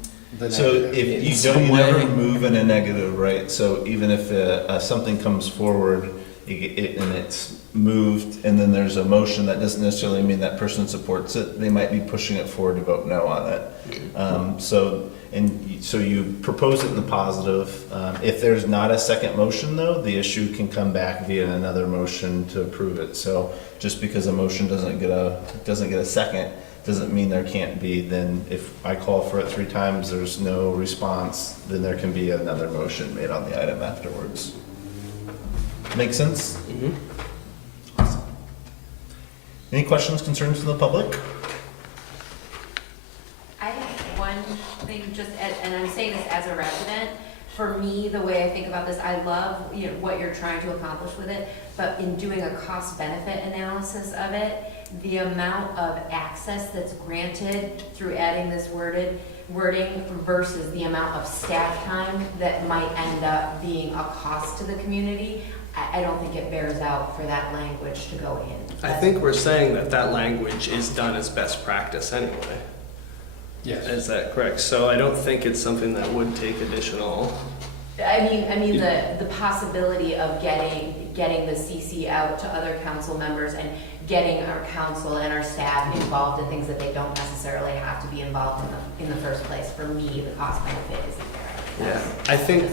So if you don't, you never move in a negative, right? So even if something comes forward and it's moved and then there's a motion, that doesn't necessarily mean that person supports it. They might be pushing it forward to vote no on it. So you propose it in the positive. If there's not a second motion though, the issue can come back via another motion to approve it. So just because a motion doesn't get a second, doesn't mean there can't be. Then if I call for it 3 times, there's no response, then there can be another motion made on the item afterwards. Make sense? Mm-hmm. Awesome. Any questions, concerns from the public? I have one thing, and I'm saying this as a resident. For me, the way I think about this, I love what you're trying to accomplish with it, but in doing a cost-benefit analysis of it, the amount of access that's granted through adding this wording versus the amount of staff time that might end up being a cost to the community, I don't think it bears out for that language to go in. I think we're saying that language is done as best practice anyway. Yes. Is that correct? So I don't think it's something that would take additional. I mean the possibility of getting the CC out to other council members and getting our council and our staff involved in things that they don't necessarily have to be involved in the first place. For me, the cost benefit isn't there. Yeah, I think,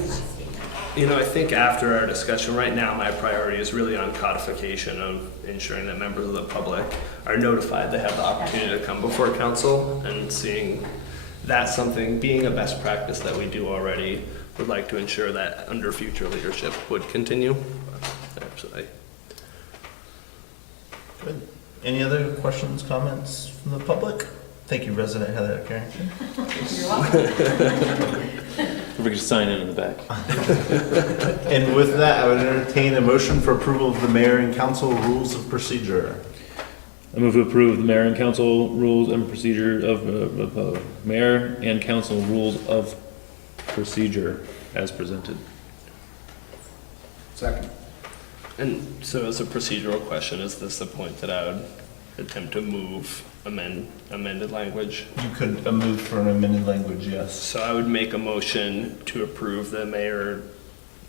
I think after our discussion right now, my priority is really on codification of ensuring that members of the public are notified they have the opportunity to come before council, and seeing that something being a best practice that we do already, would like to ensure that under future leadership would continue. Absolutely. Good. Any other questions, comments from the public? Thank you, resident Heather Carrington. You're welcome. We could sign in the back. And with that, I would entertain a motion for approval of the mayor and council rules of procedure. I move to approve the mayor and council rules and procedure of mayor and council rules of procedure as presented. Second. And so as a procedural question, is this the point that I would attempt to move amended language? You could move for an amended language, yes. So I would make a motion to approve the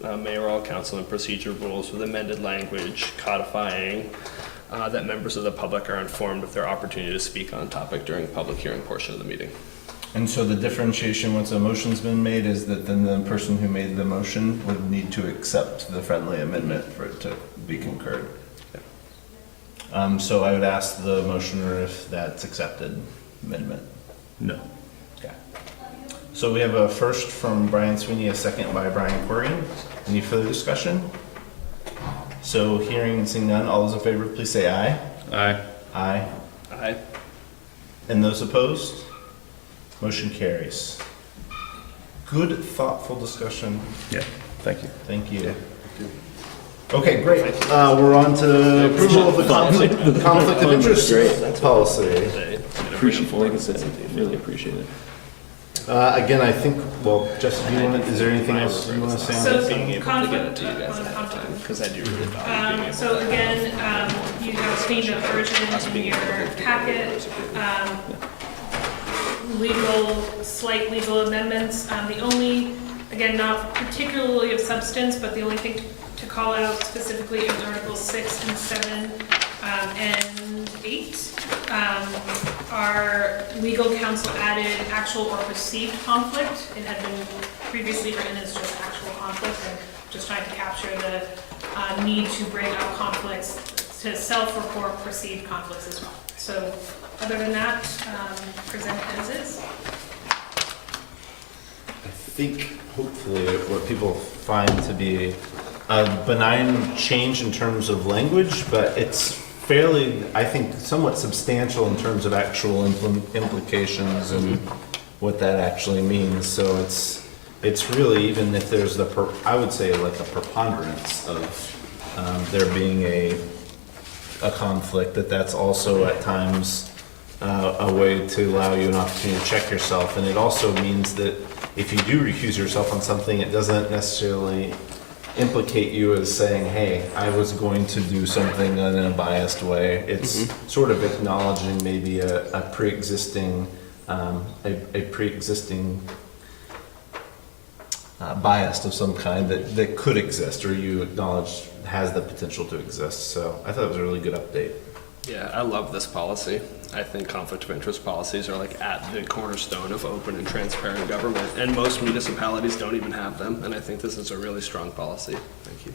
mayoral council and procedure rules with amended language codifying that members of the public are informed of their opportunity to speak on topic during public hearing portion of the meeting. And so the differentiation, once a motion's been made, is that then the person who made the motion would need to accept the friendly amendment for it to be concurred. So I would ask the motioner if that's accepted amendment. No. Okay. So we have a first from Brian Sweeney, a second by Brian Corrigan. Any further discussion? So hearing and seeing none, all those in favor, please say aye. Aye. Aye. Aye. And those opposed? Motion carries. Good, thoughtful discussion. Yeah, thank you. Thank you. Okay, great. We're on to approval of the conflict of interest policy. Appreciate, like I said, really appreciate it. Again, I think, well, Jessica, is there anything else you want to say on So this? Being able to get it conflict, to you guys on ahead of time, conflict. because I do really value being able So again, you have seen a version in your packet. Slight legal amendments. The only, again, not particularly of substance, but the only thing to call out specifically is Articles 6 and 7 and 8. Our legal counsel added actual or perceived conflict. It had been previously written as just actual conflict, and just trying to capture the need to bring up conflicts, to self-report perceived conflicts as well. So other than that, present as is. I think hopefully what people find to be a benign change in terms of language, but it's fairly, I think, somewhat substantial in terms of actual implications and what that actually means. So it's really, even if there's I would say like a preponderance of there being a conflict, that's also at times a way to allow you an opportunity to check yourself. And it also means that if you do recuse yourself on something, it doesn't necessarily implicate you as saying, hey, I was going to do something in a biased way. It's sort of acknowledging maybe a pre-existing, bias of some kind that could exist, or you acknowledge has the potential to exist. So I thought it was a really good update. Yeah, I love this policy. I think conflict of interest policies are like at the cornerstone of open and transparent government, and most municipalities don't even have them, and I think this is a really strong policy. Thank you.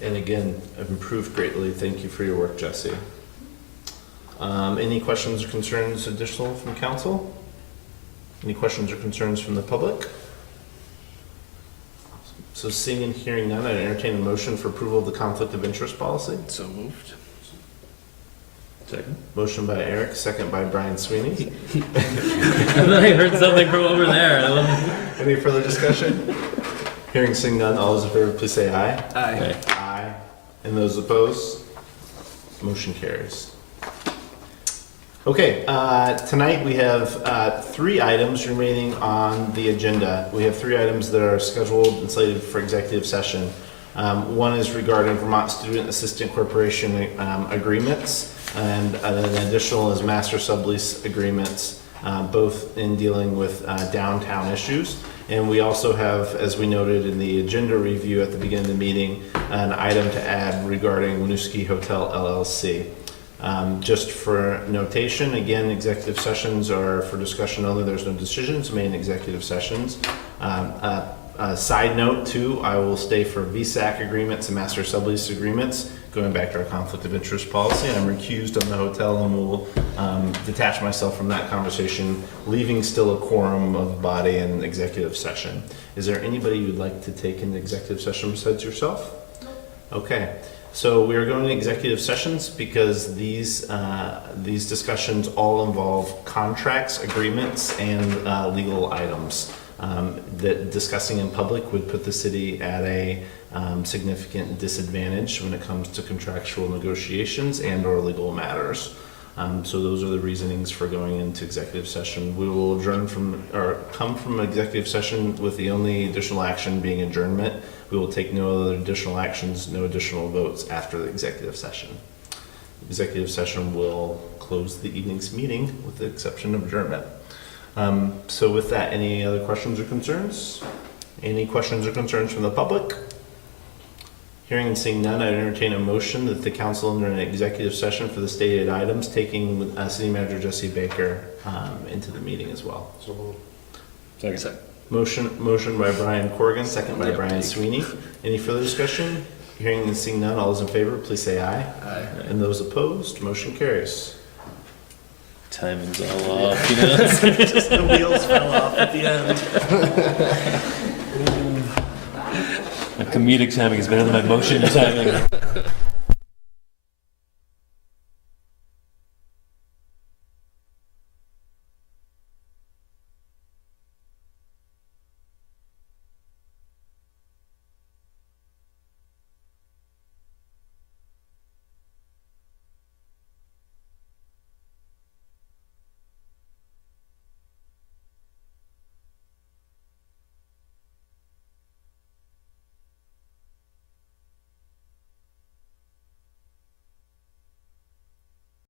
And again, I've improved greatly. Thank you for your work, Jesse. Any questions or concerns additional from council? Any questions or concerns from the public? So seeing and hearing none, I'd entertain a motion for approval of the conflict of interest policy. So moved. Second. Motion by Eric, second by Brian Sweeney. I heard something from over there. Any further discussion? Hearing, seeing none, all those in favor, please say aye. Aye. Aye. And those opposed? Motion carries. Okay, tonight we have 3 items remaining on the agenda. We have 3 items that are scheduled and slated for executive session. One is regarding Vermont Student Assistant Corporation agreements, and an additional is master sublease agreements, both in dealing with downtown issues. And we also have, as we noted in the agenda review at the beginning of the meeting, an item to add regarding Winooski Hotel LLC. Just for notation, again, executive sessions are for discussion only. There's no decisions made in executive sessions. A side note too, I will stay for VSAC agreements and master sublease agreements, going back to our conflict of interest policy. I'm recused on the hotel and will detach myself from that conversation, leaving still a quorum of body in executive session. Is there anybody you'd like to take into executive session besides yourself? Okay. So we are going to executive sessions because these discussions all involve contracts, agreements, and legal items. That discussing in public would put the city at a significant disadvantage when it comes to contractual negotiations and or legal matters. So those are the reasonings for going into executive session. We will come from executive session with the only additional action being adjournment. We will take no other additional actions, no additional votes after the executive session. Executive session will close the evening's meeting with the exception of adjournment. So with that, any other questions or concerns? Any questions or concerns from the public? Hearing and seeing none, I entertain a motion that the council enter an executive session for the stated items, taking City Manager Jesse Baker into the meeting as well. So moved. Second. Motion by Brian Corrigan, second by Brian Sweeney. Any further discussion? Hearing and seeing none, all those in favor, please say aye. Aye. And those opposed, motion carries. Timing's all off, you know? Just the wheels fell off at the end. My comedic timing is better than my motion timing.